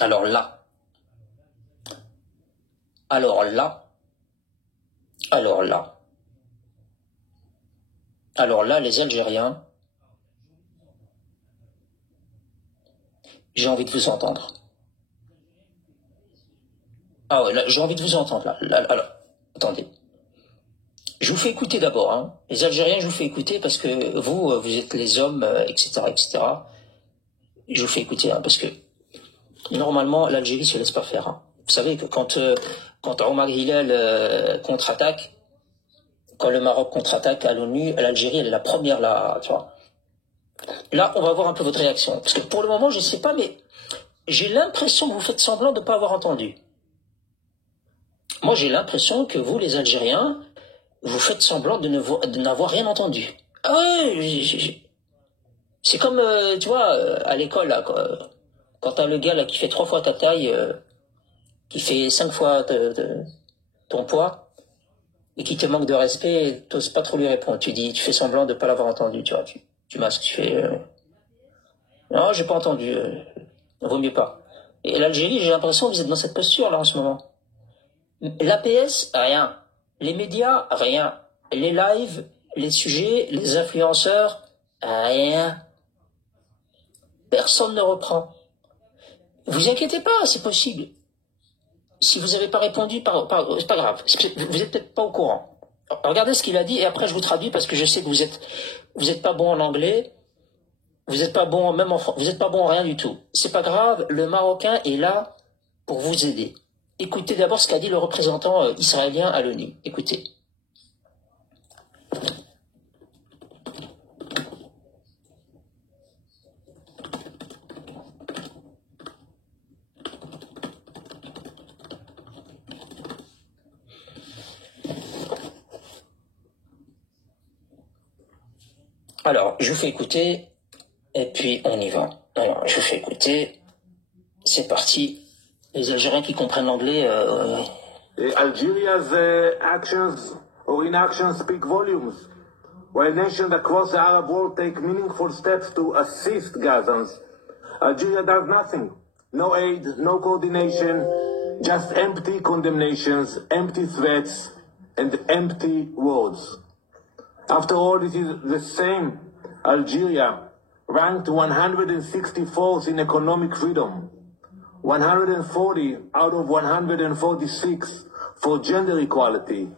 Alors là, alors là, alors là, alors là, les Algériens, j'ai envie de vous entendre. Ah ouais, là, j'ai envie de vous entendre, là, attendez. Je vous fais écouter d'abord, hein. Les Algériens, je vous fais écouter parce que vous êtes les hommes, etc., etc. Je vous fais écouter, hein, parce que normalement, l'Algérie se laisse pas faire, hein. Vous savez que quand Omar Hillel contre-attaque, quand le Maroc contre-attaque à l'ONU, l'Algérie, elle est la première là, tu vois. Là, on va voir un peu votre réaction. Parce que pour le moment, je ne sais pas, mais j'ai l'impression que vous faites semblant de ne pas avoir entendu. Moi, j'ai l'impression que vous, les Algériens, vous faites semblant de n'avoir rien entendu. Ah ouais, c'est comme, tu vois, à l'école, là, quand t'as le gars là, qui fait 3 fois ta taille, qui fait 5 fois ton poids, et qui te manque de respect, t'oses pas trop lui répondre. Tu fais semblant de ne pas l'avoir entendu, tu vois. Tu masques, tu fais... non, j'ai pas entendu. Vaut mieux pas. Et l'Algérie, j'ai l'impression que vous êtes dans cette posture là en ce moment. L'APS, rien. Les médias, rien. Les lives, les sujets, les influenceurs, rien. Personne ne reprend. Vous inquiétez pas, c'est possible. Si vous n'avez pas répondu, c'est pas grave. Vous êtes peut-être pas au courant. Regardez ce qu'il a dit et après je vous traduis parce que je sais que vous êtes pas bon en anglais. Vous n'êtes pas bon vous n'êtes pas bon en rien du tout. C'est pas grave, le Marocain est là pour vous aider. Écoutez d'abord ce qu'a dit le représentant israélien à l'ONU. Écoutez. Alors, je vous fais écouter et puis on y va. Alors, je vous fais écouter. C'est parti. Les Algériens qui comprennent l'anglais. Algeria's actions or inactions speak volumes. While nations across the Arab world take meaningful steps to assist Gazans, Algeria does nothing. No aid, no coordination, just empty condemnations, empty threats, and empty words. After all, it is the same Algeria, ranked 164th in economic freedom, 140 out of 146 for gender equality,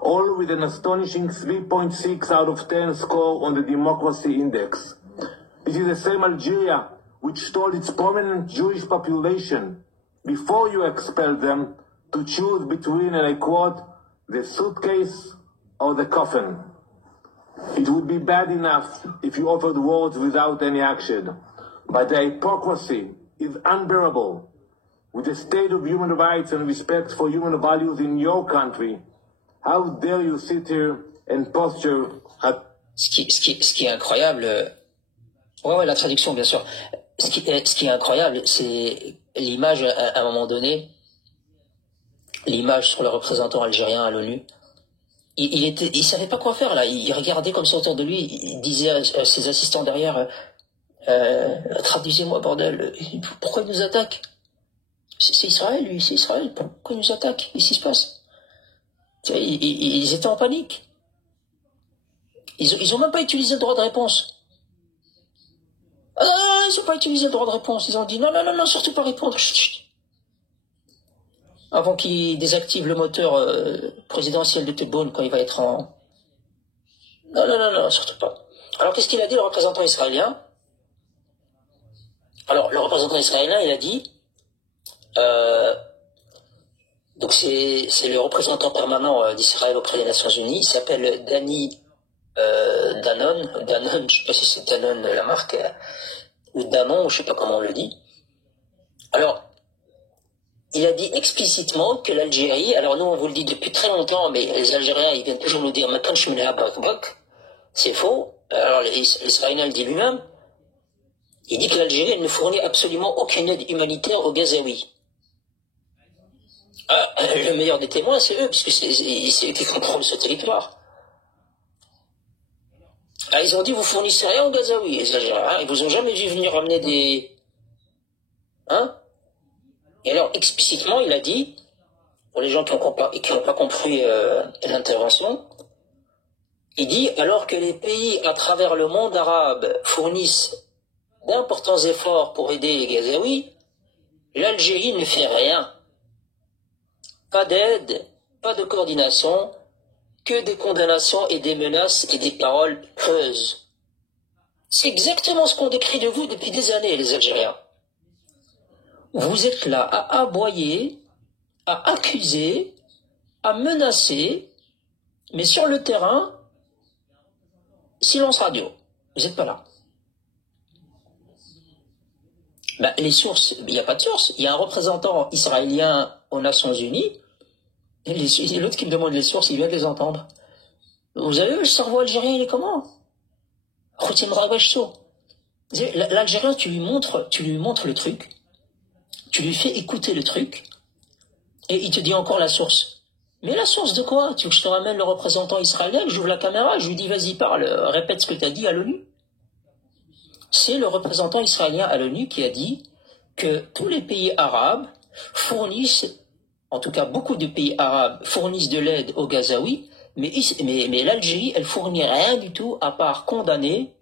all with an astonishing 3.6 out of 10 score on the Democracy Index. It is the same Algeria which told its prominent Jewish population, before you expel them, to choose between, and I quote, the suitcase or the coffin. It would be bad enough if you offered words without any action, but the hypocrisy is unbearable. With the state of human rights and respect for human values in your country, how dare you sit here and posture at... Ce qui est incroyable, ouais, la traduction, bien sûr. Ce qui est incroyable, c'est l'image, à un moment donné, l'image sur le représentant algérien à l'ONU. Il savait pas quoi faire, là. Il regardait comme ça autour de lui, il disait à ses assistants derrière, traduisez-moi, bordel, pourquoi il nous attaque? C'est Israël, lui, c'est Israël, pourquoi il nous attaque? Qu'est-ce qui se passe? Ils étaient en panique. Ils ont même pas utilisé le droit de réponse. Ah non, ils ont pas utilisé le droit de réponse. Ils ont dit non, surtout pas répondre. Chut, chut. Avant qu'il désactive le moteur présidentiel de Tebboune quand il va être en... Non, surtout pas. Alors qu'est-ce qu'il a dit, le représentant israélien? Alors, le représentant israélien, il a dit... donc c'est le représentant permanent d'Israël auprès des Nations Unies. Il s'appelle Danny Danone, je sais pas si c'est Danone la marque, ou Danon, je sais pas comment on le dit. Alors, il a dit explicitement que l'Algérie, alors nous on vous le dit depuis très longtemps, mais les Algériens ils viennent toujours nous dire c'est faux. Alors l'Israélien le dit lui-même, il dit que l'Algérie ne fournit absolument aucune aide humanitaire aux Gazaouis. Le meilleur des témoins c'est eux, puisque c'est eux qui contrôlent ce territoire. Ils ont dit vous fournissez rien aux Gazaouis, les Algériens, ils vous ont jamais vu venir ramener des... Hein? Et alors, explicitement, il a dit, pour les gens qui n'ont pas compris l'intervention, il dit, alors que les pays à travers le monde arabe fournissent d'importants efforts pour aider les Gazaouis, l'Algérie ne fait rien. Pas d'aide, pas de coordination, que des condamnations et des menaces et des paroles creuses. C'est exactement ce qu'on décrit de vous depuis des années, les Algériens. Vous êtes là à aboyer, à accuser, à menacer, mais sur le terrain, silence radio. Vous n'êtes pas là. Ben, les sources, il n'y a pas de source. Il y a un représentant israélien aux Nations Unies, et l'autre qui me demande les sources, il vient de les entendre. Vous avez vu le cerveau algérien, il est comment? L'Algérien, tu lui montres le truc, tu lui fais écouter le truc, et il te dit encore la source. Mais la source de quoi? Tu veux que je te ramène le représentant israélien, j'ouvre la caméra, je lui dis vas-y parle, répète ce que tu as dit à l'ONU. C'est le représentant israélien à l'ONU qui a dit que tous les pays arabes fournissent, en tout cas beaucoup de pays arabes fournissent de l'aide aux Gazaouis, mais l'Algérie, elle fournit rien du tout à part condamner,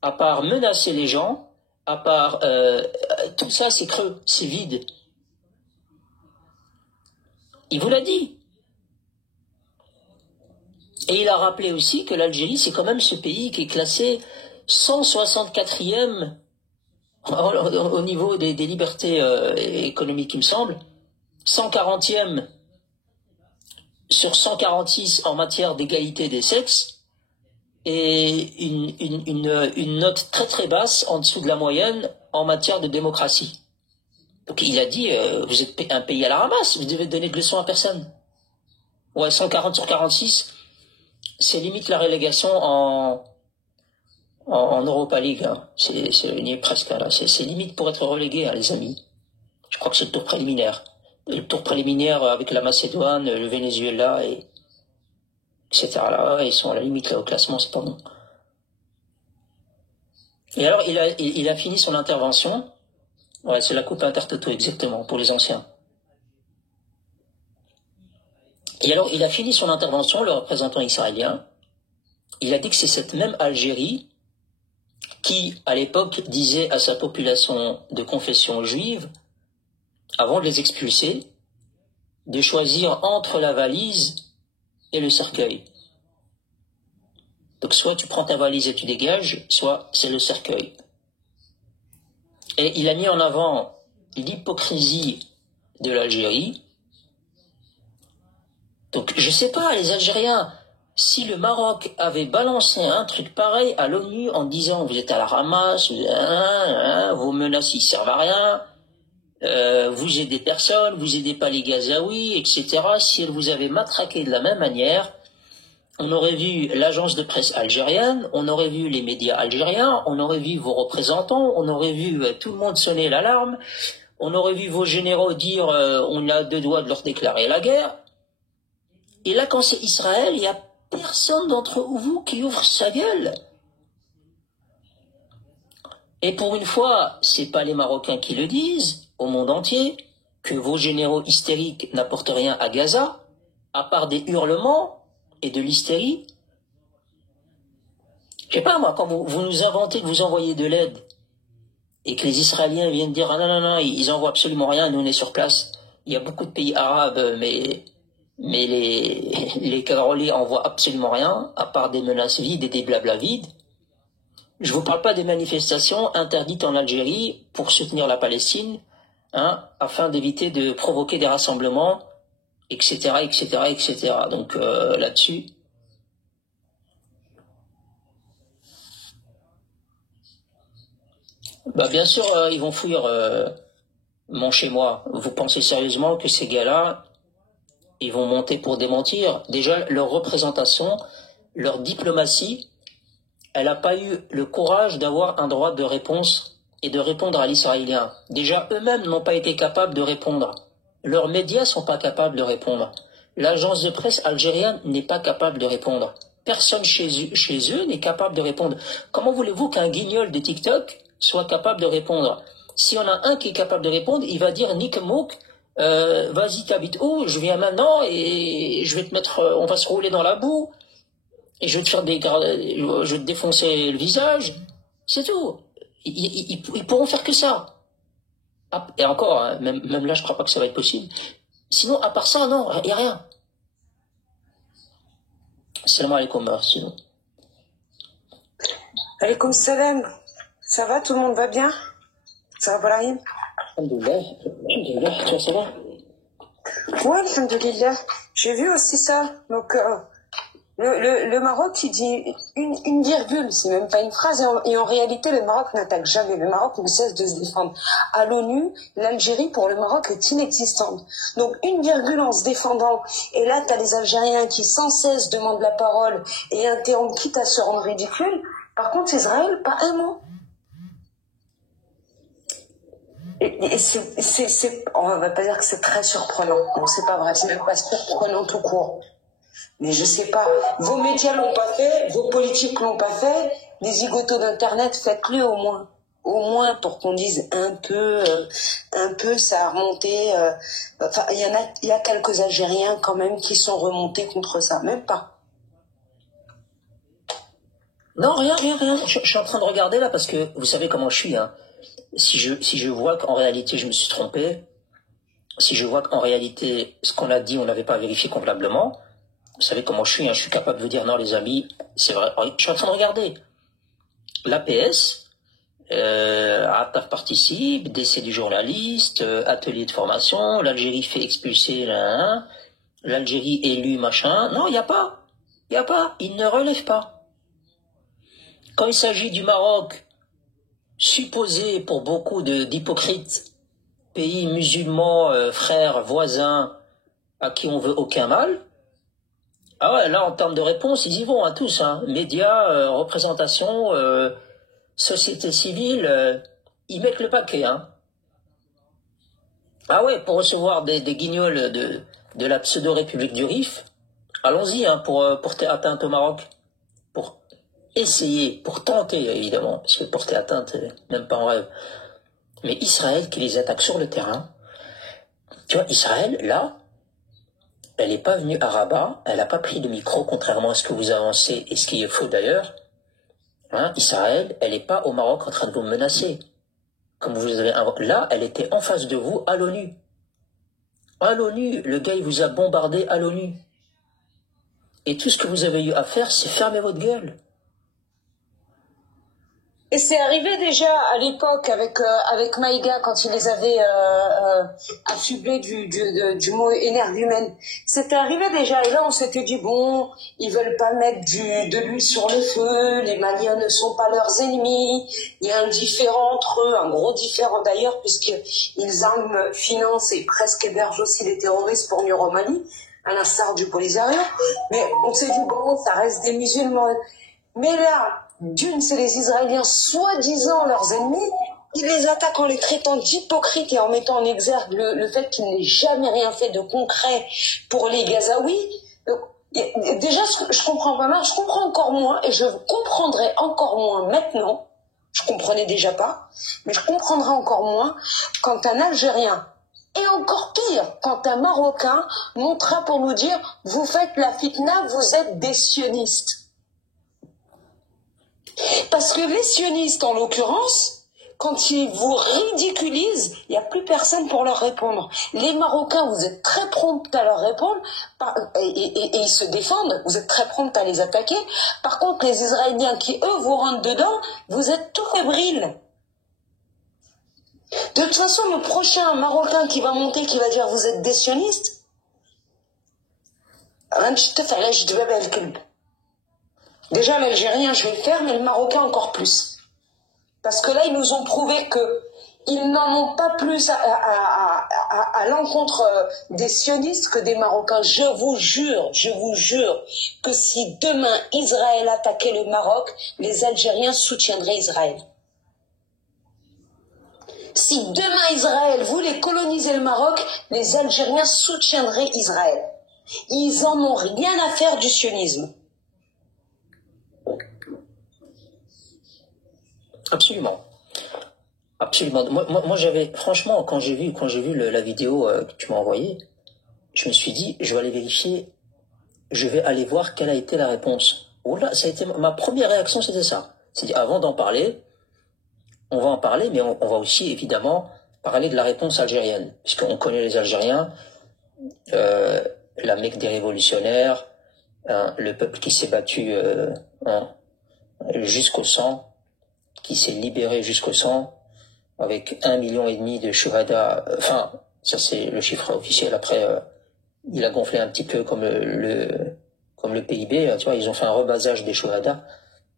à part menacer les gens, à part tout ça, c'est creux, c'est vide. Il vous l'a dit. Et il a rappelé aussi que l'Algérie, c'est quand même ce pays qui est classé 164e au niveau des libertés économiques, il me semble, 140e sur 146 en matière d'égalité des sexes, et une note très très basse en dessous de la moyenne en matière de démocratie. Donc il a dit, vous êtes un pays à la ramasse, vous devez donner de leçons à personne. Ouais, 140 sur 46, c'est limite la relégation en Europa League. Hein. On y est presque là. C'est limite pour être relégué, hein, les amis. Je crois que c'est le tour préliminaire. Et le tour préliminaire avec la Macédoine, le Venezuela, etc. Là, ils sont à la limite là au classement, c'est pas bon. Et alors, il a fini son intervention. Ouais, c'est la coupe Intertoto, exactement, pour les anciens. Et alors, il a fini son intervention, le représentant israélien. Il a dit que c'est cette même Algérie qui, à l'époque, disait à sa population de confession juive, avant de les expulser, de choisir entre la valise et le cercueil. Donc soit tu prends ta valise et tu dégages, soit c'est le cercueil. Et il a mis en avant l'hypocrisie de l'Algérie. Donc je sais pas, les Algériens, si le Maroc avait balancé un truc pareil à l'ONU en disant vous êtes à la ramasse, vos menaces ils servent à rien, vous aidez personne, vous aidez pas les Gazaouis, etc. Si elle vous avait matraqué de la même manière, on aurait vu l'agence de presse algérienne, on aurait vu les médias algériens, on aurait vu vos représentants, on aurait vu tout le monde sonner l'alarme, on aurait vu vos généraux dire on a deux doigts de leur déclarer la guerre. Et là, quand c'est Israël, il n'y a personne d'entre vous qui ouvre sa gueule. Et pour une fois, c'est pas les Marocains qui le disent, au monde entier, que vos généraux hystériques n'apportent rien à Gaza, à part des hurlements et de l'hystérie. Je sais pas moi, quand vous nous inventez que vous envoyez de l'aide, et que les Israéliens viennent dire ah non, ils envoient absolument rien, nous on est sur place. Il y a beaucoup de pays arabes, mais les Carolis envoient absolument rien, à part des menaces vides et des blabla vides. Je vous parle pas des manifestations interdites en Algérie pour soutenir la Palestine, hein, afin d'éviter de provoquer des rassemblements, etc., etc., etc. Donc là-dessus. Bah bien sûr, ils vont fuir mon chez moi. Vous pensez sérieusement que ces gars-là, ils vont monter pour démentir? Déjà, leur représentation, leur diplomatie, elle n'a pas eu le courage d'avoir un droit de réponse et de répondre à l'Israélien. Déjà, eux-mêmes n'ont pas été capables de répondre. Leurs médias sont pas capables de répondre. L'agence de presse algérienne n'est pas capable de répondre. Personne chez eux n'est capable de répondre. Comment voulez-vous qu'un guignol de TikTok soit capable de répondre? S'il y en a un qui est capable de répondre, il va dire Nick Mouk, vas-y, t'habites où? Je viens maintenant et je vais te mettre, on va se rouler dans la boue et je vais te faire je vais te défoncer le visage. C'est tout. Ils pourront faire que ça. Ah, et encore, hein, même là, je crois pas que ça va être possible. Sinon, à part ça, non, il n'y a rien. Salam alaikum, sinon. Alaikum salam. Ça va, tout le monde va bien? Ça va, Brahim? Alhamdoulilah, toi, ça va? Ouais, alhamdoulilah. J'ai vu aussi ça. Donc, le Maroc, il dit une virgule, c'est même pas une phrase. Et en réalité, le Maroc n'attaque jamais. Le Maroc ne cesse de se défendre. À l'ONU, l'Algérie, pour le Maroc, est inexistante. Donc, une virgule en se défendant. Et là, t'as les Algériens qui sans cesse demandent la parole et interrompent, quitte à se rendre ridicule. Par contre, Israël, pas un mot. Et on va pas dire que c'est très surprenant. Non, c'est pas vrai. C'est même pas surprenant tout court. Mais je sais pas. Vos médias l'ont pas fait, vos politiques l'ont pas fait. Les zigotos d'internet, faites-le au moins. Au moins pour qu'on dise un peu, ça a remonté. Enfin, il y a quelques Algériens quand même qui sont remontés contre ça. Même pas. Non, rien. Je suis en train de regarder là parce que vous savez comment je suis, hein. Si je vois qu'en réalité je me suis trompé, si je vois qu'en réalité ce qu'on a dit on n'avait pas vérifié convenablement, vous savez comment je suis, hein, je suis capable de vous dire non les amis, c'est vrai. Je suis en train de regarder. L'APS, ATAF participe, décès du journaliste, atelier de formation, l'Algérie fait expulser, l'Algérie élue, machin. Non, il n'y a pas. Il ne relève pas. Quand il s'agit du Maroc, supposé pour beaucoup d'hypocrites, pays musulmans, frères, voisins, à qui on veut aucun mal, ah ouais, là en termes de réponse, ils y vont, hein, tous, hein. Médias, représentation, société civile, ils mettent le paquet, hein. Ah ouais, pour recevoir des guignols de la pseudo-république du Rif, allons-y, hein, pour porter atteinte au Maroc. Pour essayer, pour tenter, évidemment, parce que porter atteinte, même pas en rêve. Mais Israël qui les attaque sur le terrain, tu vois, Israël, là, elle n'est pas venue à Rabat, elle n'a pas pris de micro, contrairement à ce que vous avancez, et ce qui est faux d'ailleurs. Hein, Israël, elle n'est pas au Maroc en train de vous menacer. Comme vous avez là, elle était en face de vous à l'ONU. À l'ONU, le gars, il vous a bombardé à l'ONU. Et tout ce que vous avez eu à faire, c'est fermer votre gueule. Et c'est arrivé déjà à l'époque avec Maïga quand il les avait affublés du mot énergumène. C'était arrivé déjà et là on s'était dit bon, ils veulent pas mettre de l'huile sur le feu, les Maliens ne sont pas leurs ennemis, il y a un différent entre eux, un gros différent d'ailleurs puisqu'ils arment, financent et presque hébergent aussi les terroristes pour venir au Mali, à l'instar du Polisario. Mais on s'est dit bon, ça reste des musulmans. Mais là, d'une, c'est les Israéliens, soi-disant leurs ennemis, ils les attaquent en les traitant d'hypocrites et en mettant en exergue le fait qu'ils n'aient jamais rien fait de concret pour les Gazaouis. Déjà, je comprends pas mal, je comprends encore moins, et je comprendrai encore moins maintenant, je comprenais déjà pas, mais je comprendrai encore moins quand un Algérien, et encore pire, quand un Marocain montera pour nous dire « Vous faites la fitna, vous êtes des sionistes ». Parce que les sionistes, en l'occurrence, quand ils vous ridiculisent, il n'y a plus personne pour leur répondre. Les Marocains, vous êtes très prompts à leur répondre, et ils se défendent, vous êtes très prompts à les attaquer. Par contre, les Israéliens qui, eux, vous rentrent dedans, vous êtes tout fébriles. De toute façon, le prochain Marocain qui va monter, qui va dire vous êtes des sionistes, déjà, l'Algérien, je vais le faire, mais le Marocain encore plus. Parce que là, ils nous ont prouvé qu'ils n'en ont pas plus à l'encontre des sionistes que des Marocains. Je vous jure que si demain Israël attaquait le Maroc, les Algériens soutiendraient Israël. Si demain Israël voulait coloniser le Maroc, les Algériens soutiendraient Israël. Ils en ont rien à faire du sionisme. Absolument. Absolument. Moi j'avais, franchement, quand j'ai vu la vidéo que tu m'as envoyée, je me suis dit, je vais aller vérifier, je vais aller voir quelle a été la réponse. Voilà, ça a été ma première réaction, c'était ça. C'est-à-dire, avant d'en parler, on va en parler, mais on va aussi évidemment parler de la réponse algérienne, puisqu'on connaît les Algériens, la Mecque des révolutionnaires, hein, le peuple qui s'est battu hein, jusqu'au sang, qui s'est libéré jusqu'au sang, avec 1,5 million de shuhada, enfin, ça c'est le chiffre officiel, après il a gonflé un petit peu comme le PIB, tu vois, ils ont fait un rebasage des shuhada.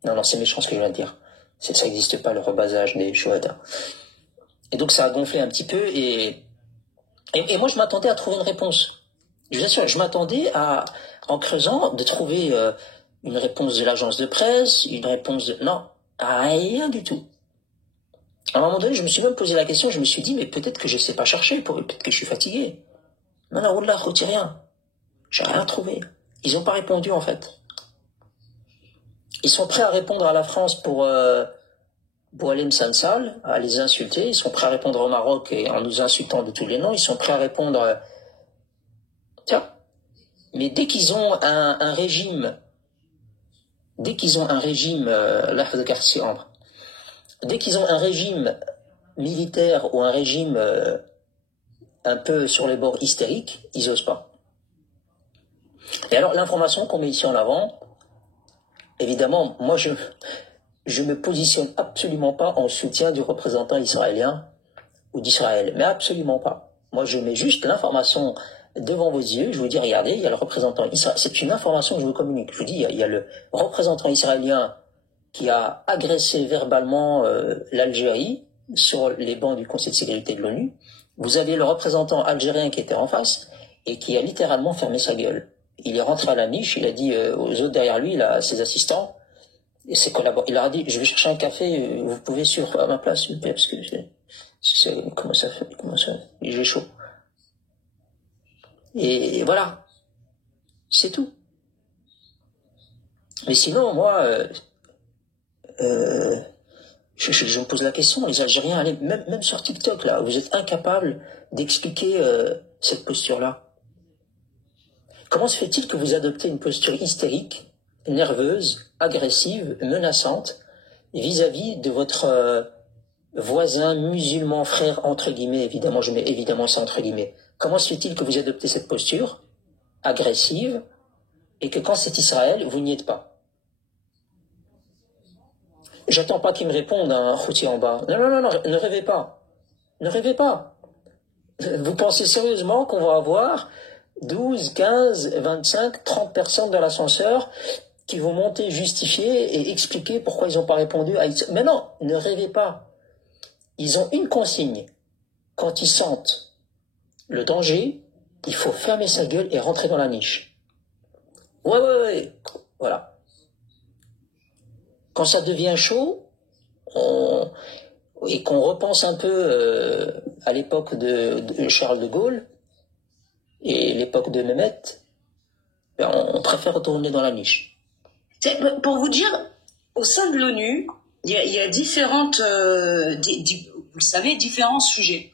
Non, c'est méchant ce que je viens de dire. Ça n'existe pas, le rebasage des shuhada. Et donc ça a gonflé un petit peu, et moi je m'attendais à trouver une réponse. Je vous assure, je m'attendais en creusant, de trouver une réponse de l'agence de presse, une réponse de... Non, rien du tout. À un moment donné, je me suis même posé la question, je me suis dit, mais peut-être que je ne sais pas chercher, peut-être que je suis fatigué. Non, wallah, rien. J'ai rien trouvé. Ils n'ont pas répondu, en fait. Ils sont prêts à répondre à la France pour Boualem Sansal, à les insulter. Ils sont prêts à répondre au Maroc et en nous insultant de tous les noms. Ils sont prêts à répondre... Tiens. Mais dès qu'ils ont un régime... Dès qu'ils ont un régime... Dès qu'ils ont un régime militaire ou un régime un peu sur les bords hystériques, ils n'osent pas. Et alors, l'information qu'on met ici en avant, évidemment, moi, je me positionne absolument pas en soutien du représentant israélien ou d'Israël, mais absolument pas. Moi, je mets juste l'information devant vos yeux, je vous dis, regardez, il y a le représentant israélien, c'est une information que je vous communique. Je vous dis, il y a le représentant israélien qui a agressé verbalement l'Algérie sur les bancs du Conseil de sécurité de l'ONU. Vous avez le représentant algérien qui était en face et qui a littéralement fermé sa gueule. Il est rentré à la niche, il a dit aux autres derrière lui, à ses assistants, et ses collaborateurs, il leur a dit, je vais chercher un café, vous pouvez suivre à ma place, s'il vous plaît, parce que comment ça fait, j'ai chaud. Et voilà, c'est tout. Mais sinon, moi... je me pose la question, les Algériens, allez, même sur TikTok, là, vous êtes incapables d'expliquer cette posture-là. Comment se fait-il que vous adoptez une posture hystérique, nerveuse, agressive, menaçante, vis-à-vis de votre voisin musulman, frère, entre guillemets, évidemment, je mets évidemment ça entre guillemets. Comment se fait-il que vous adoptez cette posture agressive, et que quand c'est Israël, vous n'y êtes pas? J'attends pas qu'ils me répondent, un routier en bas. Non, ne rêvez pas. Ne rêvez pas. Vous pensez sérieusement qu'on va avoir 12, 15, 25, 30 personnes dans l'ascenseur qui vont monter, justifier et expliquer pourquoi ils n'ont pas répondu à... Mais non, ne rêvez pas. Ils ont une consigne. Quand ils sentent le danger, il faut fermer sa gueule et rentrer dans la niche. Ouais. Voilà. Quand ça devient chaud, et qu'on repense un peu à l'époque de Charles de Gaulle et l'époque de Mehmet, ben on préfère retourner dans la niche. Pour vous dire, au sein de l'ONU, il y a différentes, vous le savez, différents sujets.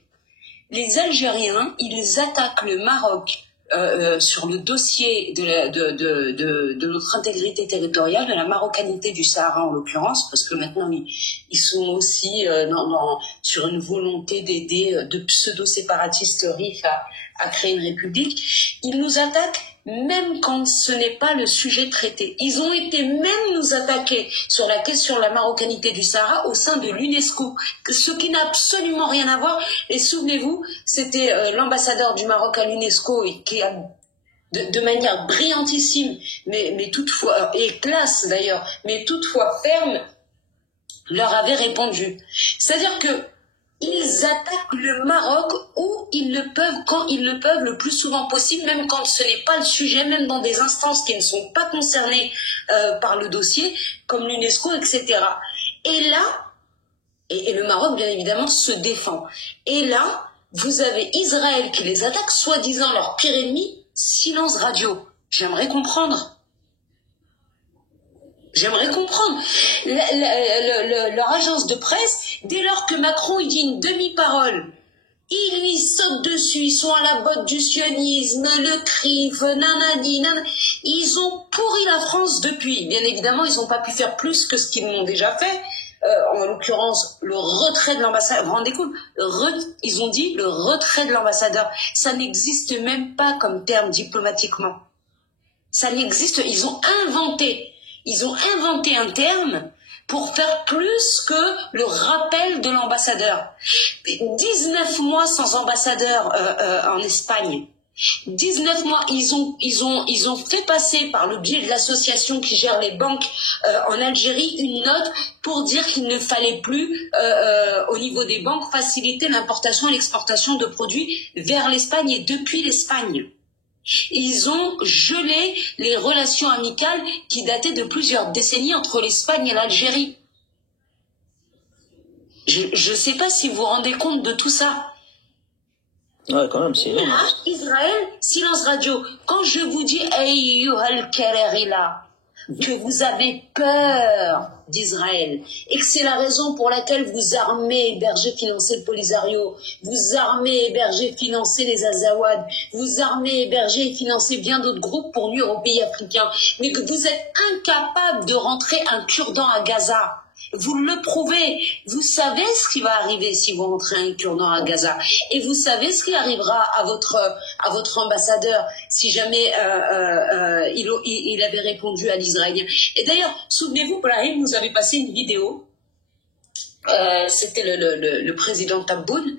Les Algériens, ils attaquent le Maroc sur le dossier de notre intégrité territoriale, de la marocanité du Sahara en l'occurrence, parce que maintenant ils sont aussi sur une volonté d'aider de pseudo-séparatistes RIF à créer une république. Ils nous attaquent même quand ce n'est pas le sujet traité. Ils ont été même nous attaquer sur la question de la marocanité du Sahara au sein de l'UNESCO, ce qui n'a absolument rien à voir. Et souvenez-vous, c'était l'ambassadeur du Maroc à l'UNESCO et qui a de manière brillantissime, mais toutefois, et classe d'ailleurs, mais toutefois ferme, leur avait répondu. C'est-à-dire que ils attaquent le Maroc où ils le peuvent, quand ils le peuvent, le plus souvent possible, même quand ce n'est pas le sujet, même dans des instances qui ne sont pas concernées par le dossier, comme l'UNESCO, etc. Et là, et le Maroc, bien évidemment, se défend. Et là, vous avez Israël qui les attaque, soi-disant leur pire ennemi, silence radio. J'aimerais comprendre. J'aimerais comprendre. Leur agence de presse, dès lors que Macron il dit une demi-parole, ils lui sautent dessus, ils sont à la botte du sionisme, le CRIF, nanani, nanani. Ils ont pourri la France depuis. Bien évidemment, ils n'ont pas pu faire plus que ce qu'ils m'ont déjà fait. En l'occurrence, le retrait de l'ambassadeur. Vous vous rendez compte? Ils ont dit le retrait de l'ambassadeur. Ça n'existe même pas comme terme diplomatiquement. Ça n'existe. Ils ont inventé un terme pour faire plus que le rappel de l'ambassadeur. 19 mois sans ambassadeur en Espagne. 19 mois, ils ont fait passer par le biais de l'association qui gère les banques en Algérie une note pour dire qu'il ne fallait plus, au niveau des banques, faciliter l'importation et l'exportation de produits vers l'Espagne et depuis l'Espagne. Ils ont gelé les relations amicales qui dataient de plusieurs décennies entre l'Espagne et l'Algérie. Je ne sais pas si vous vous rendez compte de tout ça. Ouais, quand même, c'est... Israël, silence radio. Quand je vous dis Ayyuhal Kererila, que vous avez peur d'Israël et que c'est la raison pour laquelle vous armez, hébergez, financez le Polisario, vous armez, hébergez, financez les Azawad, vous armez, hébergez et financez bien d'autres groupes pour nuire aux pays africains, mais que vous êtes incapable de rentrer un Kurdan à Gaza. Vous le prouvez, vous savez ce qui va arriver si vous rentrez un Kurdan à Gaza, et vous savez ce qui arrivera à votre ambassadeur si jamais il avait répondu à l'Israélien. Et d'ailleurs, souvenez-vous, Brahim nous avait passé une vidéo. C'était le président Tabboune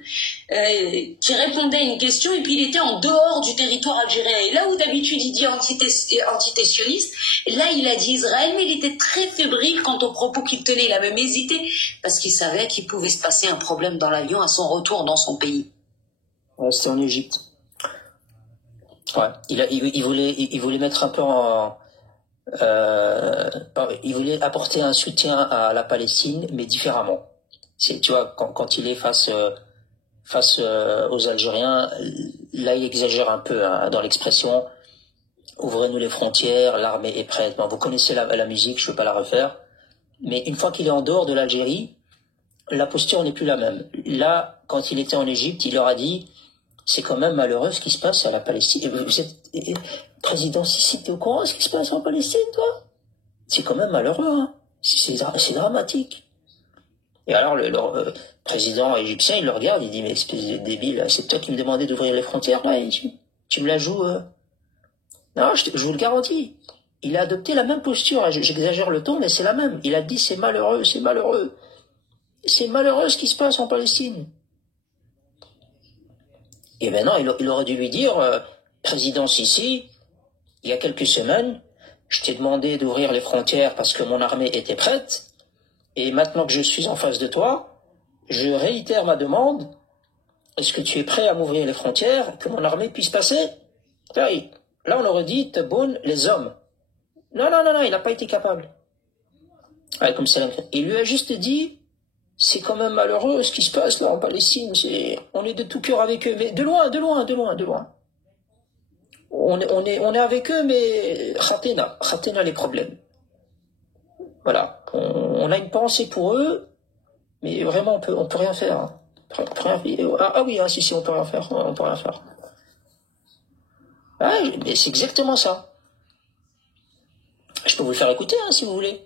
qui répondait à une question et puis il était en dehors du territoire algérien. Et là où d'habitude il dit antitessionniste, là il a dit Israël, mais il était très fébrile quant aux propos qu'il tenait. Il a même hésité parce qu'il savait qu'il pouvait se passer un problème dans l'avion à son retour dans son pays. Ouais, c'était en Égypte. Ouais, il voulait mettre un peu en... il voulait apporter un soutien à la Palestine, mais différemment. Tu vois, quand il est face aux Algériens, là il exagère un peu dans l'expression. Ouvrez-nous les frontières, l'armée est prête. Bon, vous connaissez la musique, je ne vais pas la refaire. Mais une fois qu'il est en dehors de l'Algérie, la posture n'est plus la même. Là, quand il était en Égypte, il leur a dit c'est quand même malheureux ce qui se passe à la Palestine. Vous êtes président Sissi, t'es au courant de ce qui se passe en Palestine, toi? C'est quand même malheureux, hein. C'est dramatique. Et alors, le président égyptien, il le regarde, il dit, mais espèce de débile, c'est toi qui me demandais d'ouvrir les frontières, là, et tu me la joues, Non, je vous le garantis. Il a adopté la même posture, j'exagère le ton, mais c'est la même. Il a dit, c'est malheureux, c'est malheureux. C'est malheureux ce qui se passe en Palestine. Et maintenant, il aurait dû lui dire, président Sissi, il y a quelques semaines, je t'ai demandé d'ouvrir les frontières parce que mon armée était prête, et maintenant que je suis en face de toi, je réitère ma demande, est-ce que tu es prêt à m'ouvrir les frontières, que mon armée puisse passer? Là, on aurait dit, Tebboune, les hommes. Non, il n'a pas été capable. Ouais, comme il lui a juste dit, c'est quand même malheureux ce qui se passe là en Palestine, on est de tout cœur avec eux, mais de loin. On est avec eux, mais khatena les problèmes. Voilà. On a une pensée pour eux, mais vraiment, on peut rien faire. Hein. Oui, si, on peut rien faire. On peut rien faire. Ah, mais c'est exactement ça. Je peux vous le faire écouter, hein, si vous voulez.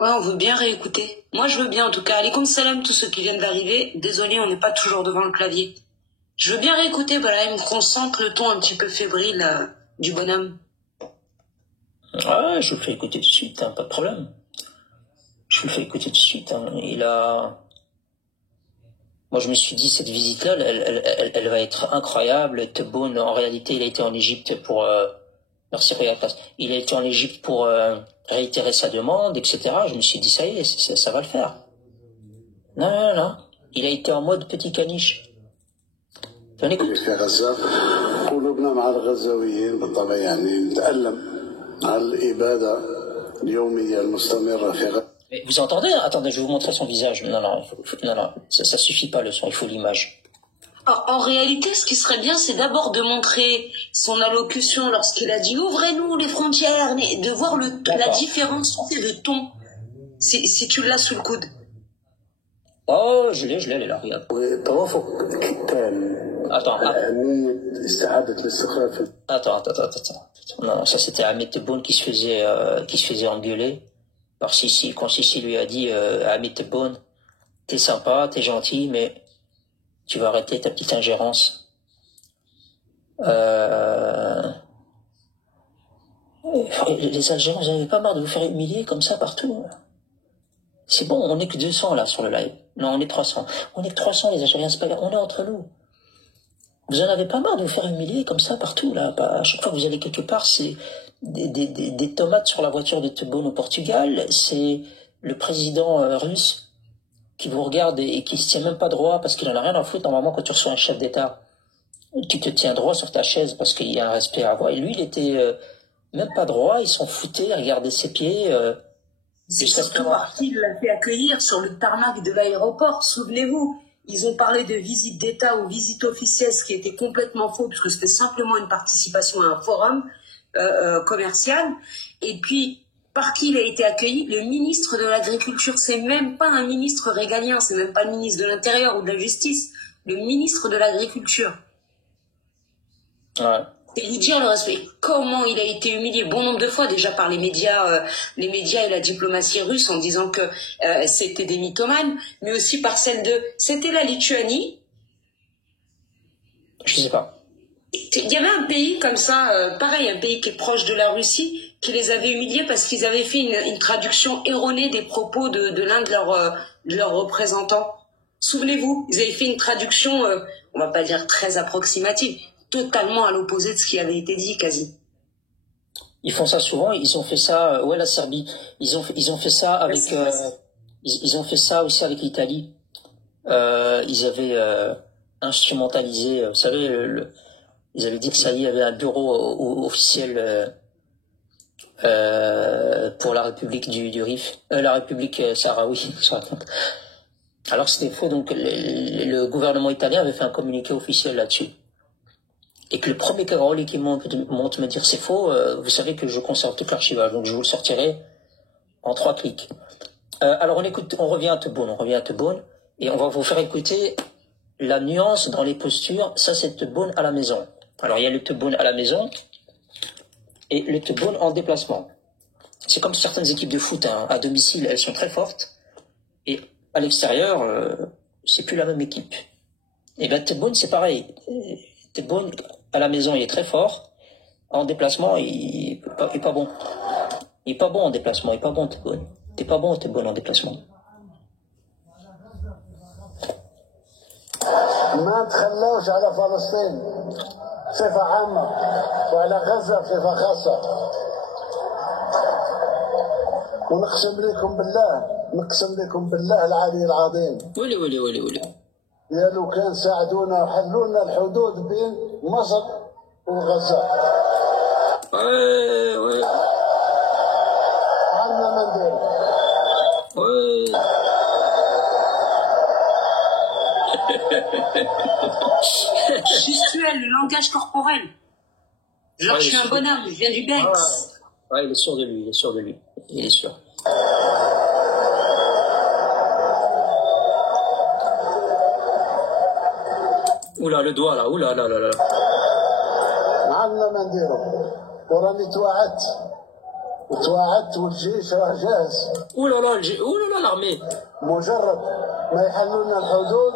Ouais, on veut bien réécouter. Moi, je veux bien, en tout cas. Alaykoum salam, tous ceux qui viennent d'arriver. Désolé, on n'est pas toujours devant le clavier. Je veux bien réécouter, Brahim, qu'on sente le ton un petit peu fébrile du bonhomme. Ouais, je le fais écouter tout de suite, hein, pas de problème. Je le fais écouter tout de suite. Hein. Moi, je me suis dit, cette visite-là, elle va être incroyable. Tebboune, en réalité, il a été en Égypte pour... Merci, il a été en Égypte pour réitérer sa demande, etc. Je me suis dit, ça y est, ça va le faire. Non. Il a été en mode petit caniche. On écoute. Mais vous entendez? Attendez, je vais vous montrer son visage. Non, ça suffit pas le son, il faut l'image. En réalité, ce qui serait bien, c'est d'abord de montrer son allocution lorsqu'il a dit « Ouvrez-nous les frontières », de voir la différence de ton, si tu l'as sous le coude. Oh, je l'ai, elle est là, regarde. Attends. Non, ça c'était Ahmed Tebboune qui se faisait engueuler. Par Sissi, quand Sissi lui a dit Ahmed Tebboune, t'es sympa, t'es gentil, mais tu vas arrêter ta petite ingérence. Les Algériens, vous n'avez pas marre de vous faire humilier comme ça partout? C'est bon, on n'est que 200 là sur le live. Non, on est 300. On est que 300 les Algériens, c'est pas grave, on est entre nous. Vous en avez pas marre de vous faire humilier comme ça partout là? À chaque fois que vous allez quelque part, c'est des tomates sur la voiture de Tebboune au Portugal, c'est le président russe qui vous regarde et qui se tient même pas droit parce qu'il en a rien à foutre. Normalement, quand tu reçois un chef d'État, tu te tiens droit sur ta chaise parce qu'il y a un respect à avoir. Et lui, il était même pas droit, il s'en foutait, il regardait ses pieds. C'est surtout parce qu'il l'a fait accueillir sur le tarmac de l'aéroport, souvenez-vous. Ils ont parlé de visite d'État ou visite officielle, ce qui était complètement faux, puisque c'était simplement une participation à un forum commercial. Et puis, par qui il a été accueilli? Le ministre de l'Agriculture. C'est même pas un ministre régalien, c'est même pas le ministre de l'Intérieur ou de la Justice. Le ministre de l'Agriculture. Ouais. Et lui dire le respect. Comment il a été humilié bon nombre de fois déjà par les médias et la diplomatie russe en disant que c'était des mythomanes, mais aussi par celle de... C'était la Lituanie. Je sais pas. Il y avait un pays comme ça, pareil, un pays qui est proche de la Russie, qui les avait humiliés parce qu'ils avaient fait une traduction erronée des propos de l'un de leurs représentants. Souvenez-vous, ils avaient fait une traduction, on va pas dire très approximative, totalement à l'opposé de ce qui avait été dit, quasi. Ils font ça souvent, ils ont fait ça, la Serbie, ils ont fait ça avec, ils ont fait ça aussi avec l'Italie. Ils avaient instrumentalisé, vous savez, ils avaient dit que ça y est, il y avait un bureau officiel pour la République du Rif, la République sahraoui. Alors c'était faux, donc le gouvernement italien avait fait un communiqué officiel là-dessus. Et que le premier Caroli qui monte me dire c'est faux, vous savez que je conserve tout l'archivage, donc je vous le sortirai en 3 clics. Alors on revient à Tebboune, et on va vous faire écouter la nuance dans les postures. Ça c'est Tebboune à la maison. Alors il y a le Tebboune à la maison et le Tebboune en déplacement. C'est comme certaines équipes de foot, hein, à domicile elles sont très fortes, et à l'extérieur c'est plus la même équipe. Et bien Tebboune c'est pareil. Tebboune à la maison il est très fort, en déplacement il est pas bon. Il est pas bon en déplacement, il est pas bon Tebboune. T'es pas bon Tebboune en déplacement. ما تخلوش على فلسطين بصفة عامة وعلى غزة بصفة خاصة ونقسم لكم بالله العلي العظيم ولي يا لو كان ساعدونا وحلوا لنا الحدود بين مصر وغزة. Ouais. عنا ما نديرو. Gestuel, le langage corporel. Genre, je suis un bonhomme, je viens du Bex. Ouais, il est sûr de lui, il est sûr. Oula, le doigt là, oula. عنا ما نديرو. وراني توعدت والجيش راه جاهز. oula l'armée. مجرد ما يحلوا لنا الحدود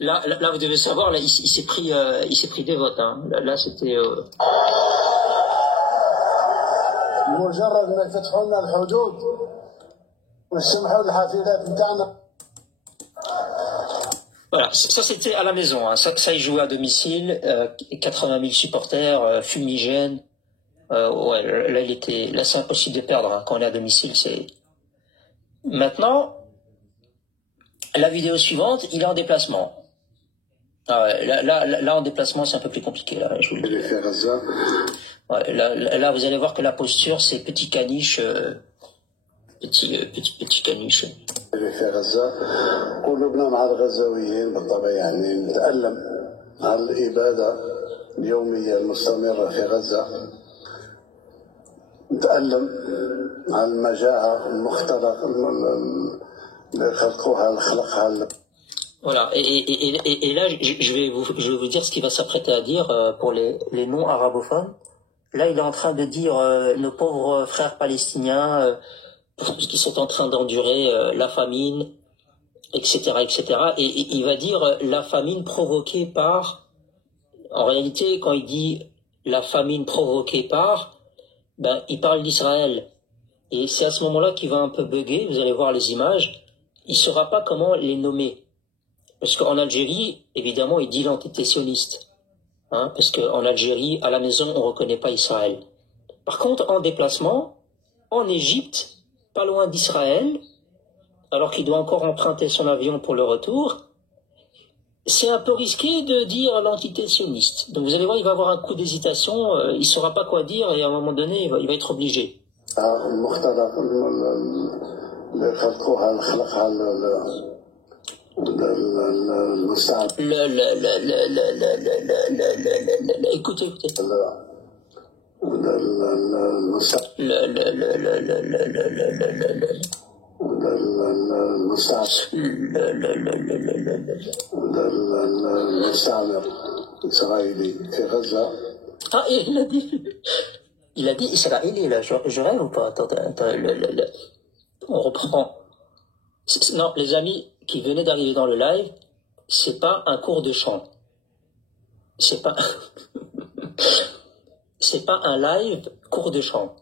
Là, vous devez savoir, là, il s'est pris des votes, hein. Là, c'était. مجرد ما يفتحوا لنا الحدود ويسمحوا الحافلات نتاعنا. Voilà, ça c'était à la maison, hein. Ça il jouait à domicile, 80 000 supporters, fumigène. Là c'est impossible de perdre, hein. Quand on est à domicile, c'est. Maintenant, la vidéo suivante, il est en déplacement. Là, en déplacement, c'est un peu plus compliqué. Là, je vous le dis. Là, vous allez voir que la posture, c'est petit caniche. petit caniche. في غزة قلوبنا مع الغزاويين بالطبع يعني نتألم على الإبادة اليومية المستمرة في غزة، نتألم على المجاعة المختلقة اللي خلقها. Voilà, et là, je vais vous dire ce qu'il va s'apprêter à dire pour les non-arabophones. Là, il est en train de dire nos pauvres frères palestiniens, qui sont en train d'endurer la famine, etc., etc. Et il va dire la famine provoquée par... En réalité, quand il dit la famine provoquée par, ben, il parle d'Israël. Et c'est à ce moment-là qu'il va un peu bugger, vous allez voir les images. Il ne saura pas comment les nommer. Parce qu'en Algérie, évidemment, il dit l'entité sioniste. Hein, parce qu'en Algérie, à la maison, on ne reconnaît pas Israël. Par contre, en déplacement, en Égypte, pas loin d'Israël, alors qu'il doit encore emprunter son avion pour le retour, c'est un peu risqué de dire l'entité sioniste. Donc vous allez voir, il va avoir un coup d'hésitation, il ne saura pas quoi dire et à un moment donné, il va être obligé. Écoutez. Ah, il a dit israélien, là, je rêve ou pas? Attends, on reprend. Non, les amis qui venaient d'arriver dans le live, c'est pas un cours de chant. C'est pas un live cours de chant.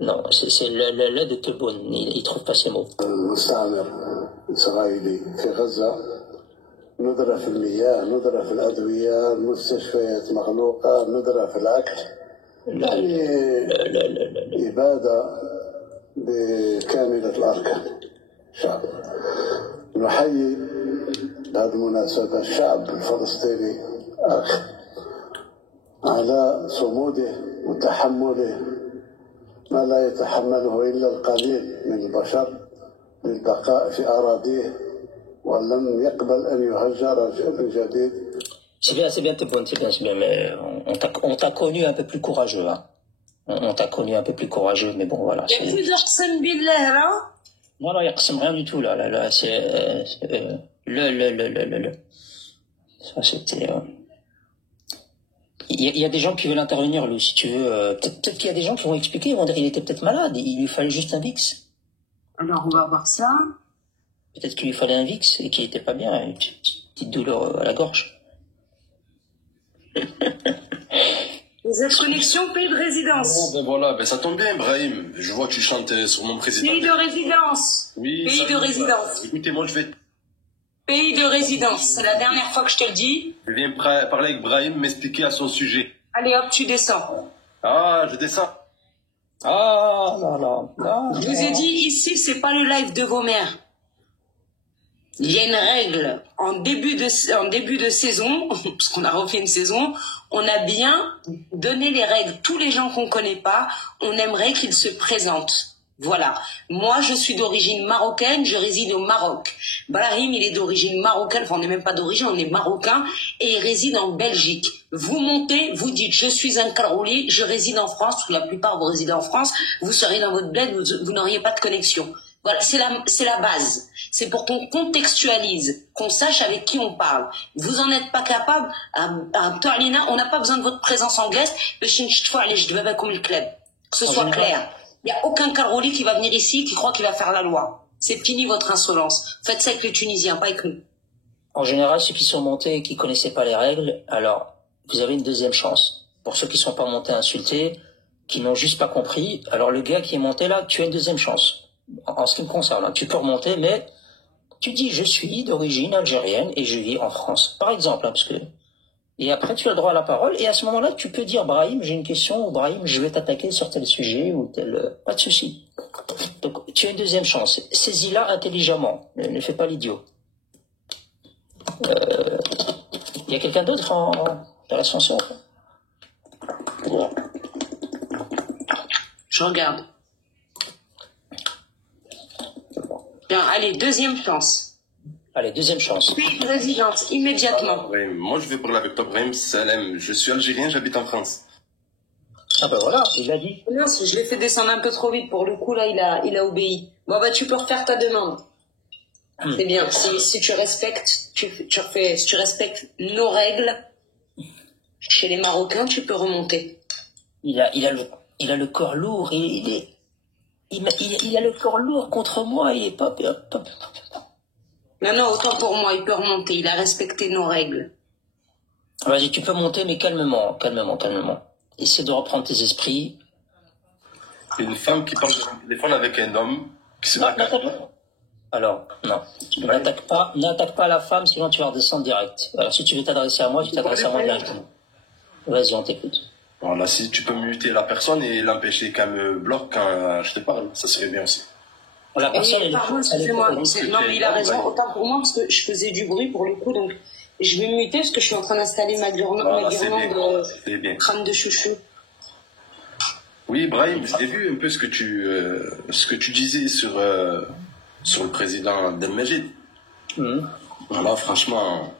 Non, c'est le de Tebboune, il trouve pas ses mots. ندرة في المياه، ندرة في الأدوية، المستشفيات مغلوقة، ندرة في الأكل، يعني إبادة بكاملة الأركان. شعب نحيي بهذه المناسبة الشعب الفلسطيني على صموده وتحمله ما لا يتحمله إلا القليل من البشر للبقاء في أراضيه ولم يقبل أن يهجر من جديد. C'est bien, Tebboune, c'est bien, mais on t'a connu un peu plus courageux, hein. On t'a connu un peu plus courageux, mais bon, voilà. Il y a plus d'Aqsam Billah, là? Non, il y a rien du tout, là, c'est, ça, c'était, il y a des gens qui veulent intervenir, lui, si tu veux, peut-être qu'il y a des gens qui vont expliquer, ils vont dire, il était peut-être malade, il lui fallait juste un VIX. Alors, on va voir ça. Peut-être qu'il lui fallait un VIX et qu'il était pas bien, une petite douleur à la gorge. Vous êtes connexion pays de résidence. Oh, ben voilà, ça tombe bien, Brahim. Je vois que tu chantes sur mon président. Pays de résidence. Oui, pays de résidence. Écoutez, moi, je vais... Pays de résidence. C'est la dernière fois que je te le dis. Je viens parler avec Brahim, m'expliquer à son sujet. Allez, hop, tu descends. Ah, je descends. Ah, non. Je vous ai dit, ici, c'est pas le live de vos mères. Il y a une règle en début de saison, parce qu'on a refait une saison, on a bien donné les règles. Tous les gens qu'on connaît pas, on aimerait qu'ils se présentent. Voilà. Moi, je suis d'origine marocaine, je réside au Maroc. Brahim, il est d'origine marocaine, enfin, on n'est même pas d'origine, on est marocain, et il réside en Belgique. Vous montez, vous dites, je suis un Karouli, je réside en France, parce que la plupart vous résidez en France, vous serez dans votre bled, vous n'auriez pas de connexion. Voilà, c'est la base. C'est pour qu'on contextualise, qu'on sache avec qui on parle. Vous en êtes pas capable, on n'a pas besoin de votre présence anglaise, que ce soit clair. Il n'y a aucun Karouli qui va venir ici, qui croit qu'il va faire la loi. C'est fini votre insolence. Faites ça avec les Tunisiens, pas avec nous. En général, ceux qui sont montés et qui connaissaient pas les règles, alors, vous avez une deuxième chance. Pour ceux qui sont pas montés à insulter, qui n'ont juste pas compris, alors le gars qui est monté là, tu as une deuxième chance. En ce qui me concerne, hein, tu peux remonter, mais tu dis je suis d'origine algérienne et je vis en France, par exemple, hein, parce que et après tu as le droit à la parole et à ce moment-là tu peux dire Brahim, j'ai une question, ou Brahim, je vais t'attaquer sur tel sujet ou tel, pas de souci. Donc tu as une deuxième chance, saisis-la intelligemment, ne fais pas l'idiot. Il y a quelqu'un d'autre dans l'ascenseur? Je regarde. Tiens, allez, deuxième chance. Allez, deuxième chance. Présidente, immédiatement. Brahim, moi, je vais parler avec toi, Brahim. Salam. Je suis algérien, j'habite en France. Ah ben voilà, il l'a dit. Non, je l'ai fait descendre un peu trop vite. Pour le coup, là, il a obéi. Bon, bah, tu peux refaire ta demande. C'est bien. Si tu respectes, si tu respectes nos règles, chez les Marocains, tu peux remonter. Il a le corps lourd, il a le corps lourd contre moi, il est pas. Non, autant pour moi, il peut remonter. Il a respecté nos règles. Vas-y, tu peux monter, mais calmement. Essaie de reprendre tes esprits. Une femme qui parle au téléphone avec un homme qui se bat. Alors, non. N'attaque pas la femme, sinon tu vas redescendre direct. Alors, si tu veux t'adresser à moi, tu t'adresses à moi directement. Vas-y, on t'écoute. Voilà, si tu peux muter la personne et l'empêcher qu'elle me bloque quand je te parle, ça serait bien aussi. La personne, pardon, excusez-moi. Non, mais il a raison. Autant pour moi, parce que je faisais du bruit pour le coup, donc je vais muter parce que je suis en train d'installer ma guirlande de crâne de chouchou. Oui, Brahim, j'ai vu un peu ce que tu disais sur le président Abdelmajid. Voilà, franchement,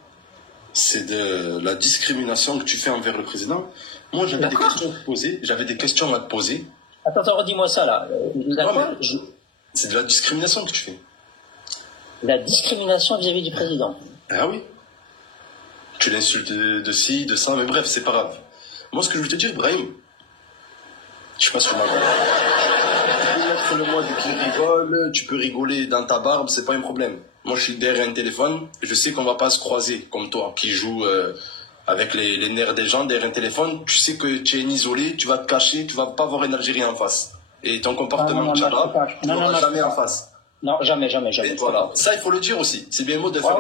c'est de la discrimination que tu fais envers le président. Moi, j'avais des questions à te poser. Attends, redis-moi ça, là. C'est de la discrimination que tu fais. La discrimination vis-à-vis du président. Ah oui. Tu l'insultes de ci, de ça, mais bref, c'est pas grave. Moi, ce que je veux te dire, Brahim, je sais pas si tu m'as compris. Tu peux mettre le mot du qui rigole, tu peux rigoler dans ta barbe, c'est pas un problème. Moi, je suis derrière un téléphone, je sais qu'on va pas se croiser, comme toi, qui joue avec les nerfs des gens derrière un téléphone. Tu sais que tu es isolé, tu vas te cacher, tu vas pas voir un Algérien en face. Et ton comportement de Tchadra, tu n'auras jamais en face. Non, jamais. Et voilà. Ça, il faut le dire aussi. C'est bien le mot de faire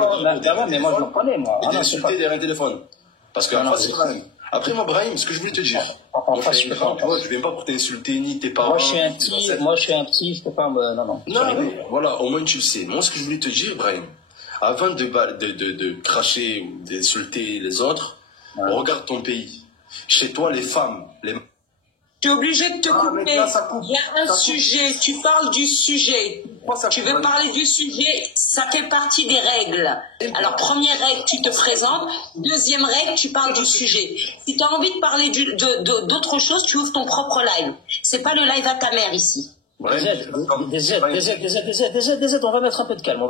mais moi, je le connais, moi. Et d'insulter derrière un téléphone. Parce qu'en face, c'est quand même. Après, moi, Brahim, ce que je voulais te dire. Moi, je viens pas pour t'insulter ni tes parents. Moi, je suis un petit, je peux pas me. Non. Non, mais voilà, au moins tu le sais. Moi, ce que je voulais te dire, Brahim, avant de cracher ou d'insulter les autres, regarde ton pays. Chez toi, les femmes, Tu es obligé de te couper. Il y a un sujet, tu parles du sujet. Tu veux parler du sujet, ça fait partie des règles. Alors, première règle, tu te présentes. Deuxième règle, tu parles du sujet. Si tu as envie de parler d'autre chose, tu ouvres ton propre live. C'est pas le live à ta mère ici. Des Z, on va mettre un peu de calme. Dans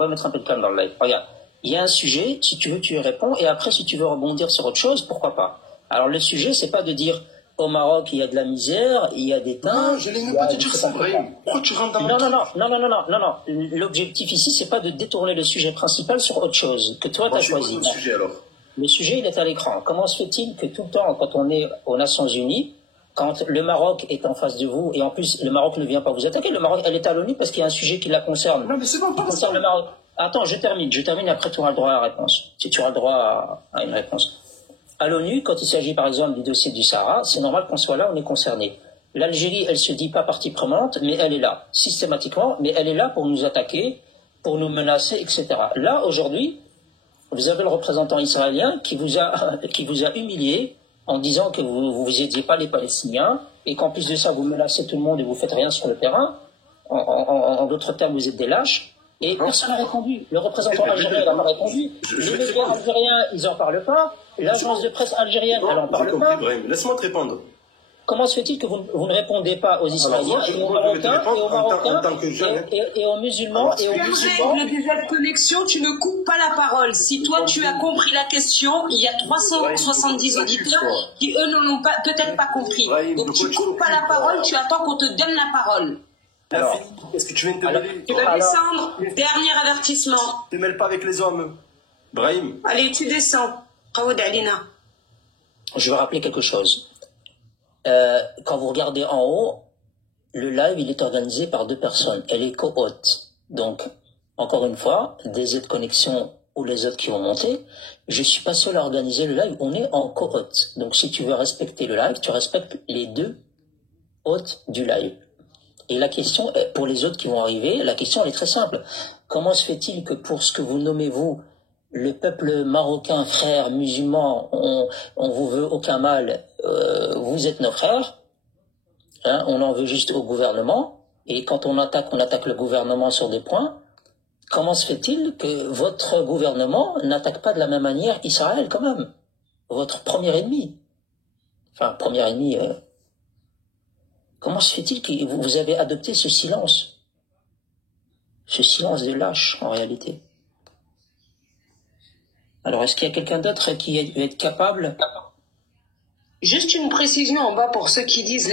le live. Regarde, il y a un sujet, si tu veux, tu y réponds. Et après, si tu veux rebondir sur autre chose, pourquoi pas. Alors, le sujet, c'est pas de dire... Au Maroc, il y a de la misère, il y a des teintes. Non, je n'ai même pas te dire ça, Brahim. Pourquoi tu rentres dans Non. L'objectif ici, c'est pas de détourner le sujet principal sur autre chose que toi, tu as choisi. Le sujet, alors. Le sujet, il est à l'écran. Comment se fait-il que tout le temps, quand on est aux Nations Unies, quand le Maroc est en face de vous, et en plus, le Maroc ne vient pas vous attaquer, le Maroc, elle est à l'ONU parce qu'il y a un sujet qui la concerne. Non, mais c'est bon, pas ça. Le Maroc. Attends, je termine, après tu auras le droit à la réponse. Si tu auras le droit à une réponse. À l'ONU, quand il s'agit par exemple du dossier du Sahara, c'est normal qu'on soit là, on est concerné. L'Algérie, elle se dit pas partie prenante, mais elle est là, systématiquement, mais elle est là pour nous attaquer, pour nous menacer, etc. Là, aujourd'hui, vous avez le représentant israélien qui vous a humilié en disant que vous aidiez pas les Palestiniens, et qu'en plus de ça, vous menacez tout le monde et vous faites rien sur le terrain. En d'autres termes, vous êtes des lâches. Et personne n'a répondu. Le représentant algérien n'a pas répondu. Les médias algériens, ils n'en parlent pas. L'agence de presse algérienne, elle n'en parle pas. Laisse-moi te répondre. Comment se fait-il que vous ne répondez pas aux Israéliens et aux Marocains et aux musulmans et aux musulmans? Le déjà de connexion, tu ne coupes pas la parole. Si toi tu as compris la question, il y a 370 auditeurs qui eux n'ont peut-être pas compris. Donc tu coupes pas la parole, tu attends qu'on te donne la parole. Alors, est-ce que tu viens de te mêler? Tu vas descendre. Dernier avertissement. Ne te mêle pas avec les hommes. Brahim. Allez, tu descends. Raoud Alina. Je veux rappeler quelque chose. Quand vous regardez en haut, le live, il est organisé par 2 personnes. Elle est co-hôte. Donc, encore une fois, des aides connexion ou les autres qui vont monter, je suis pas seul à organiser le live, on est en co-hôte. Donc, si tu veux respecter le live, tu respectes les 2 hôtes du live. Et la question, pour les autres qui vont arriver, la question elle est très simple. Comment se fait-il que pour ce que vous nommez vous, le peuple marocain, frères, musulmans, on vous veut aucun mal, vous êtes nos frères, hein, on en veut juste au gouvernement, et quand on attaque le gouvernement sur des points, comment se fait-il que votre gouvernement n'attaque pas de la même manière Israël quand même? Votre premier ennemi. Enfin, premier ennemi. Comment se fait-il que vous avez adopté ce silence? Ce silence de lâche, en réalité. Alors, est-ce qu'il y a quelqu'un d'autre qui va être capable? Juste une précision en bas pour ceux qui disent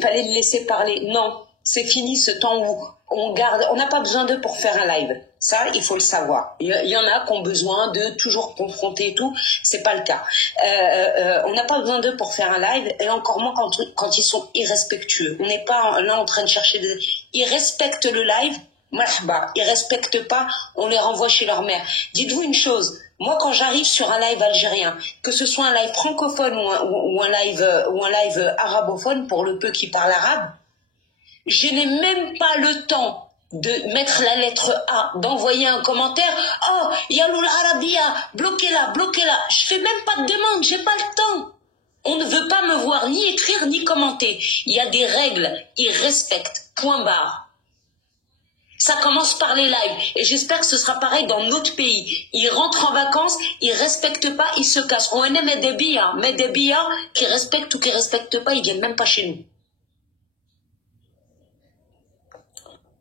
fallait le laisser parler. Non, c'est fini ce temps où on garde, on n'a pas besoin d'eux pour faire un live. Ça, il faut le savoir. Il y en a qui ont besoin de toujours confronter et tout. C'est pas le cas. On n'a pas besoin d'eux pour faire un live, et encore moins quand ils sont irrespectueux. On n'est pas là en train de chercher des... Ils respectent le live. Marhaba. Ils respectent pas, on les renvoie chez leur mère. Dites-vous une chose. Moi, quand j'arrive sur un live algérien, que ce soit un live francophone ou un live arabophone, pour le peu qui parle arabe, je n'ai même pas le temps de mettre la lettre A, d'envoyer un commentaire. Oh, Yaloul Arabia, bloquez-la, bloquez-la. Je fais même pas de demande, j'ai pas le temps. On ne veut pas me voir ni écrire ni commenter. Il y a des règles, ils respectent. Point barre. Ça commence par les lives. Et j'espère que ce sera pareil dans notre pays. Ils rentrent en vacances, ils respectent pas, ils se cassent. On aime des billards, mais des billards qui respectent ou qui respectent pas, ils viennent même pas chez nous.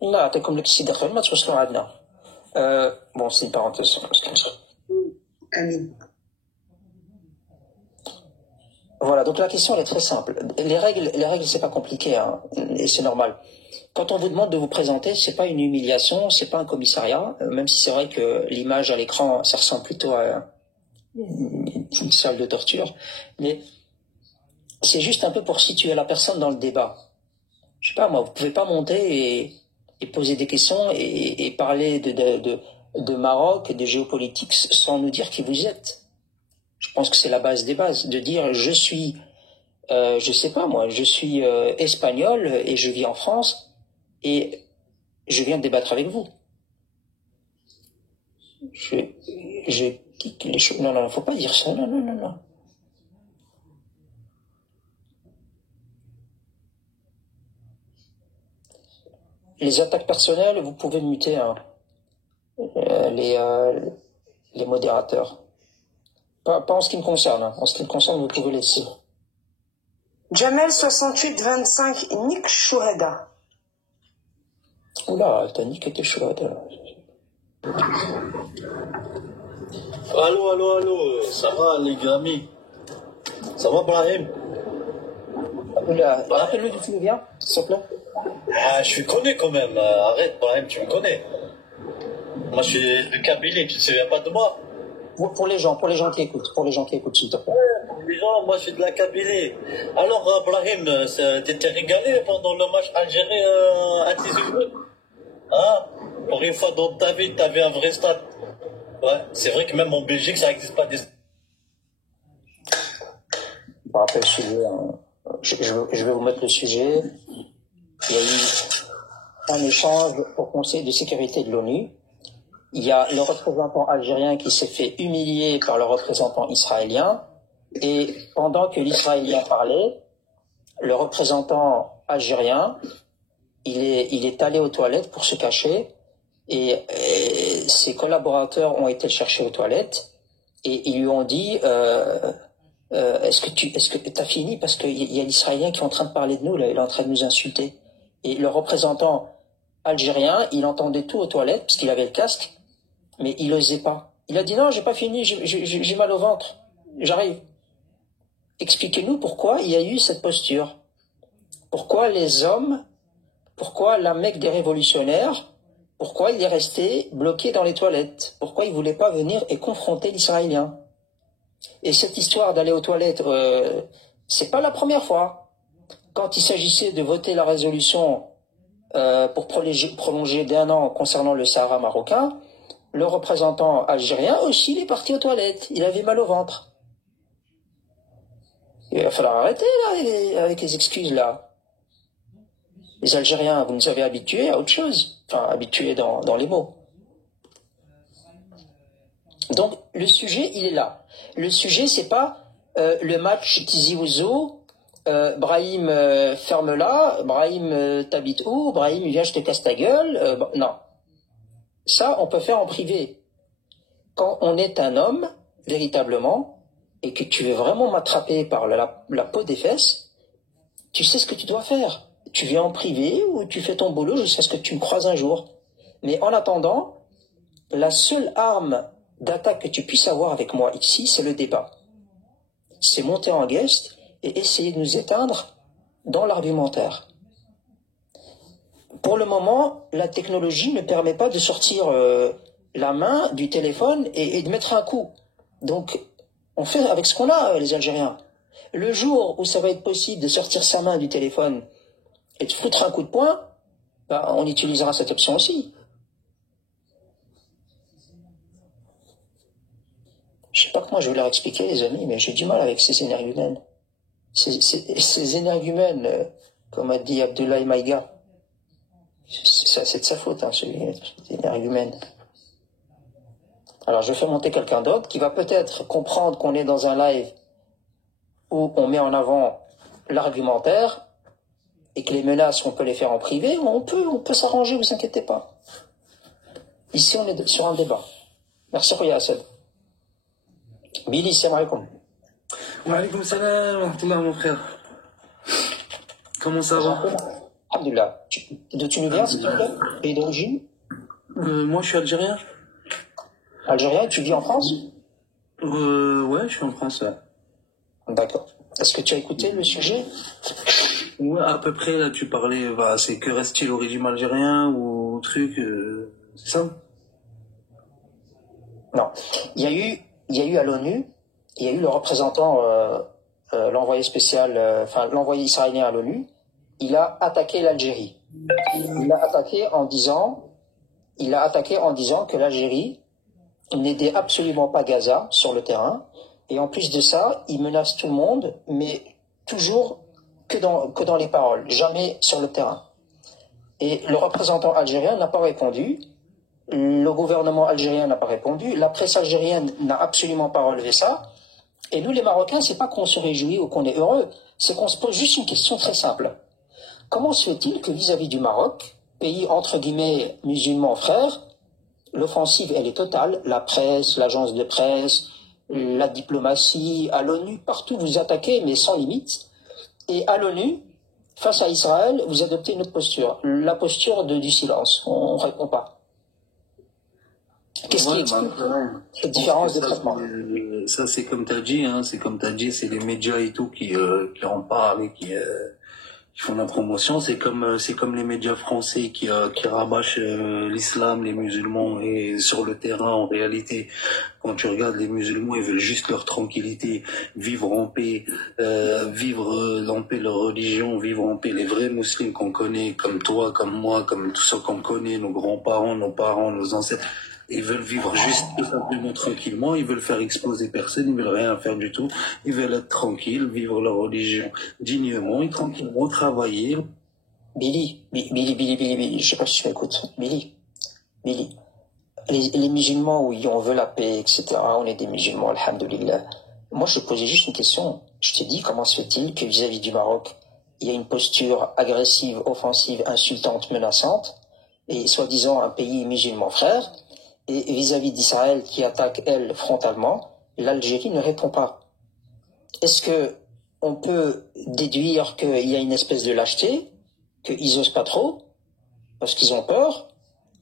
الله يعطيكم لك السيد خير ما توصلوا عندنا. Bon, c'est une parenthèse. Amin. Voilà, donc la question elle est très simple. Les règles c'est pas compliqué, hein, et c'est normal. Quand on vous demande de vous présenter, c'est pas une humiliation, c'est pas un commissariat, même si c'est vrai que l'image à l'écran, ça ressemble plutôt à une salle de torture, mais c'est juste un peu pour situer la personne dans le débat. Je sais pas moi, vous pouvez pas monter et poser des questions et parler de Maroc et de géopolitique sans nous dire qui vous êtes. Je pense que c'est la base des bases, de dire je suis, je sais pas moi, je suis espagnol et je vis en France et je viens de débattre avec vous. Je les choses. Non, non, faut pas dire ça. Non, non, non, non. Les attaques personnelles, vous pouvez muter hein, les modérateurs. Pas en ce qui me concerne. Hein. En ce qui me concerne, vous pouvez laisser. Jamel 6825, Nick Chouhada. Oula, t'as niqué tes chouhada. Allô, ça va les amis? Ça va Brahim? Oula, rappelle-le d'où tu viens, s'il te plaît. Ah, je suis connu quand même. Arrête Brahim, tu me connais. Moi je suis de Kabylie, tu te souviens pas de moi? Pour les gens qui écoutent, s'il te plaît. Les gens, moi je suis de la Kabylie. Alors Brahim, t'étais régalé pendant le match Algérie à 18h? Hein? Pour une fois dans ta vie, t'avais un vrai stade. Ouais, c'est vrai que même en Belgique, ça n'existe pas des... Je me rappelle le sujet. Hein. Je vais vous mettre le sujet. Il y a eu un échange au Conseil de sécurité de l'ONU. Il y a le représentant algérien qui s'est fait humilier par le représentant israélien. Et pendant que l'Israélien parlait, le représentant algérien, il est allé aux toilettes pour se cacher. Et ses collaborateurs ont été le chercher aux toilettes. Et ils lui ont dit, est-ce que t'as fini? Parce qu'il y a l'Israélien qui est en train de parler de nous, là, il est en train de nous insulter. Et le représentant algérien, il entendait tout aux toilettes, parce qu'il avait le casque, mais il n'osait pas. Il a dit non, j'ai pas fini, j'ai mal au ventre, j'arrive. Expliquez-nous pourquoi il y a eu cette posture. Pourquoi les hommes, pourquoi la Mecque des révolutionnaires, pourquoi il est resté bloqué dans les toilettes? Pourquoi il ne voulait pas venir et confronter l'Israélien? Et cette histoire d'aller aux toilettes, c'est pas la première fois. Quand il s'agissait de voter la résolution pour prolonger d'1 an concernant le Sahara marocain, le représentant algérien aussi, il est parti aux toilettes. Il avait mal au ventre. Il va falloir arrêter là, avec les excuses là. Les Algériens, vous nous avez habitués à autre chose. Enfin, habitués dans les mots. Donc, le sujet, il est là. Le sujet, c'est pas le match Tizi Ouzou, Brahim ferme-la, Brahim t'habites où, Brahim viens je te casse ta gueule, non. Ça, on peut faire en privé. Quand on est un homme, véritablement, et que tu veux vraiment m'attraper par la peau des fesses, tu sais ce que tu dois faire. Tu viens en privé ou tu fais ton boulot jusqu'à ce que tu me croises un jour. Mais en attendant, la seule arme d'attaque que tu puisses avoir avec moi ici, c'est le débat. C'est monter en guest et essayer de nous éteindre dans l'argumentaire. Pour le moment, la technologie ne permet pas de sortir la main du téléphone et de mettre un coup. Donc, on fait avec ce qu'on a, les Algériens. Le jour où ça va être possible de sortir sa main du téléphone et de foutre un coup de poing, bah, on utilisera cette option aussi. Je sais pas comment je vais leur expliquer, les amis, mais j'ai du mal avec ces énergumènes. Ces énergumènes, comme a dit Abdoulaye Maïga, c'est de sa faute, hein, cet énergumène. Alors je vais faire monter quelqu'un d'autre qui va peut-être comprendre qu'on est dans un live où on met en avant l'argumentaire et que les menaces, on peut les faire en privé, on peut s'arranger, vous inquiétez pas. Ici, on est sur un débat. Merci, Rouya Assad. Billy, salam alaikum. Wa alaykoum salam wa rahmatullah, mon frère. Comment ça va? Alhamdulillah. D'où tu nous viens, s'il te plaît? Pays d'origine? Moi, je suis algérien. Algérien, tu vis en France? Ouais, je suis en France, ouais. D'accord. Est-ce que tu as écouté le sujet? Ouais, à peu près, là, tu parlais, bah, c'est que reste-t-il au régime algérien ou truc, c'est ça? Non. Il y a eu à l'ONU, il y a eu le représentant, l'envoyé spécial, l'envoyé israélien à l'ONU, il a attaqué l'Algérie. Il l'a attaqué en disant que l'Algérie n'aidait absolument pas Gaza sur le terrain, et en plus de ça, il menace tout le monde, mais toujours que dans les paroles, jamais sur le terrain. Et le représentant algérien n'a pas répondu, le gouvernement algérien n'a pas répondu, la presse algérienne n'a absolument pas relevé ça, et nous les Marocains, c'est pas qu'on se réjouit ou qu'on est heureux, c'est qu'on se pose juste une question très simple. Comment se fait-il que vis-à-vis du Maroc, pays entre guillemets musulmans frères, l'offensive elle est totale, la presse, l'agence de presse, la diplomatie, à l'ONU, partout vous attaquez mais sans limite, et à l'ONU, face à Israël, vous adoptez une autre posture, la posture du silence, on ne répond pas. Qu'est-ce qui explique cette différence de traitement? Ça, c'est comme tu as dit, hein, c'est les médias et tout qui en parlent et qui font la promotion. C'est comme les médias français qui rabâchent l'islam, les musulmans, et sur le terrain, en réalité, quand tu regardes les musulmans, ils veulent juste leur tranquillité, vivre en paix, vivre en paix leur religion, vivre en paix. Les vrais musulmans qu'on connaît, comme toi, comme moi, comme tous ceux qu'on connaît, nos grands-parents, nos parents, nos ancêtres, ils veulent vivre juste tout simplement tranquillement, ils veulent faire exploser personne, ils veulent rien faire du tout, ils veulent être tranquilles, vivre leur religion dignement et tranquillement, travailler. Billy, je sais pas si tu m'écoutes. Billy. Les musulmans, oui, on veut la paix, etc. On est des musulmans, alhamdoulilah. Moi, je posais juste une question. Je t'ai dit, comment se fait-il que vis-à-vis du Maroc, il y a une posture agressive, offensive, insultante, menaçante, et soi-disant un pays musulman frère, et vis-à-vis d'Israël qui attaque, elle, frontalement, l'Algérie ne répond pas. Est-ce que on peut déduire qu'il y a une espèce de lâcheté, qu'ils osent pas trop, parce qu'ils ont peur?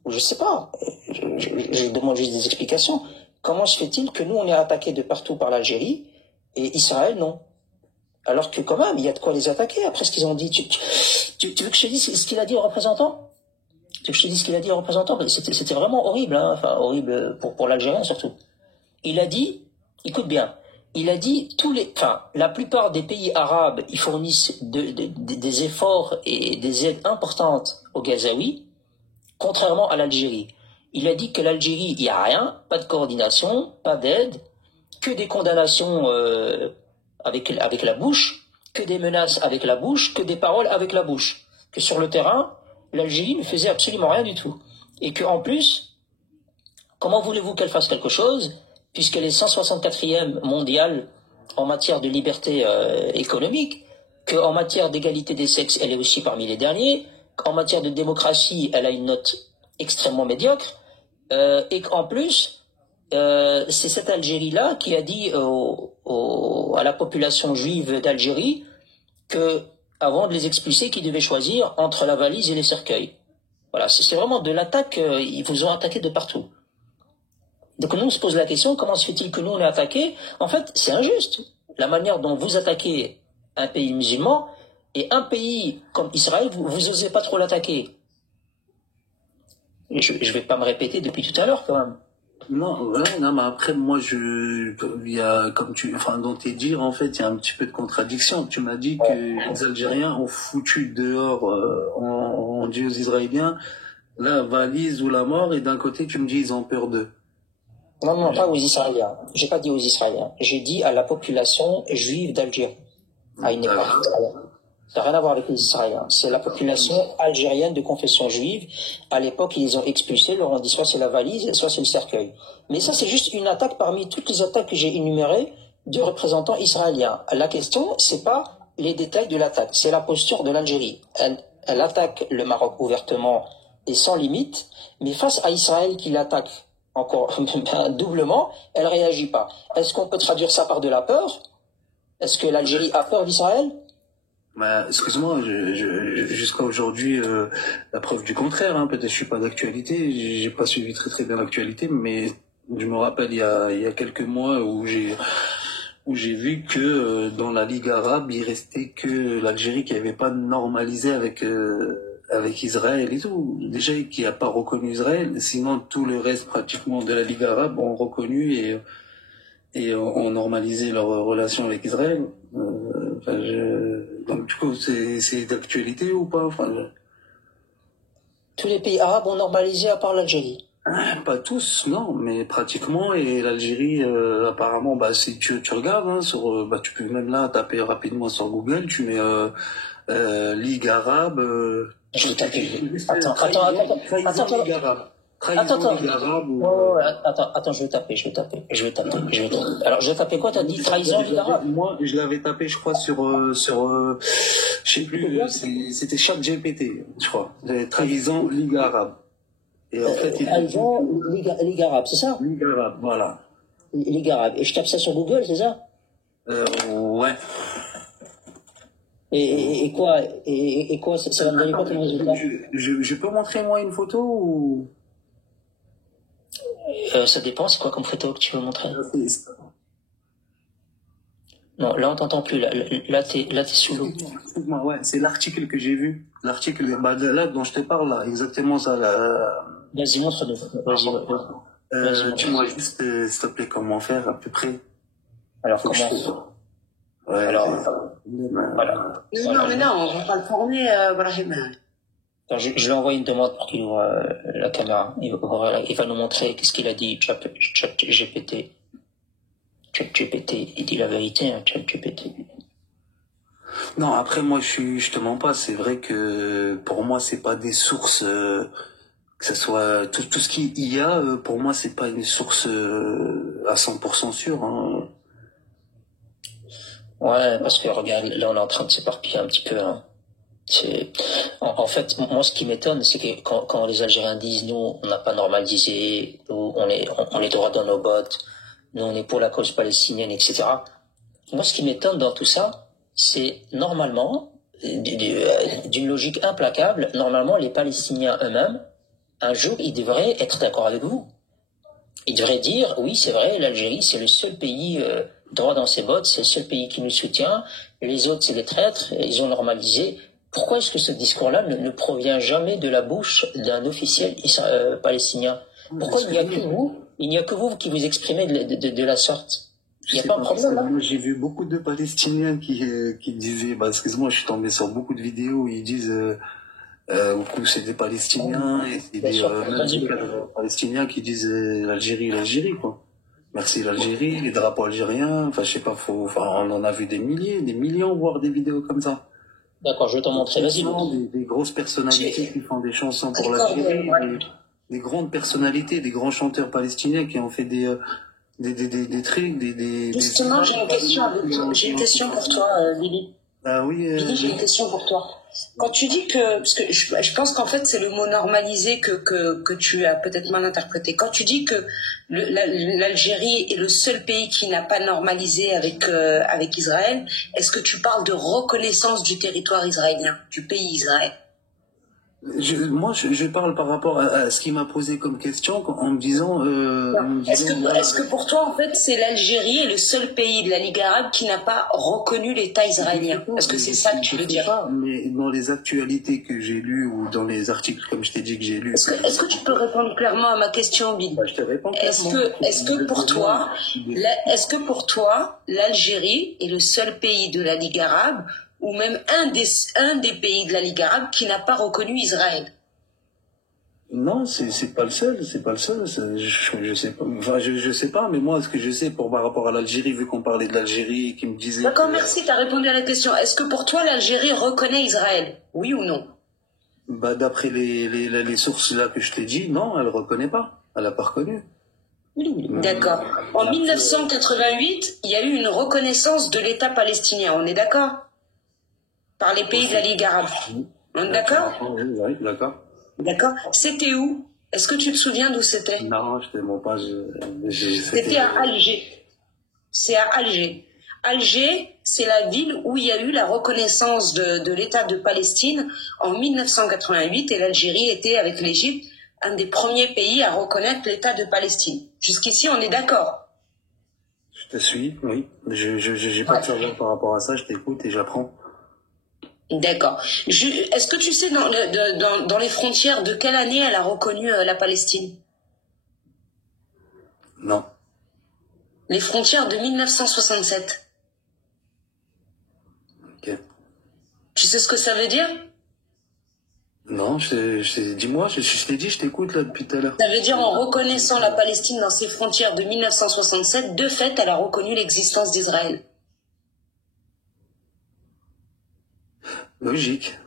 Ou je sais pas. Je demande juste des explications. Comment se fait-il que nous, on est attaqués de partout par l'Algérie, et Israël, non? Alors que quand même, il y a de quoi les attaquer après ce qu'ils ont dit. Tu veux que je te dise ce qu'il a dit au représentant? Tu veux que je te dise ce qu'il a dit au représentant? C'était vraiment horrible, hein, enfin horrible pour l'Algérien surtout. Il a dit, écoute bien, il a dit la plupart des pays arabes, ils fournissent des efforts et des aides importantes aux Gazaouis, contrairement à l'Algérie. Il a dit que l'Algérie, il n'y a rien, pas de coordination, pas d'aide, que des condamnations avec la bouche, que des menaces avec la bouche, que des paroles avec la bouche. Que sur le terrain, l'Algérie ne faisait absolument rien du tout. Et qu'en plus, comment voulez-vous qu'elle fasse quelque chose, puisqu'elle est 164e mondiale en matière de liberté économique, qu'en matière d'égalité des sexes, elle est aussi parmi les derniers, qu'en matière de démocratie, elle a une note extrêmement médiocre, Et qu'en plus, c'est cette Algérie-là qui a dit à la population juive d'Algérie que, avant de les expulser, qu'ils devaient choisir entre la valise et les cercueils. Voilà, c'est vraiment de l'attaque, ils vous ont attaqué de partout. Donc nous, on se pose la question, comment se fait-il que nous, on est attaqués? En fait, c'est injuste. La manière dont vous attaquez un pays musulman, et un pays comme Israël, vous osez pas trop l'attaquer. Je vais pas me répéter depuis tout à l'heure, quand même. Non, ouais, non, mais après, moi, il y a, comme enfin, dans tes dires, en fait, il y a un petit peu de contradiction. Tu m'as dit que les Algériens ont foutu dehors, on dit aux Israéliens, la valise ou la mort, et d'un côté, tu me dis, ils ont peur d'eux. Non, pas aux Israéliens. J'ai pas dit aux Israéliens. J'ai dit à la population juive d'Algérie. À une époque. Ça n'a rien à voir avec les Israéliens. C'est la population algérienne de confession juive. À l'époque, ils les ont expulsés, leur ont dit soit c'est la valise, soit c'est le cercueil. Mais ça, c'est juste une attaque parmi toutes les attaques que j'ai énumérées de représentants israéliens. La question, c'est pas les détails de l'attaque, c'est la posture de l'Algérie. Elle attaque le Maroc ouvertement et sans limite, mais face à Israël qui l'attaque encore doublement, elle réagit pas. Est-ce qu'on peut traduire ça par de la peur? Est-ce que l'Algérie a peur d'Israël? Bah, excuse-moi, jusqu'à aujourd'hui, la preuve du contraire, hein, peut-être je suis pas d'actualité, j'ai pas suivi très très bien l'actualité, mais je me rappelle il y a quelques mois où j'ai vu que dans la Ligue arabe, il restait que l'Algérie qui avait pas normalisé avec Israël et tout, déjà qui a pas reconnu Israël, sinon tout le reste pratiquement de la Ligue arabe ont reconnu et ont normalisé leur relation avec Israël. Donc du coup, c'est d'actualité ou pas? Enfin, Tous les pays arabes ont normalisé à part l'Algérie. Pas tous, non, mais pratiquement. Et l'Algérie, apparemment, bah si tu regardes, hein, bah tu peux même là taper rapidement sur Google, tu mets Ligue arabe. Je vais taper. Attends. Ligue arabe. Attends, je vais taper. Alors, je vais taper quoi? T'as dit trahison, Ligue arabe? Moi, je l'avais tapé, je crois, sur je sais plus, c'était ChatGPT, je crois. Trahison, Ligue arabe. Et en fait, trahison, Ligue arabe, c'est ça? Ligue arabe, voilà. Ligue arabe. Et je tape ça sur Google, c'est ça? Ouais. Et quoi, ça va me donner quoi comme résultat? Je peux montrer, moi, une photo ou... Ça dépend, c'est quoi comme photo que tu veux montrer? Non, là on t'entend plus, là t'es sous l'eau. Ouais, c'est l'article que j'ai vu. L'article, bah, là dont je te parle, là, exactement ça. Là. Vas-y, montre-nous. Vas-y. Dis-moi juste, s'il te plaît, comment faire à peu près. Alors, comment? Ouais, alors, voilà. Non, mais non, on va pas le former, Brahim. Je lui envoie une demande pour qu'il ouvre la caméra. Il va nous montrer qu'est-ce qu'il a dit, ChatGPT. ChatGPT, il dit la vérité, hein, ChatGPT. Non, après moi je te mens pas, c'est vrai que pour moi c'est pas des sources que ce soit tout ce qu'il y a pour moi c'est pas une source à 100% sûre. Hein. Ouais, parce que regarde, là on est en train de s'éparpiller un petit peu. Hein. En fait, moi ce qui m'étonne, c'est que quand les Algériens disent nous on n'a pas normalisé, nous on est droit dans nos bottes, nous on est pour la cause palestinienne, etc. Moi ce qui m'étonne dans tout ça, c'est normalement, d'une logique implacable, normalement les Palestiniens eux-mêmes, un jour ils devraient être d'accord avec vous. Ils devraient dire oui c'est vrai, l'Algérie c'est le seul pays droit dans ses bottes, c'est le seul pays qui nous soutient, les autres c'est des traîtres, ils ont normalisé. Pourquoi est-ce que ce discours-là ne provient jamais de la bouche d'un officiel palestinien? Pourquoi il n'y a que vous qui vous exprimez de la sorte? Il n'y a pas un problème là? J'ai vu beaucoup de Palestiniens qui disaient, bah excuse-moi, je suis tombé sur beaucoup de vidéos où ils disent c'est des Palestiniens et c'est des Palestiniens qui disent l'Algérie quoi. Merci l'Algérie, les drapeaux algériens, enfin je sais pas, on en a vu des milliers, des millions, voire des vidéos comme ça. D'accord, je vais t'en montrer, vas-y. Des grosses personnalités qui font des chansons pour l'Algérie, des grandes personnalités, des grands chanteurs palestiniens qui ont fait des trucs, Justement, j'ai une question pour toi, Lily. Ah oui, Billy, j'ai une question pour toi. Quand tu dis que, parce que je pense qu'en fait c'est le mot normalisé que tu as peut-être mal interprété. Quand tu dis que l'Algérie est le seul pays qui n'a pas normalisé avec Israël, est-ce que tu parles de reconnaissance du territoire israélien, du pays Israël? moi, je parle par rapport à ce qu'il m'a posé comme question en me disant... Est-ce que pour toi, en fait, c'est l'Algérie est le seul pays de la Ligue arabe qui n'a pas reconnu l'État israélien? Est-ce que c'est ça que tu veux dire? Pas, mais dans les actualités que j'ai lues ou dans les articles, comme je t'ai dit, que j'ai lus... Est-ce que tu peux répondre clairement à ma question, Bill? Je te réponds Est-ce que pour toi, l'Algérie est le seul pays de la Ligue arabe ou même un des pays de la Ligue arabe qui n'a pas reconnu Israël? Non, c'est pas le seul, je sais pas, enfin, je sais pas, mais moi, ce que je sais par rapport à l'Algérie, vu qu'on parlait de l'Algérie, qui me disait... D'accord, merci, tu as répondu à la question. Est-ce que pour toi, l'Algérie reconnaît Israël? Oui ou non? Bah, d'après les sources là que je t'ai dit, non, elle reconnaît pas. Elle a pas reconnu. D'accord. En 1988, il y a eu une reconnaissance de l'État palestinien, on est d'accord? Par les pays de la Ligue arabe. On est d'accord? Oui, d'accord. D'accord. C'était où? Est-ce que tu te souviens d'où c'était? Non, je te mens pas. C'était à Alger. C'est à Alger. Alger, c'est la ville où il y a eu la reconnaissance de l'État de Palestine en 1988 et l'Algérie était, avec l'Égypte, un des premiers pays à reconnaître l'État de Palestine. Jusqu'ici, on est d'accord? Je te suis, oui. J'ai pas de savoir par rapport à ça, je t'écoute et j'apprends. D'accord. Est-ce que tu sais dans les frontières de quelle année elle a reconnu la Palestine? Non. Les frontières de 1967. Ok. Tu sais ce que ça veut dire? Non, dis-moi, je t'ai dit, je t'écoute là depuis tout à l'heure. Ça veut dire en reconnaissant la Palestine dans ses frontières de 1967, de fait, elle a reconnu l'existence d'Israël. Logique.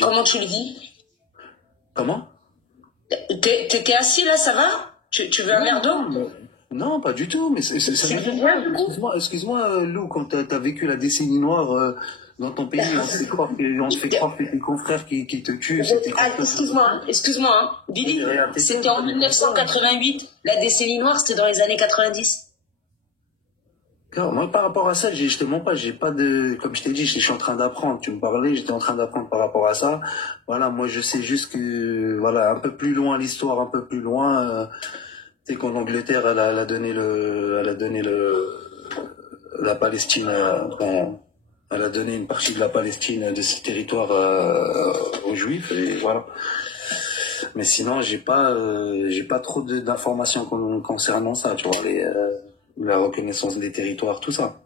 Comment tu le vis? Comment? T'es assis là, ça va? Tu veux un verre d'eau? Non, pas du tout, mais ça veut dire... Excuse-moi, Lou, quand t'as vécu la décennie noire dans ton pays, on se fait croire que tes confrères qui te tuent, excuse-moi, hein. Billy, c'était en 1988. La décennie noire, c'était dans les années 90. Moi, par rapport à ça, je te mens pas, j'ai pas de, comme je t'ai dit, je suis en train d'apprendre. Tu me parlais, j'étais en train d'apprendre par rapport à ça. Voilà, moi, je sais juste que, voilà, un peu plus loin, l'histoire un peu plus loin, c'est qu'en Angleterre, elle a donné la Palestine, elle a donné une partie de la Palestine, de ce territoire, aux Juifs, et voilà. Mais sinon, j'ai pas trop d'informations concernant ça, tu vois, la reconnaissance des territoires, tout ça.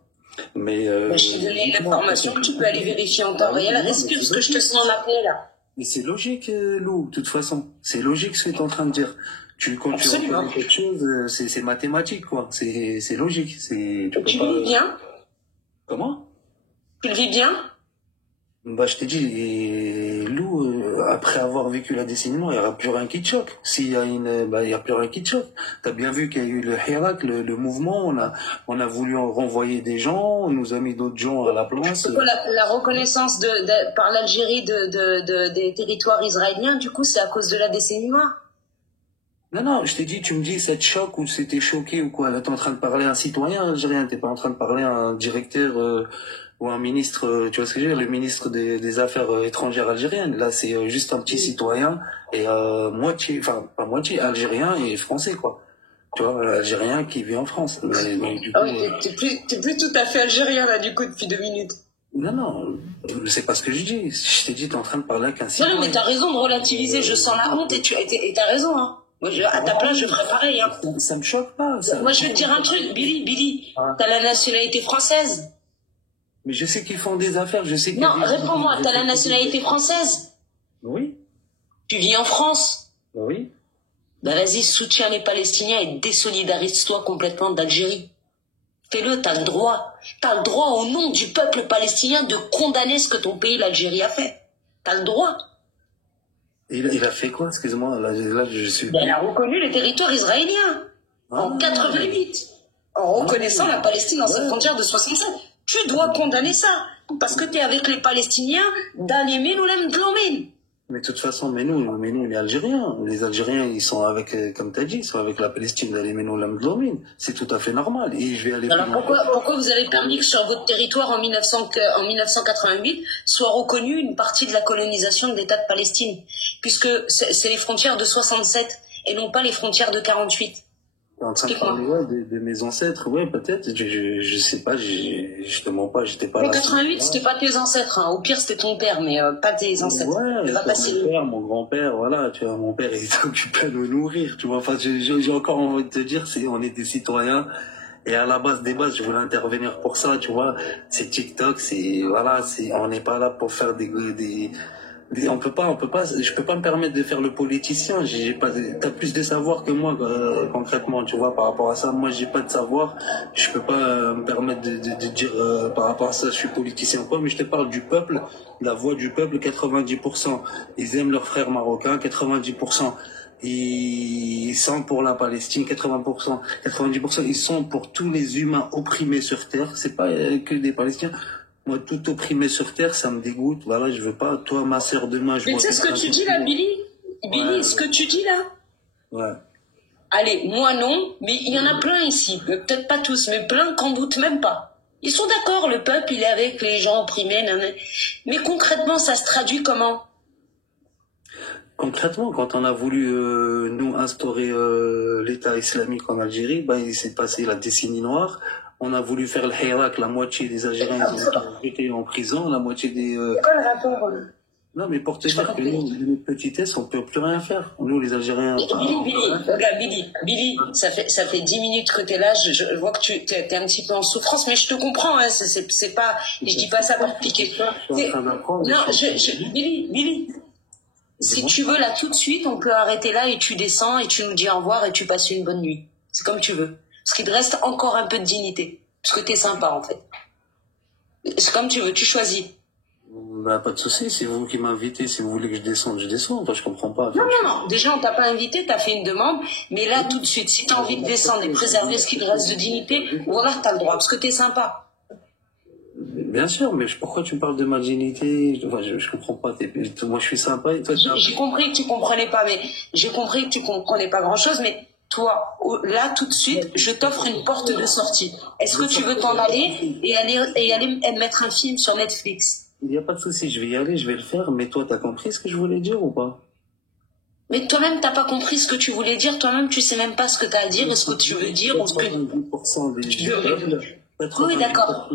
Mais je t'ai donné l'information, tu peux aller vérifier en temps réel. Respire ce que je te sens en appeler là. Mais c'est logique, Lou, de toute façon. C'est logique ce que tu es en train de dire. Quand tu reconnais quelque chose, c'est mathématique, quoi. C'est logique. Tu le vis bien? Comment? Tu le vis bien? Bah, je t'ai dit, Lou, après avoir vécu la décennie noire, il n'y aura plus rien qui te choque. S'il y a il n'y a plus rien qui te choque. T'as bien vu qu'il y a eu le Hirak, le mouvement, on a voulu renvoyer des gens, on nous a mis d'autres gens à la place. C'est quoi la reconnaissance par l'Algérie des territoires israéliens, du coup, c'est à cause de la décennie noire? Non, je t'ai dit, tu me dis que ça te choque ou c'était choqué ou quoi. Là, t'es en train de parler à un citoyen algérien, t'es pas en train de parler à un directeur, ou un ministre, tu vois ce que je veux dire, le ministre des Affaires étrangères algériennes. Là, c'est juste un petit citoyen et pas moitié, algérien et français, quoi. Tu vois, algérien qui vit en France. Mais, donc, du coup, t'es plus tout à fait algérien, là, du coup, depuis 2 minutes. Non, c'est pas ce que je dis. Je t'ai dit, t'es en train de parler avec un citoyen. Non, mais t'as raison de relativiser, je sens la honte et t'as raison, hein. Moi, à ta place, je ferais pareil, hein. Ça me choque pas, ça. Moi, je vais te dire un truc, Billy, t'as la nationalité française. Mais je sais qu'ils font des affaires, je sais qu'ils... Non, réponds-moi, t'as la nationalité française? Oui. Tu vis en France? Oui. Bah vas-y, soutiens les Palestiniens et désolidarise-toi complètement d'Algérie. Fais-le, t'as le droit. T'as le droit au nom du peuple palestinien de condamner ce que ton pays, l'Algérie, a fait. T'as le droit. Il a fait quoi, excuse-moi, là je suis... Ben, il a reconnu les territoires israéliens en 88, en reconnaissant la Palestine dans sa frontière de 67. Tu dois condamner ça. Parce que tu es avec les Palestiniens, d'Alimin ou l'Emdlomin. Mais de toute façon, mais nous, les Algériens. Les Algériens, ils sont avec, comme tu as dit, ils sont avec la Palestine d'Alimin ou l'Emdlomin. C'est tout à fait normal. Et je vais aller Alors pourquoi vous avez permis que sur votre territoire en 1988 soit reconnue une partie de la colonisation de l'État de Palestine? Puisque c'est les frontières de 67 et non pas les frontières de 48. En train de parler de mes ancêtres, ouais, peut-être, je sais pas, je te mens pas, j'étais pas là. En 88, c'était pas tes ancêtres, hein. Au pire, c'était ton père, mais pas tes ancêtres. Ouais, mon père, mon grand-père, voilà, tu vois, mon père, il était occupé à nous nourrir, tu vois, enfin, j'ai encore envie de te dire, on est des citoyens, et à la base des bases, je voulais intervenir pour ça, tu vois, c'est TikTok, voilà, on n'est pas là pour faire on peut pas, je peux pas me permettre de faire le politicien. T'as plus de savoir que moi, concrètement, tu vois, par rapport à ça. Moi, j'ai pas de savoir. Je peux pas me permettre de dire, par rapport à ça, je suis politicien ou pas, mais je te parle du peuple, la voix du peuple, 90%. Ils aiment leurs frères marocains, 90%. Ils sont pour la Palestine, 80%, 90%. Ils sont pour tous les humains opprimés sur terre. C'est pas que des Palestiniens. Moi, tout opprimé sur terre, ça me dégoûte. Voilà, je veux pas. Toi, ma sœur, demain, je vois. Mais tu sais ce que tu dis là, Billy? Billy, ce que tu dis là? Ouais. Allez, moi non, mais il y en a plein ici. Peut-être pas tous, mais plein qu'en doutent même pas. Ils sont d'accord, le peuple, il est avec les gens opprimés, mais concrètement, ça se traduit comment? Concrètement, quand on a voulu nous instaurer l'État islamique en Algérie, il s'est passé la décennie noire. On a voulu faire le Hirak, la moitié des Algériens étaient en prison, la moitié des... C'est quoi le rapport Non, mais pour te dire que nous, une petitesse, on peut plus rien faire. Nous, les Algériens... Billy, ça fait 10 minutes que t'es là, je vois que t'es un petit peu en souffrance, mais je te comprends, hein, c'est pas... Je dis pas ça pour piquer. Non, Billy, si tu veux, là, tout de suite, on peut arrêter là et tu descends et tu nous dis au revoir et tu passes une bonne nuit. C'est comme tu veux. Parce qu'il te reste encore un peu de dignité. Parce que t'es sympa, en fait. C'est comme tu veux, tu choisis. Pas de souci, c'est vous qui m'invitez. Si vous voulez que je descende, je descends. Enfin, je comprends pas. Non. Déjà, on t'a pas invité, t'as fait une demande. Mais là, tout de suite, si t'as envie de descendre et préserver ce qui te reste de dignité, voilà, t'as le droit. Parce que t'es sympa. Bien sûr, mais pourquoi tu me parles de ma dignité? Enfin, je comprends pas. Moi, je suis sympa et toi, j'ai compris que tu comprenais pas, mais j'ai compris que tu comprenais pas grand-chose, mais... Toi, là, tout de suite, je t'offre une porte de sortie. Est-ce que tu veux t'en aller et aller mettre un film sur Netflix? Il n'y a pas de souci, je vais y aller, je vais le faire, mais toi, t'as compris ce que je voulais dire ou pas? Mais toi-même, t'as pas compris ce que tu voulais dire, toi-même, tu sais même pas ce que t'as à dire, ce que tu veux dire, ou ce que... 90% du peuple, oui, d'accord.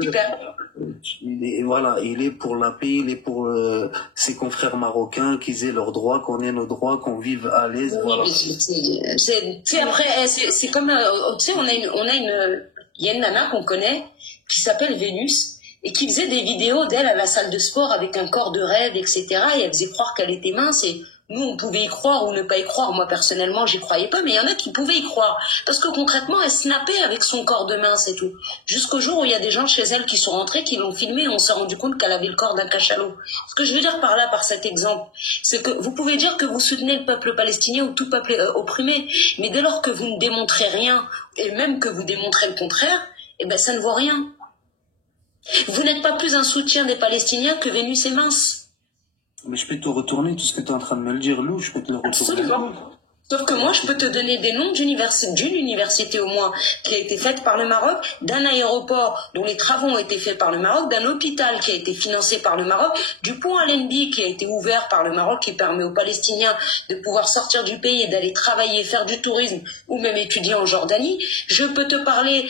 Super. Il est pour la paix, il est pour ses confrères marocains, qu'ils aient leurs droits, qu'on ait nos droits, qu'on vive à l'aise. Oui, voilà. Après, c'est comme, tu sais, il y a une nana qu'on connaît qui s'appelle Vénus et qui faisait des vidéos d'elle à la salle de sport avec un corps de rêve, etc. Et elle faisait croire qu'elle était mince et nous, on pouvait y croire ou ne pas y croire. Moi, personnellement, j'y croyais pas, mais il y en a qui pouvaient y croire. Parce que concrètement, elle snappait avec son corps de mince et tout. Jusqu'au jour où il y a des gens chez elle qui sont rentrés, qui l'ont filmé et on s'est rendu compte qu'elle avait le corps d'un cachalot. Ce que je veux dire par là, par cet exemple, c'est que vous pouvez dire que vous soutenez le peuple palestinien ou tout peuple opprimé, mais dès lors que vous ne démontrez rien, et même que vous démontrez le contraire, eh ben, ça ne vaut rien. Vous n'êtes pas plus un soutien des Palestiniens que Vénus est mince. Mais je peux te retourner tout ce que tu es en train de me le dire, Lou, je peux te le retourner. Absolument. Sauf que moi, je peux te donner des noms d'une université au moins qui a été faite par le Maroc, d'un aéroport dont les travaux ont été faits par le Maroc, d'un hôpital qui a été financé par le Maroc, du pont Allenby qui a été ouvert par le Maroc qui permet aux Palestiniens de pouvoir sortir du pays et d'aller travailler, faire du tourisme ou même étudier en Jordanie. Je peux te parler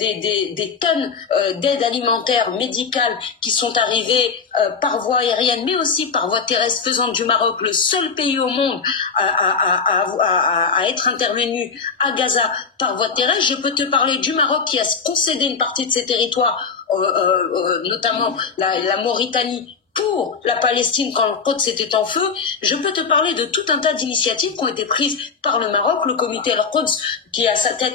des tonnes d'aide alimentaire, médicale qui sont arrivées par voie aérienne mais aussi par voie terrestre, faisant du Maroc le seul pays au monde à être intervenu à Gaza par voie terrestre. Je peux te parler du Maroc qui a concédé une partie de ses territoires, notamment la Mauritanie, pour la Palestine quand le Quds était en feu, je peux te parler de tout un tas d'initiatives qui ont été prises par le Maroc, le comité Al-Quds, qui a à sa tête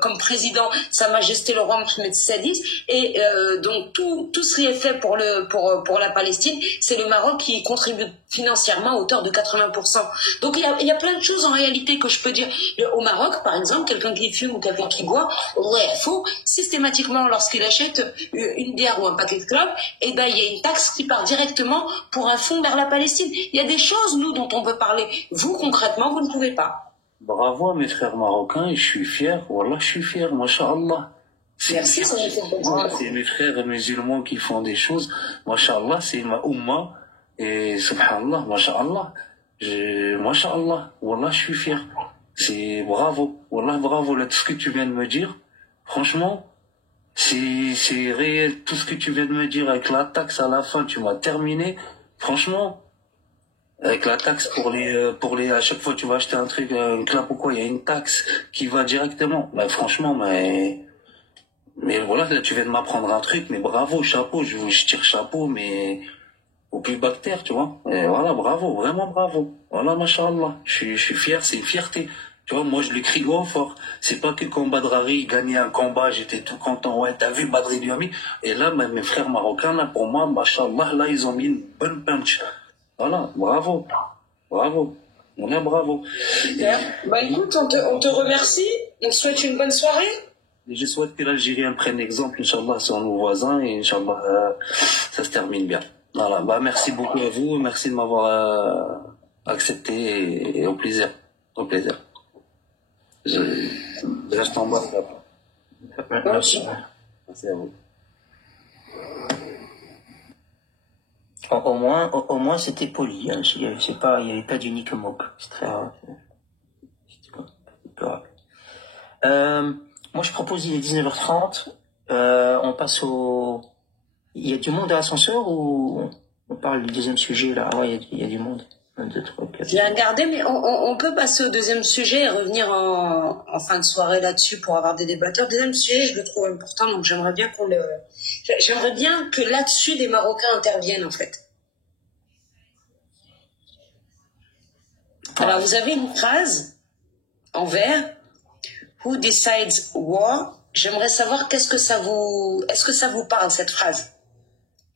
comme président Sa Majesté le roi Mohamed VI, et donc tout ce qui est fait pour la Palestine, c'est le Maroc qui contribue financièrement à hauteur de 80%. Donc il y a plein de choses en réalité que je peux dire. Au Maroc, par exemple, quelqu'un qui fume ou quelqu'un qui boit, ouais, faut systématiquement, lorsqu'il achète une bière ou un paquet de clopes, eh ben il y a une taxe qui part directement pour un fonds vers la Palestine. Il y a des choses, nous, dont on peut parler. Vous, concrètement, vous ne pouvez pas. Bravo à mes frères marocains, et je suis fier, wallah, je suis fier, masha'Allah. Merci, ça me fait plaisir. C'est mes frères musulmans qui font des choses, masha'Allah, c'est ma umma, et subhanallah, masha'Allah, masha'Allah, wallah, je suis fier. C'est bravo, wallah, bravo, là, tout ce que tu viens de me dire, franchement, c'est réel, tout ce que tu viens de me dire avec la taxe à la fin, tu m'as terminé, franchement. Avec la taxe à chaque fois que tu vas acheter un truc, une clope ou quoi, il y a une taxe qui va directement. Bah, franchement, mais voilà, là, tu viens de m'apprendre un truc, mais bravo, chapeau, je tire chapeau, mais au plus bactère, tu vois. Et voilà, bravo, vraiment bravo. Voilà, machallah. Je suis fier, c'est une fierté. Tu vois, moi, je le crie haut fort. C'est pas que quand Badrari gagnait un combat, j'étais tout content. Ouais, t'as vu, Badri lui a mis. Et là, mes frères marocains, là, pour moi, machallah, là, ils ont mis une bonne punch. Voilà, bravo, bravo, on est bravo. Bien. Bah écoute, on te remercie, on te souhaite une bonne soirée. Et je souhaite que l'Algérie prenne exemple, Inch'Allah, sur nos voisins, et Inch'Allah, ça se termine bien. Voilà, bah merci beaucoup à vous, merci de m'avoir accepté, et au plaisir, au plaisir. Je reste en bas. Merci. Merci à vous. Au moins, c'était poli. Hein. Il n'y avait pas d'unique moque. C'est très rare. Moi, je propose, il est 19h30. On passe au... Il y a du monde à l'ascenseur ou on parle du deuxième sujet là? Ah ouais, il y a du monde. 1, 2, 3, 4. Je l'ai regardé, mais on peut passer au deuxième sujet et revenir en fin de soirée là-dessus pour avoir des débatteurs. Deuxième sujet, je le trouve important, donc j'aimerais bien que là-dessus des Marocains interviennent en fait. Alors vous avez une phrase en vert. Who decides war? J'aimerais savoir est-ce que ça vous parle cette phrase?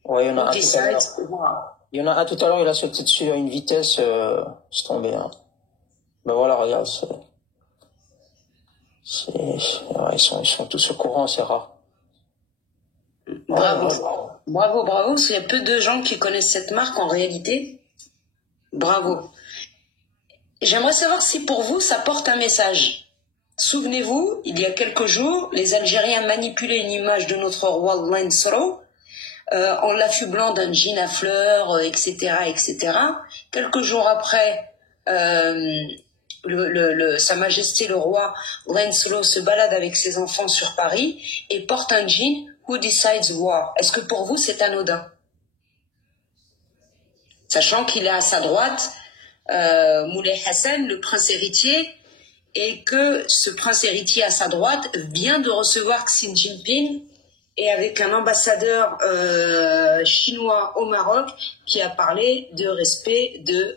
Ouais, il y en a Who un tout à l'heure. decides war? Il y en a un tout à l'heure, il a sauté dessus à une vitesse, c'est tombé. Hein. Ben voilà, regarde, ouais, ils sont tous au courant, c'est rare. Bravo. Bravo, bravo, parce qu'il y a peu de gens qui connaissent cette marque en réalité. Bravo. J'aimerais savoir si pour vous, ça porte un message. Souvenez-vous, il y a quelques jours, les Algériens manipulaient une image de notre roi Lancelot en l'affublant d'un jean à fleurs, etc., etc. Quelques jours après, Sa Majesté le roi Lancelot se balade avec ses enfants sur Paris et porte un jean Who decides war? Est-ce que pour vous, c'est anodin? Sachant qu'il a à sa droite Moulay Hassan, le prince héritier, et que ce prince héritier à sa droite vient de recevoir Xi Jinping et avec un ambassadeur chinois au Maroc qui a parlé de respect de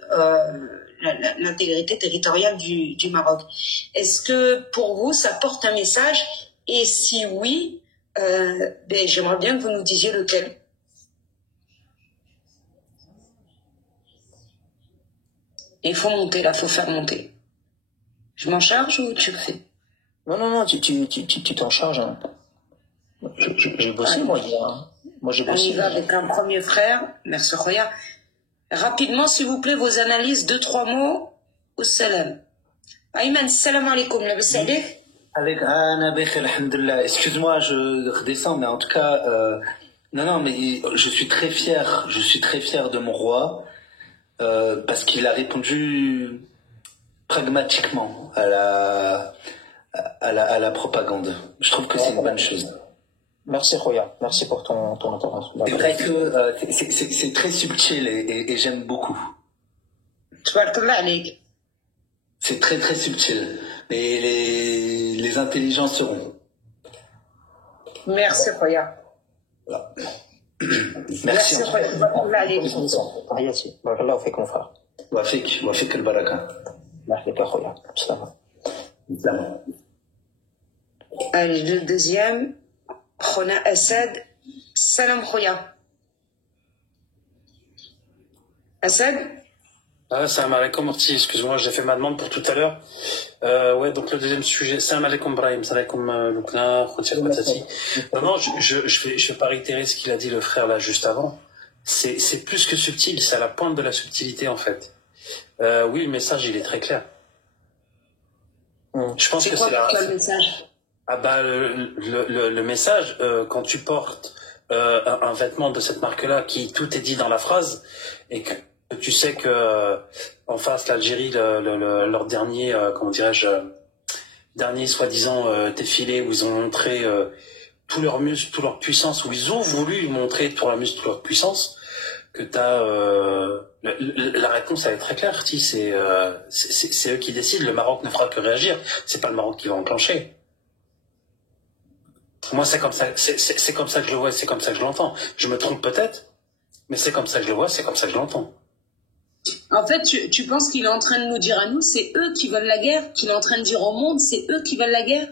l'intégrité territoriale du Maroc. Est-ce que pour vous ça porte un message? Et si oui, j'aimerais bien que vous nous disiez lequel. Il faut monter là, faut faire monter. Je m'en charge ou tu le fais? Non, tu t'en charges. Hein. J'ai bossé, moi, hier. Hein. Moi, j'ai bossé. On y va avec un premier frère. Merci, Khoya. Rapidement, s'il vous plaît, vos analyses, 2-3 mots. Au salam. Ayman, salam alaikum. La bassalik. Avec Anna Bekhel, alhamdulillah. Excuse-moi, je redescends, mais en tout cas, non, mais je suis très fier de mon roi, parce qu'il a répondu pragmatiquement à la propagande. Je trouve que c'est une bonne chose. Merci Khoya, merci pour ton intervention. C'est vrai que c'est très subtil et j'aime beaucoup. C'est très très subtil. Et les intelligents seront. Merci Khoya. Voilà. Merci. Merci, Khoya. Barakallah alayk. تحياتي بارك الله فيكم فرح وفيك البركة. مرحبا خويا بسلامة. Allez, le deuxième, Khona Assad. Salam Khoya. Assad? Salam alaikum, Orti, excuse-moi, j'ai fait ma demande pour tout à l'heure. Ouais, donc le deuxième sujet, salam alaikum Brahim, salam alaikum Lukna, Khoutia Patati. Non, je vais pas réitérer ce qu'il a dit le frère là juste avant. C'est plus que subtil, c'est à la pointe de la subtilité en fait. Oui, le message il est très clair. Je pense que c'est la... le message? Ah bah le message, quand tu portes un vêtement de cette marque-là qui tout est dit dans la phrase et que tu sais que en face l'Algérie leur dernier comment dirais-je dernier soi-disant défilé où ils ont montré tous leurs muscles, toute leur puissance, où ils ont voulu montrer tout leur muscle, toute leur puissance, que t'as la réponse elle est très claire, c'est eux qui décident. Le Maroc ne fera que réagir, c'est pas le Maroc qui va enclencher. Moi c'est comme ça, c'est comme ça que je le vois, c'est comme ça que je l'entends. Je me trompe peut-être, mais c'est comme ça que je le vois, c'est comme ça que je l'entends. En fait, tu penses qu'il est en train de nous dire à nous, c'est eux qui veulent la guerre, qu'il est en train de dire au monde, c'est eux qui veulent la guerre?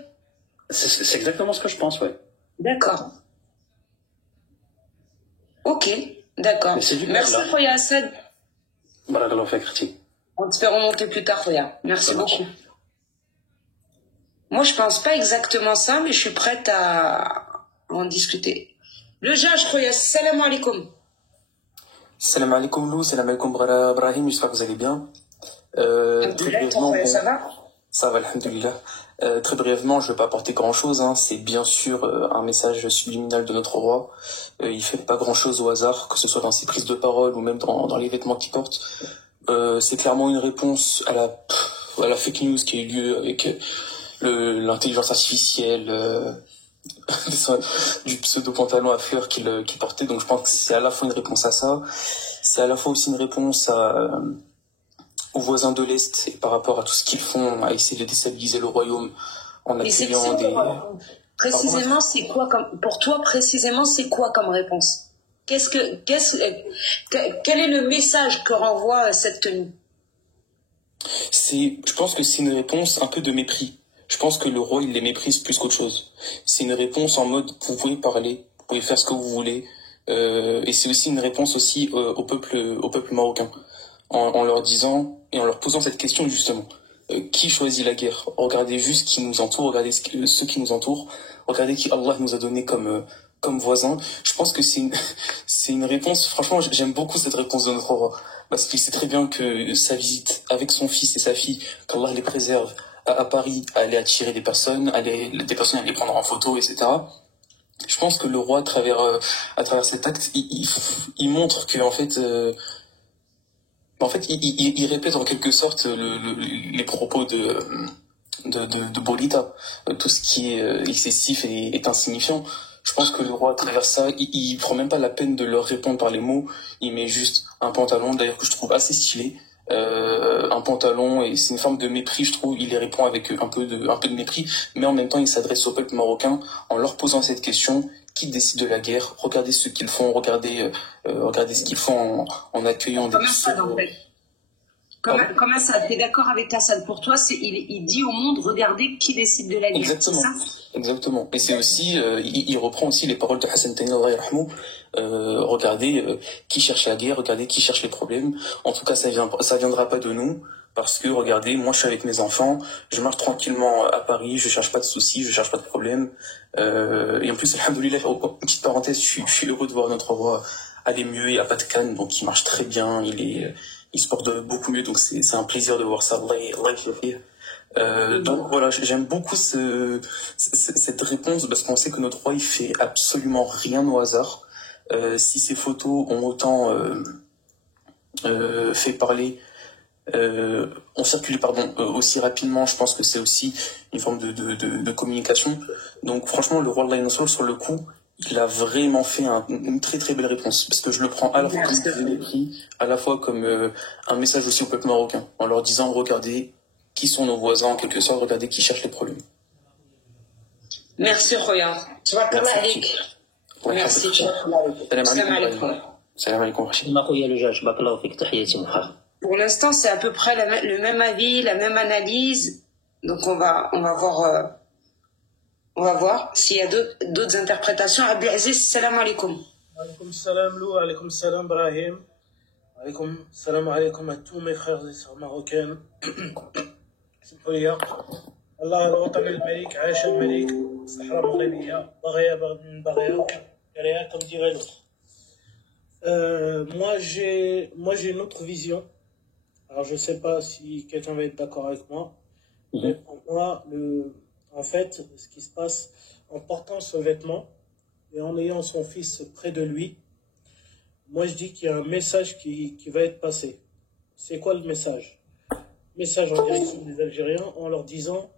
C'est exactement ce que je pense, ouais. D'accord. Ok, d'accord. Merci Khoya Assad. Barakallahu fik, Khati. On te fait remonter plus tard, Khoya. Merci beaucoup. Moi, je pense pas exactement ça, mais je suis prête à en discuter. Le juge, Khoya, salam alaikum. Salam alaikum Lou, salam alaikum Brahim, j'espère que vous allez bien. Très brièvement, ça va? Ça va, alhamdoulilah. Très brièvement, je ne vais pas apporter grand-chose, hein. C'est bien sûr un message subliminal de notre roi. Il fait pas grand-chose au hasard, que ce soit dans ses prises de parole ou même dans les vêtements qu'il porte. C'est clairement une réponse à la fake news qui a eu lieu avec l'intelligence artificielle, du pseudo-pantalon à fleurs qu'il portait. Donc je pense que c'est à la fois une réponse à ça, c'est à la fois aussi une réponse aux voisins de l'Est et par rapport à tout ce qu'ils font, à essayer de déstabiliser le royaume en accueillant des... Précisément, c'est quoi comme... Pour toi, précisément, c'est quoi comme réponse? Quel est le message que renvoie cette tenue? Je pense que c'est une réponse un peu de mépris. Je pense que le roi, il les méprise plus qu'autre chose. C'est une réponse en mode, vous pouvez parler, vous pouvez faire ce que vous voulez. Et c'est aussi une réponse aussi au peuple marocain. En leur disant, et en leur posant cette question justement. Qui choisit la guerre? Regardez juste qui nous entoure, regardez ceux qui nous entourent, regardez qui Allah nous a donné comme voisins. Je pense que c'est une réponse, franchement, j'aime beaucoup cette réponse de notre roi. Parce qu'il sait très bien que sa visite avec son fils et sa fille, qu'Allah les préserve, à Paris, allait attirer des personnes, allaient les prendre en photo, etc. Je pense que le roi, à travers cet acte, il montre que, en fait, il répète en quelque sorte les propos de Bolita. Tout ce qui est excessif est insignifiant. Je pense que le roi, à travers ça, il prend même pas la peine de leur répondre par les mots. Il met juste un pantalon, d'ailleurs, que je trouve assez stylé. Un pantalon, et c'est une forme de mépris, je trouve. Il les répond avec un peu de mépris, mais en même temps, il s'adresse au peuple marocain en leur posant cette question: qui décide de la guerre? Regardez ce qu'ils font, regardez ce qu'ils font en accueillant des... Comme Assad, t'es d'accord avec Assad? Pour toi, il dit au monde, regardez qui décide de la guerre. Exactement. Ça? Exactement. Et c'est aussi, il reprend aussi les paroles de Hassan Tani, Allah yarhamou. Regardez qui cherche la guerre, regardez qui cherche les problèmes. En tout cas, ça viendra pas de nous. Parce que, regardez, moi je suis avec mes enfants, je marche tranquillement à Paris, je cherche pas de soucis, je cherche pas de problèmes. Et en plus, alhamdoulilah, petite parenthèse, je suis heureux de voir notre roi aller mieux, il n'y a pas de canne, donc il marche très bien, il se porte beaucoup mieux, donc c'est un plaisir de voir ça. Donc voilà, j'aime beaucoup cette réponse, parce qu'on sait que notre roi, il fait absolument rien au hasard. Si ces photos ont autant fait parler, ont circulé aussi rapidement, je pense que c'est aussi une forme de communication. Donc franchement, le roi Allah Nasr, sur le coup, il a vraiment fait une très très belle réponse, parce que je le prends à la fois comme un mépris, à la fois comme un message aussi au peuple marocain, en leur disant: regardez qui sont nos voisins, en quelque sorte, regardez qui cherche les problèmes. Merci Khoya. Tu vas parler avec. Merci. Salam alaikum. Salam alaikum. ما خويا لجاج بارك الله فيك تحياتي mon frère. Pour l'instant, c'est à peu près le même avis, la même analyse. Donc on va voir s'il y a d'autres interprétations. Abdelaziz, salam alaikum. Alaikum salam Lou, alaikum salam Brahim, alaikum à tous mes frères et sœurs marocaines. الله الوطن الملك عاش الملك الصحراء المغربية بغيا من بغيا derrière comme dirait l'autre. Moi j'ai une autre vision. Alors je sais pas si quelqu'un va être d'accord avec moi. Mais pour moi, en fait, ce qui se passe en portant ce vêtement et en ayant son fils près de lui, moi je dis qu'il y a un message qui va être passé. C'est quoi le message? Message en direction des Algériens en leur disant: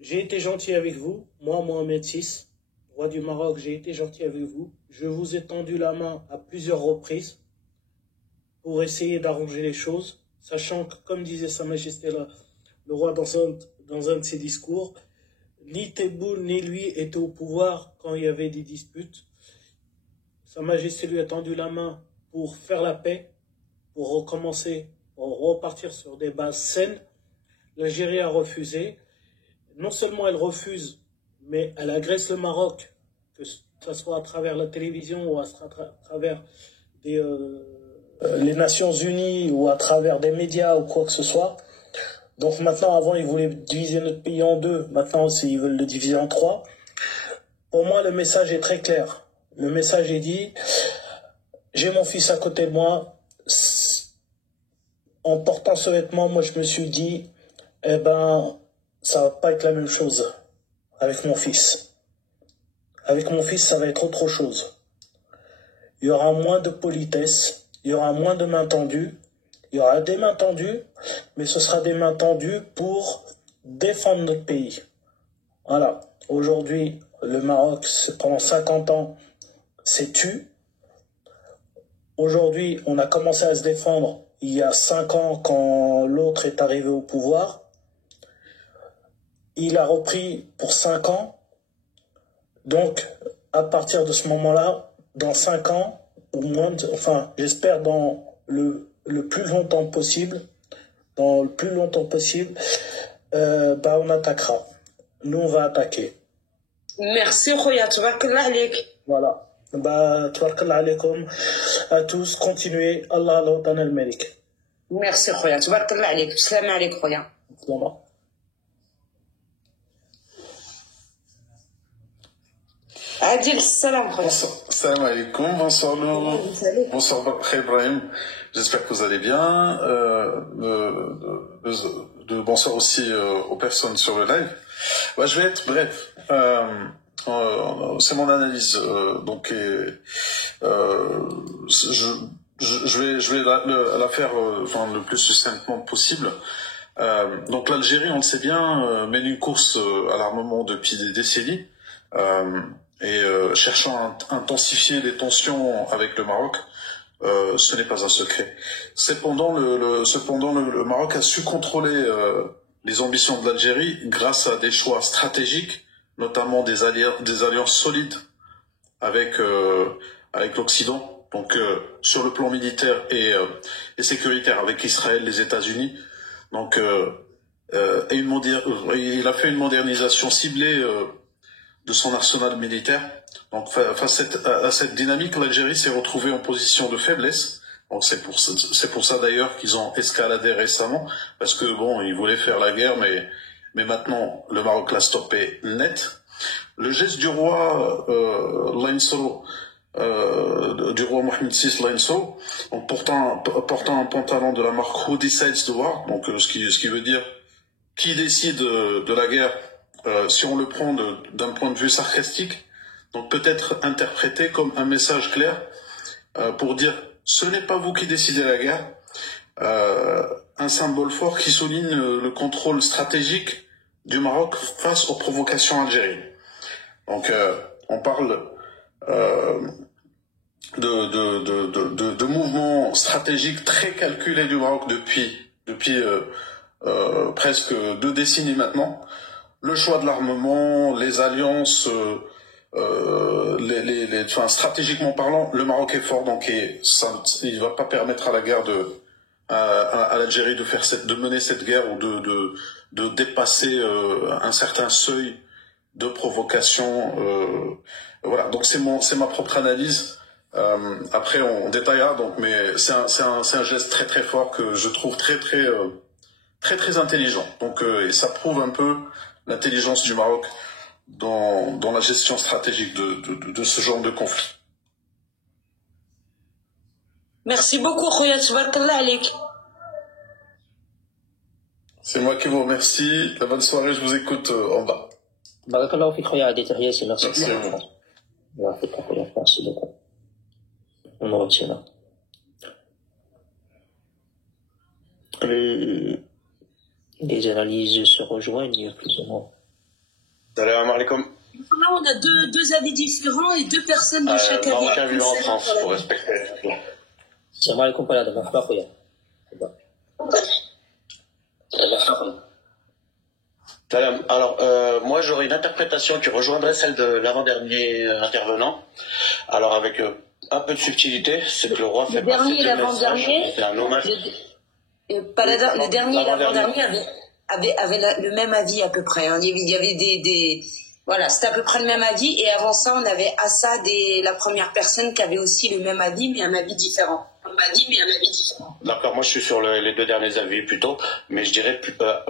j'ai été gentil avec vous, moi Mohamed VI, roi du Maroc, j'ai été gentil avec vous, je vous ai tendu la main à plusieurs reprises pour essayer d'arranger les choses, sachant que, comme disait Sa Majesté le roi dans un de ses discours, ni Tebboune ni lui étaient au pouvoir quand il y avait des disputes. Sa Majesté lui a tendu la main pour faire la paix, pour recommencer, pour repartir sur des bases saines. L'Algérie a refusé. Non seulement elle refuse, mais elle agresse le Maroc, que ce soit à travers la télévision ou à travers les Nations Unies ou à travers des médias ou quoi que ce soit. Donc maintenant, avant, ils voulaient diviser notre pays en deux. Maintenant, ils veulent le diviser en trois. Pour moi, le message est très clair. Le message est dit: j'ai mon fils à côté de moi. En portant ce vêtement, moi, je me suis dit, eh ben, ça va pas être la même chose avec mon fils. Avec mon fils, ça va être autre chose. Il y aura moins de politesse, il y aura moins de mains tendues, il y aura des mains tendues, mais ce sera des mains tendues pour défendre notre pays. Voilà. Aujourd'hui, le Maroc, pendant 50 ans, s'est tu. Aujourd'hui, on a commencé à se défendre il y a 5 ans quand l'autre est arrivé au pouvoir. Il a repris pour 5 ans. Donc, à partir de ce moment-là, dans 5 ans, ou moins, j'espère dans le plus longtemps possible, on attaquera. Nous, on va attaquer. Merci, Khoya. Tabarakallah alik. Voilà. Tabarakallah alaikum à tous. Continuez. Allah al-Watan al-Malik. Merci, Khoya. Tabarakallah alik. Salam alaikum, Khoya. Salam. Adil, salam. Salam alaikum, bonsoir Lou. Bonsoir Ibrahim. J'espère que vous allez bien. Bonsoir aussi aux personnes sur le live. Je vais être bref. C'est mon analyse. Je vais la faire le plus succinctement possible. Donc l'Algérie, on le sait bien, mène une course à l'armement depuis des décennies. Cherchant à intensifier les tensions avec le Maroc, ce n'est pas un secret. Cependant, le Maroc a su contrôler les ambitions de l'Algérie grâce à des choix stratégiques, notamment des alliances solides avec l'Occident, donc sur le plan militaire et sécuritaire avec Israël, les États-Unis. Donc, il a fait une modernisation ciblée de son arsenal militaire. Donc face à cette dynamique, l'Algérie s'est retrouvée en position de faiblesse. Donc c'est pour ça d'ailleurs qu'ils ont escaladé récemment, parce que ils voulaient faire la guerre, mais maintenant le Maroc l'a stoppé net. Le geste du roi du roi Mohamed VI Lainsou, donc portant un pantalon de la marque Who Decides the War, donc ce qui veut dire qui décide de la guerre. Si on le prend d'un point de vue sarcastique, donc peut-être interprété comme un message clair pour dire ce n'est pas vous qui décidez la guerre, un symbole fort qui souligne le contrôle stratégique du Maroc face aux provocations algériennes. Donc on parle de mouvements stratégiques très calculés du Maroc depuis presque 2 décennies maintenant. Le choix de l'armement, les alliances enfin, stratégiquement parlant, le Maroc est fort, donc il va pas permettre à la guerre à l'Algérie de mener cette guerre ou de dépasser un certain seuil de provocation. Voilà, donc c'est ma propre analyse. Après, on détaillera, donc, mais c'est un geste très très fort que je trouve très intelligent. Donc, et ça prouve un peu l'intelligence du Maroc dans la gestion stratégique de ce genre de conflit. Merci beaucoup, Khouya. Tabarakallah alik. C'est moi qui vous remercie. La bonne soirée, je vous écoute en bas. Barakallahu fik, Khouya Adi Tahiyasi, merci. Merci beaucoup. On retient là. Les analyses se rejoignent plus ou moins. Salam alaikum. Là, on a deux avis différents et deux personnes de chaque avis. Marocain vivant en France, pour respecter. Salam alaikum, Khouya Adi. Marhaba, Khouya. Salam. Alors, moi, j'aurais une interprétation qui rejoindrait celle de l'avant-dernier intervenant. Alors, avec un peu de subtilité, c'est que le roi fait passer et l'avant-dernier, c'est un hommage. Le dernier et l'avant-dernier avaient le même avis à peu près. Hein. Il y avait voilà, c'était à peu près le même avis. Et avant ça, on avait Assad et la première personne qui avait aussi le même avis, mais un avis différent. D'accord, moi je suis sur les deux derniers avis plutôt, mais je dirais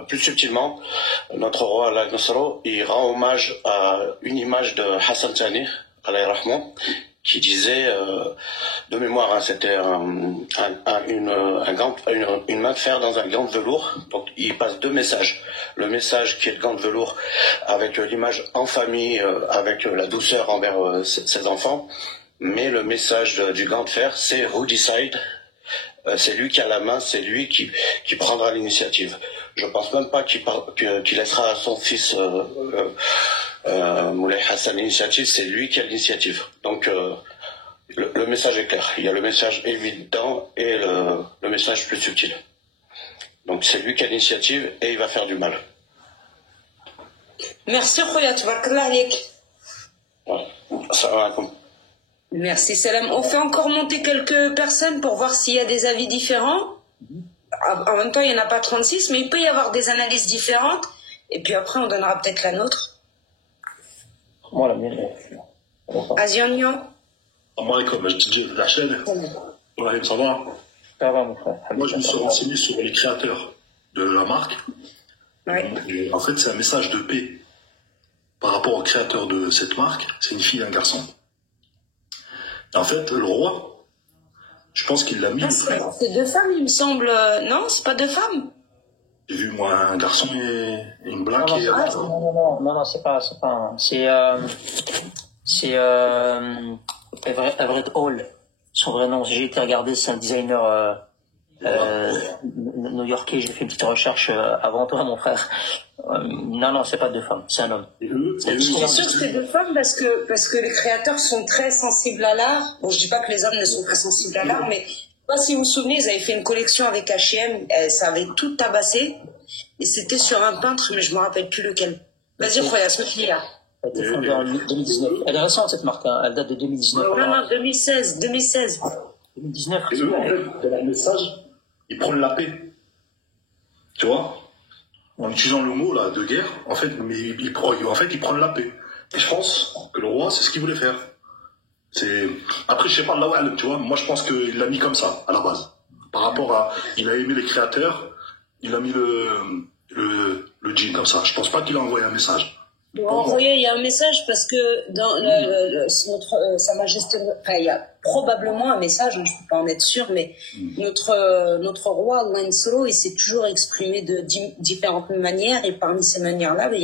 plus subtilement, notre roi Al-Nasro, il rend hommage à une image de Hassan Tani, alayhi rahman, qui disait, de mémoire, hein, c'était une main de fer dans un gant de velours. Donc il passe deux messages. Le message qui est le gant de velours avec l'image en famille, avec la douceur envers ses enfants. Mais le message du gant de fer, c'est who decide. C'est lui qui a la main, c'est lui qui prendra l'initiative. Je pense même pas qu'il laissera à son fils Moulay Hassan l'initiative, c'est lui qui a l'initiative. Donc le message est clair. Il y a le message évident et le message plus subtil. Donc c'est lui qui a l'initiative et il va faire du mal. Merci Khouya, tabarakallah alik. Salam alaikum. Merci Salam. On fait encore monter quelques personnes pour voir s'il y a des avis différents. En même temps, il n'y en a pas 36, mais il peut y avoir des analyses différentes. Et puis après, on donnera peut-être la nôtre. Moi, la mienne. Azionion. Moi, comme je dis, la chaîne. Ouais, ça va. Ça va, mon frère. Moi, je me suis renseigné sur les créateurs de la marque. Ouais. Et en fait, c'est un message de paix par rapport au créateur de cette marque. C'est une fille et un garçon. En fait, le roi, je pense qu'il l'a mis. C'est deux femmes, il me semble. Non, c'est pas deux femmes. J'ai vu, moi, un garçon et une blague. Non, c'est pas. C'est Everett Hall. Son vrai nom, j'ai été regarder, c'est un designer new-yorkais. J'ai fait une petite recherche avant toi, mon frère. Non, c'est pas deux femmes, c'est un homme. Je suis sûre que c'est deux femmes parce que les créateurs sont très sensibles à l'art. Bon, je dis pas que les hommes ne sont pas sensibles à l'art, mais je sais pas si vous vous souvenez, ils avaient fait une collection avec H&M, ça avait tout tabassé, et c'était sur un peintre, mais je me rappelle plus lequel. Vas-y, Khoya, ce qu'il y a. Elle a été fondée en 2019. Elle est récente, cette marque, hein. Elle date de 2019. Non, 2016. 2019. Et eux, en fait, dans leur message, ils prennent la paix. Tu vois? En utilisant le mot là de guerre, en fait, ils prennent la paix. Et je pense que le roi, c'est ce qu'il voulait faire. Après, je sais pas, là, tu vois, moi je pense qu'il l'a mis comme ça, à la base. Par rapport à, il a aimé les créateurs, il a mis le jean comme ça. Je pense pas qu'il a envoyé un message. Il y a un message parce que dans Sa Majesté, enfin, il y a probablement un message, hein, je ne peux pas en être sûr, mais notre roi, Al-Nasro, il s'est toujours exprimé de différentes manières, et parmi ces manières-là, il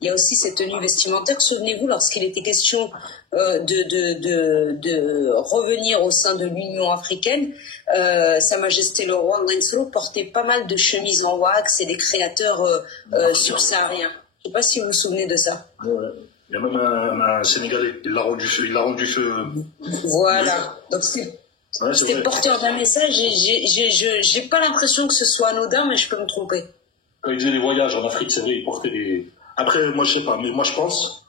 y a aussi cette tenue vestimentaire. Souvenez-vous, lorsqu'il était question de revenir au sein de l'Union africaine, Sa Majesté le roi Al-Nasro portait pas mal de chemises en wax et des créateurs subsahariens. Je ne sais pas si vous vous souvenez de ça. Ouais. Il y a même un Sénégalais, il l'a rendu feu. Voilà. Donc c'était porteur d'un message et j'ai pas l'impression que ce soit anodin, mais je peux me tromper. Quand il faisait des voyages en Afrique, c'est vrai, il portait des... Après, moi je sais pas, mais moi je pense,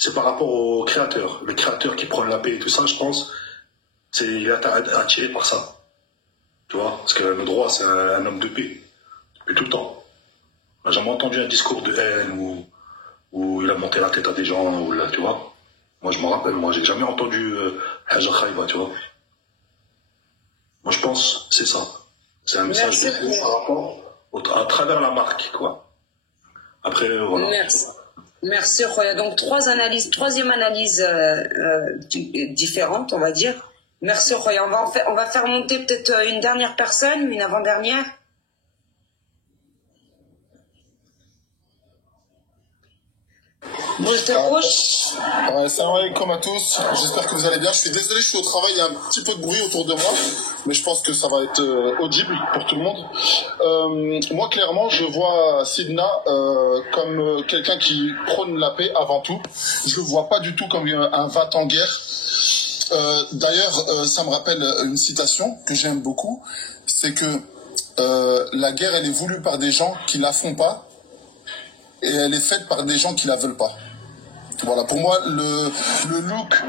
c'est par rapport aux créateurs. Le créateur qui prend la paix et tout ça, je pense, il est attiré par ça. Tu vois, parce que le droit, c'est un homme de paix. Depuis tout le temps. On n'a jamais entendu un discours de haine où il a monté la tête à des gens, ou là, tu vois. Moi, je me rappelle, moi, j'ai jamais entendu Haja Khaïba, tu vois. Moi, je pense, c'est ça. C'est un message de paix par rapport à travers la marque, quoi. Après, voilà. Merci, Khoya. Donc, troisième analyse différente, on va dire. Merci, Khoya. On va faire monter peut-être une dernière personne, une avant-dernière. Salam alaikum à tous, j'espère que vous allez bien. Je suis désolé, je suis au travail, il y a un petit peu de bruit autour de moi, mais je pense que ça va être audible pour tout le monde. Moi, clairement, je vois Sidna comme quelqu'un qui prône la paix avant tout. Je le vois pas du tout comme un va-t-en-guerre. D'ailleurs, ça me rappelle une citation que j'aime beaucoup, c'est que la guerre, elle est voulue par des gens qui la font pas, et elle est faite par des gens qui la veulent pas. Voilà, pour moi, le look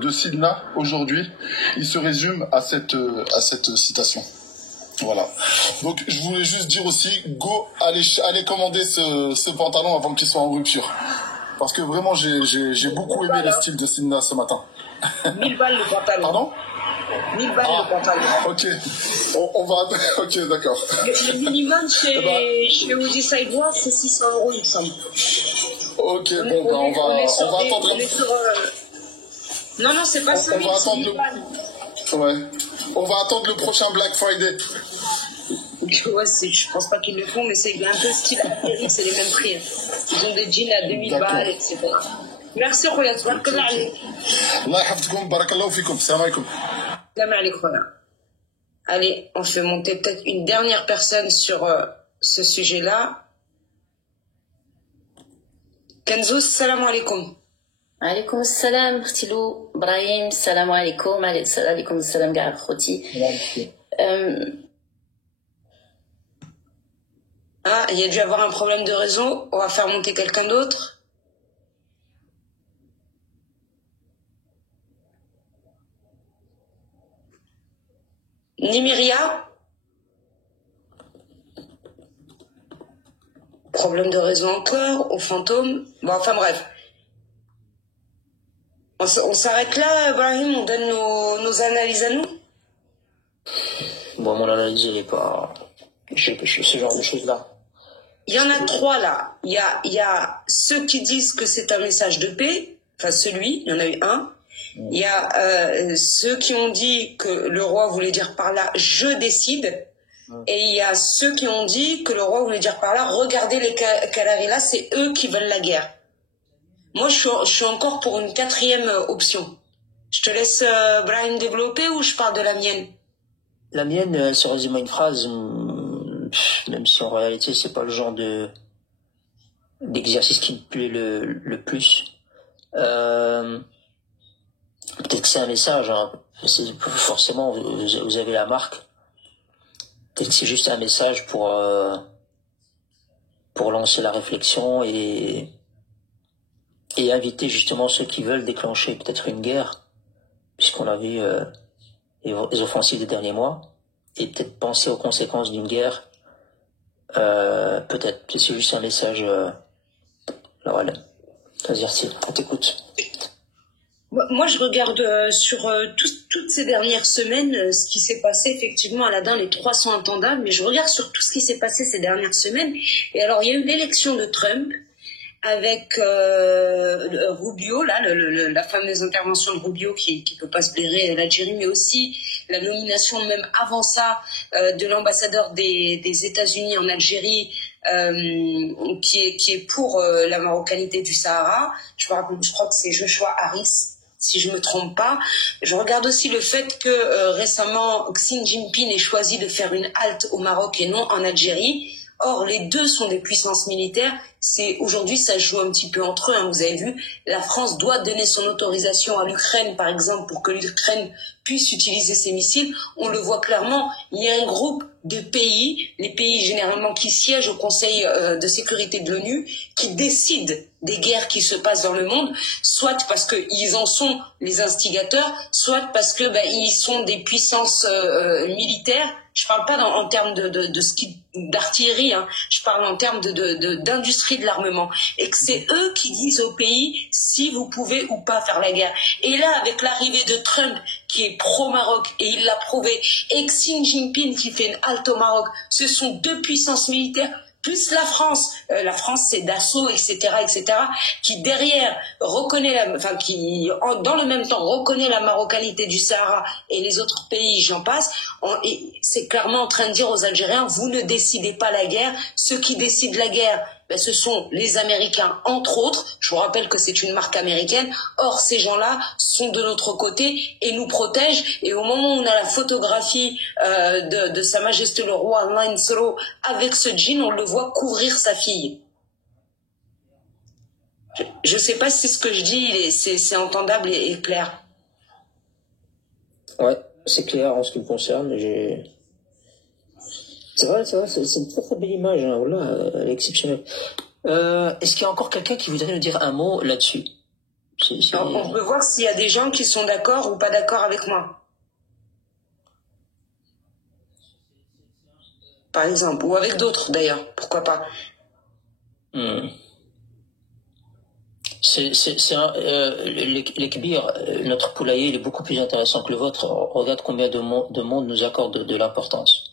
de Sidna aujourd'hui, il se résume à cette citation. Voilà. Donc, je voulais juste dire aussi, go, allez commander ce pantalon avant qu'il soit en rupture. Parce que vraiment, j'ai beaucoup aimé le style de Sidna ce matin. 1000 balles le pantalon. Pardon? 1000 balles le pantalon. Ok. On va... Ok, d'accord. Le minimum chez Oudi Saïdois, c'est 600 €, il me semble. Ok, bon, on va attendre. Non, c'est pas ça. On va attendre ouais. On va attendre le prochain Black Friday. Ouais, je pense pas qu'ils le font, mais c'est un peu style Amérique, c'est les mêmes prix. Ils ont des jeans à 2000 balles, etc. Merci, Khoya. Tabarakallah alayk. Allah yahfazkoum, barakallahu fikoum. Salam alaikum. Salam alaikum, Khoya. Allez, on fait monter peut-être une dernière personne sur ce sujet-là. Kenzo, salam alaikum. عليكم السلام اختي لو ابراهيم السلام عليكم عليكم السلام كاع خوتي Ah, il y a dû avoir un problème de réseau. On va faire monter quelqu'un d'autre. Nimiria. Problème de réseau encore. Au fantôme. Bon, enfin bref. On s'arrête là, Ibrahim. On donne nos analyses à nous. Bon, mon analyse, elle est pas... ce genre de choses-là. Il y en a 3 là. Il y a ceux qui disent que c'est un message de paix. Enfin, il y en a eu un. Il y a ceux qui ont dit que le roi voulait dire par là « je décide ». Et il y a ceux qui ont dit que le roi voulait dire par là « regardez les Kalari-là, c'est eux qui veulent la guerre ». Moi, je suis encore pour une 4e option. Je te laisse, Brahim, développer ou je parle de la mienne? La mienne se résume à une phrase, même si en réalité, c'est pas le genre d'exercice qui me plaît le plus. Peut-être que c'est un message, hein. Forcément, vous avez la marque. Peut-être que c'est juste un message pour lancer la réflexion et inviter justement ceux qui veulent déclencher peut-être une guerre, puisqu'on a vu les offensives des derniers mois, et peut-être penser aux conséquences d'une guerre. Peut-être c'est juste un message. Alors voilà, vas-y, on t'écoute. Moi, je regarde sur toutes ces dernières semaines ce qui s'est passé. Effectivement, Aladdin, les 3 sont intendables, mais je regarde sur tout ce qui s'est passé ces dernières semaines. Et alors, il y a eu l'élection de Trump avec Rubio, là, la fameuse intervention de Rubio qui peut pas se blairer l'Algérie, mais aussi la nomination, même avant ça, de l'ambassadeur des États-Unis en Algérie, qui est pour la marocanité du Sahara. Je crois que c'est Joshua Harris, si je me trompe pas. Je regarde aussi le fait que récemment Xi Jinping ait choisi de faire une halte au Maroc et non en Algérie. Or, les deux sont des puissances militaires. Aujourd'hui, ça se joue un petit peu entre eux, hein, vous avez vu. La France doit donner son autorisation à l'Ukraine, par exemple, pour que l'Ukraine puisse utiliser ses missiles. On le voit clairement, il y a un groupe de pays, les pays généralement qui siègent au Conseil de sécurité de l'ONU, qui décident des guerres qui se passent dans le monde, soit parce qu'ils en sont les instigateurs, soit parce que ils sont des puissances militaires. Je parle pas en termes d'artillerie, hein. Je parle en termes d'industrie de l'armement. Et que c'est eux qui disent au pays si vous pouvez ou pas faire la guerre. Et là, avec l'arrivée de Trump, qui est pro-Maroc, et il l'a prouvé, et Xi Jinping qui fait une halte au Maroc, ce sont deux puissances militaires, plus la France c'est Dassault, etc., qui derrière reconnaît, qui dans le même temps reconnaît la marocanité du Sahara et les autres pays, j'en passe, et c'est clairement en train de dire aux Algériens, vous ne décidez pas la guerre, ceux qui décident la guerre, ce sont les Américains, entre autres. Je vous rappelle que c'est une marque américaine. Or, ces gens-là sont de notre côté et nous protègent. Et au moment où on a la photographie de Sa Majesté le Roi Lansro avec ce jean, on le voit couvrir sa fille. Je ne sais pas si ce que je dis, c'est entendable et clair. Ouais, c'est clair en ce qui me concerne. C'est vrai, c'est une très très belle image, hein, voilà, elle est exceptionnelle. Est-ce qu'il y a encore quelqu'un qui voudrait nous dire un mot là-dessus? On peut voir s'il y a des gens qui sont d'accord ou pas d'accord avec moi. Par exemple, ou avec d'autres d'ailleurs, pourquoi pas. Les Kbir, notre poulailler, il est beaucoup plus intéressant que le vôtre. Regarde combien de monde nous accorde de l'importance.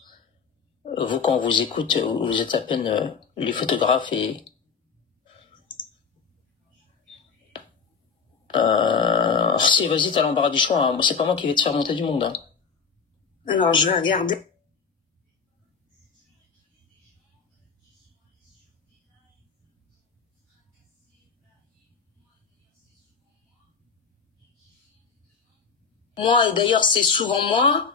Vous, quand on vous écoute, vous êtes à peine les photographes et... Si, vas-y, t'as l'embarras du choix. Hein. C'est pas moi qui vais te faire monter du monde. Hein. Alors, je vais regarder. Moi, et d'ailleurs, c'est souvent moi,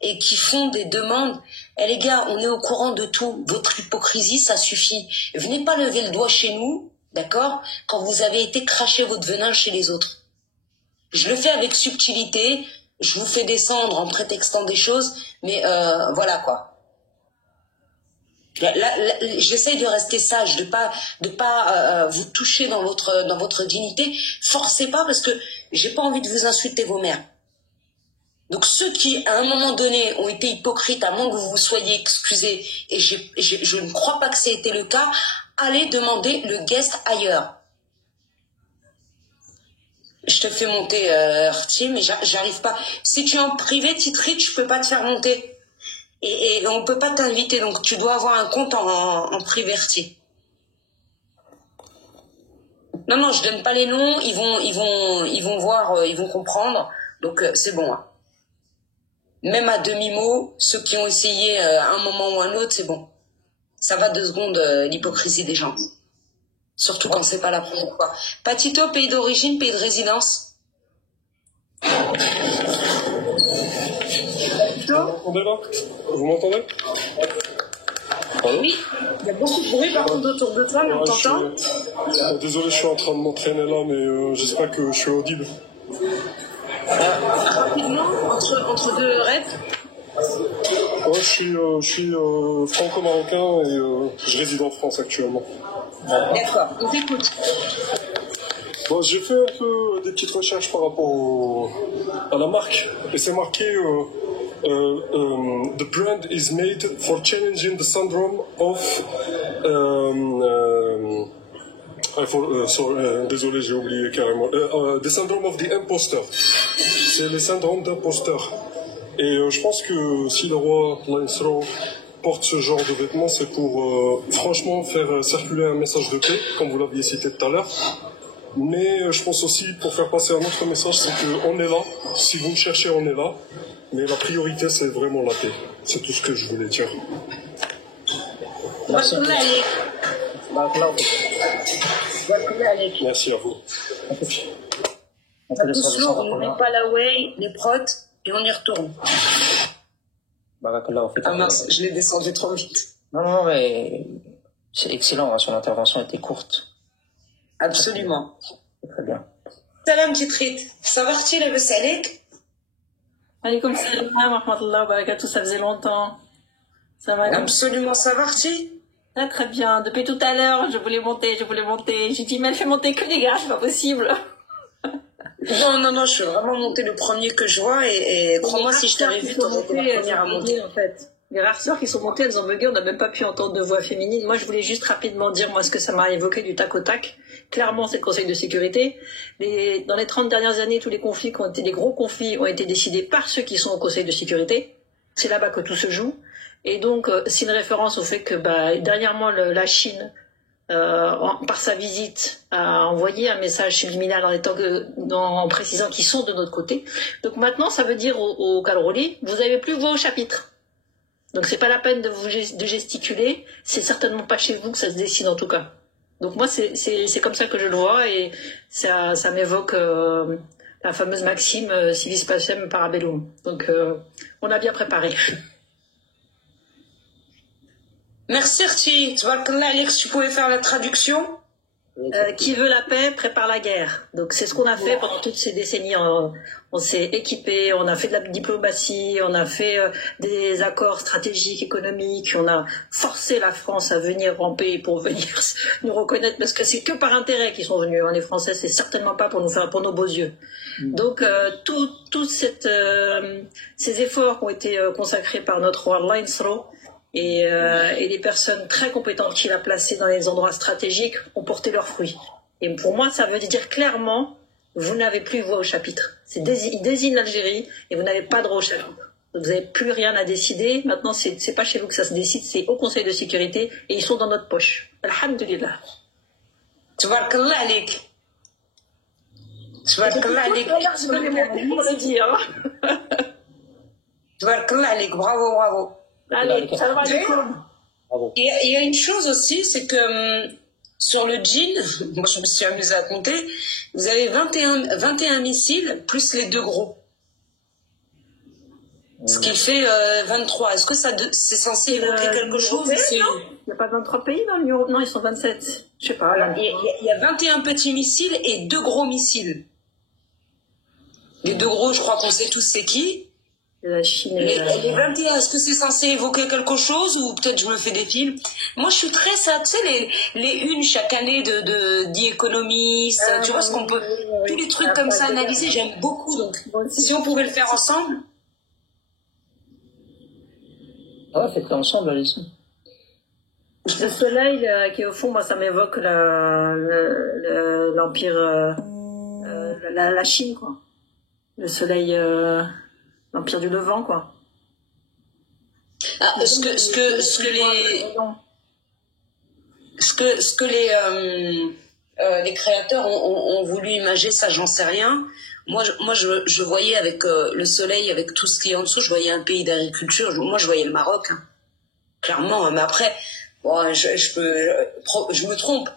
et qui font des demandes. Eh les gars, on est au courant de tout. Votre hypocrisie, ça suffit. Venez pas lever le doigt chez nous, d'accord, quand vous avez été cracher votre venin chez les autres. Je le fais avec subtilité, je vous fais descendre en prétextant des choses, mais voilà quoi. Là, j'essaye de rester sage, de pas vous toucher dans votre dignité. Forcez pas parce que j'ai pas envie de vous insulter vos mères. Donc ceux qui, à un moment donné, ont été hypocrites, à moins que vous vous soyez excusés, et je ne crois pas que ça ait été le cas, allez demander le guest ailleurs. Je te fais monter, Artie, mais j'arrive pas. Si tu es en privé, Titrit, je peux pas te faire monter. Et on peut pas t'inviter, donc tu dois avoir un compte en privé, Artie. Non, je donne pas les noms, ils vont voir, ils vont comprendre, donc c'est bon. Hein. Même à demi-mot, ceux qui ont essayé à un moment ou un autre, c'est bon. Ça va 2 secondes, l'hypocrisie des gens. Surtout quand c'est pas la première fois. Patito, pays d'origine, pays de résidence. Vous m'entendez? Oui, il y a beaucoup de bruit par contre autour de toi, mais on t'entend. Désolé, je suis en train de m'entraîner là, mais j'espère que je suis audible. Rapidement, entre 2 reps. Ouais, je suis franco-marocain et je réside en France actuellement. D'accord, on t'écoute. Bon, j'ai fait un peu des petites recherches par rapport à la marque et c'est marqué the brand is made for challenging the syndrome of désolé, j'ai oublié carrément. The syndrome of the impostor. C'est le syndrome d'imposteur. Et je pense que si le roi Lansro porte ce genre de vêtements, c'est pour franchement faire circuler un message de paix, comme vous l'aviez cité tout à l'heure. Mais je pense aussi pour faire passer un autre message, c'est qu'on est là. Si vous me cherchez, on est là. Mais la priorité, c'est vraiment la paix. C'est tout ce que je voulais dire. Merci. Merci à vous. On met pas la way, les protes, et on y retourne. Ah mince, je l'ai descendu trop vite. Non, mais c'est excellent, hein, son intervention était courte. Absolument. Très bien. Salam Titrit, ça va Artie, la Bessalek? Alaykoum salam wa rahmatullah wa barakatuh, ça faisait longtemps. Ça va? Absolument, ça va, Arti? Ah, très bien. Depuis tout à l'heure, je voulais monter. J'ai dit, mais elle fait monter que les gars, c'est pas possible. Non, je suis vraiment montée le premier que je vois et crois-moi, si je t'avais vu, t'aurais été la première à monter. En fait. Les rares sœurs qui sont montées, elles ont bugué, on n'a même pas pu entendre de voix féminine. Moi, je voulais juste rapidement dire, moi, ce que ça m'a évoqué du tac au tac. Clairement, c'est le Conseil de sécurité. Dans les 30 dernières années, tous les conflits les gros conflits ont été décidés par ceux qui sont au Conseil de sécurité. C'est là-bas que tout se joue. Et donc, c'est une référence au fait que, dernièrement, la Chine, par sa visite, a envoyé un message subliminal en précisant qu'ils sont de notre côté. Donc maintenant, ça veut dire aux Kalroli, vous n'avez plus voix au chapitre. Donc c'est pas la peine de gesticuler, c'est certainement pas chez vous que ça se décide en tout cas. Donc moi c'est comme ça que je le vois et ça m'évoque la fameuse maxime civis pacem parabellum. Donc on a bien préparé. Merci Arti, Alex, tu pouvais faire la traduction? Qui veut la paix prépare la guerre. Donc c'est ce qu'on a fait pendant toutes ces décennies. On s'est équipé, on a fait de la diplomatie, on a fait des accords stratégiques, économiques, on a forcé la France à venir ramper pour venir nous reconnaître parce que c'est que par intérêt qu'ils sont venus. Les Français, c'est certainement pas pour nous faire pour nos beaux yeux. Donc tous ces efforts qui ont été consacrés par notre roi Lainsro et les personnes très compétentes qu'il a placées dans les endroits stratégiques ont porté leurs fruits. Et pour moi, ça veut dire clairement, vous n'avez plus voix au chapitre. Il désigne l'Algérie et vous n'avez pas de droit au chapitre. Donc, vous n'avez plus rien à décider. Maintenant, c'est pas chez vous que ça se décide, c'est au Conseil de sécurité et ils sont dans notre poche. Alhamdulillah. Tabarakallah alik. Tabarakallah alik. Tabarakallah alik. Bravo. Allez, salam alaikum. Il y a une chose aussi, c'est que sur le djinn, moi je me suis amusée à compter, vous avez 21 missiles plus les 2 gros. Ce qui fait 23. Est-ce que c'est censé évoquer quelque chose? Il n'y a pas 23 pays dans l'Union européenne? Non, ils sont 27. Je sais pas. Il y a 21 petits missiles et 2 gros missiles. Les 2 gros, je crois qu'on sait tous c'est qui. La Chine les 21, est-ce que c'est censé évoquer quelque chose ou peut-être je me fais des films? Moi je suis très ça, tu sais les unes chaque année de The Economist, tu vois ce qu'on peut, tous les trucs comme ça analyser, j'aime beaucoup, donc si on pouvait le faire ensemble. Ah ouais, faites-le ensemble, allez-y. Le soleil qui est au fond, moi ça m'évoque l'empire, la Chine quoi. Le soleil... l'Empire du Levant, quoi. Ah, ce que les créateurs ont voulu imager, ça, j'en sais rien. Moi, je voyais avec le soleil, avec tout ce qui est en dessous, je voyais un pays d'agriculture. Moi, je voyais le Maroc, hein. Clairement. Mais après, bon, je me trompe.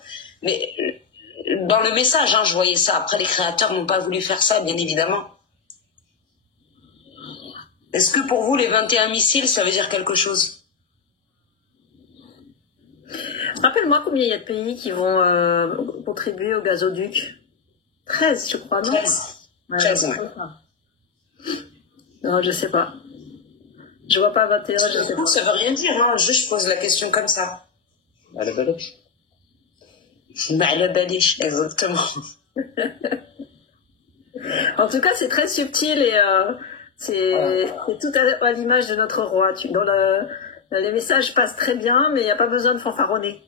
Mais dans le message, hein, je voyais ça. Après, les créateurs n'ont pas voulu faire ça, bien évidemment. Est-ce que pour vous, les 21 missiles, ça veut dire quelque chose? Rappelle-moi combien il y a de pays qui vont contribuer au gazoduc. 13, je crois, non? 13. Ouais, 13, ouais. Non, je sais pas. Je vois pas 21, je sais pas. Ça veut rien dire, hein. Je pose la question comme ça. À la baliche. À la baliche, exactement. En tout cas, c'est très subtil et... c'est tout à l'image de notre roi. Les messages passent très bien, mais il n'y a pas besoin de fanfaronner.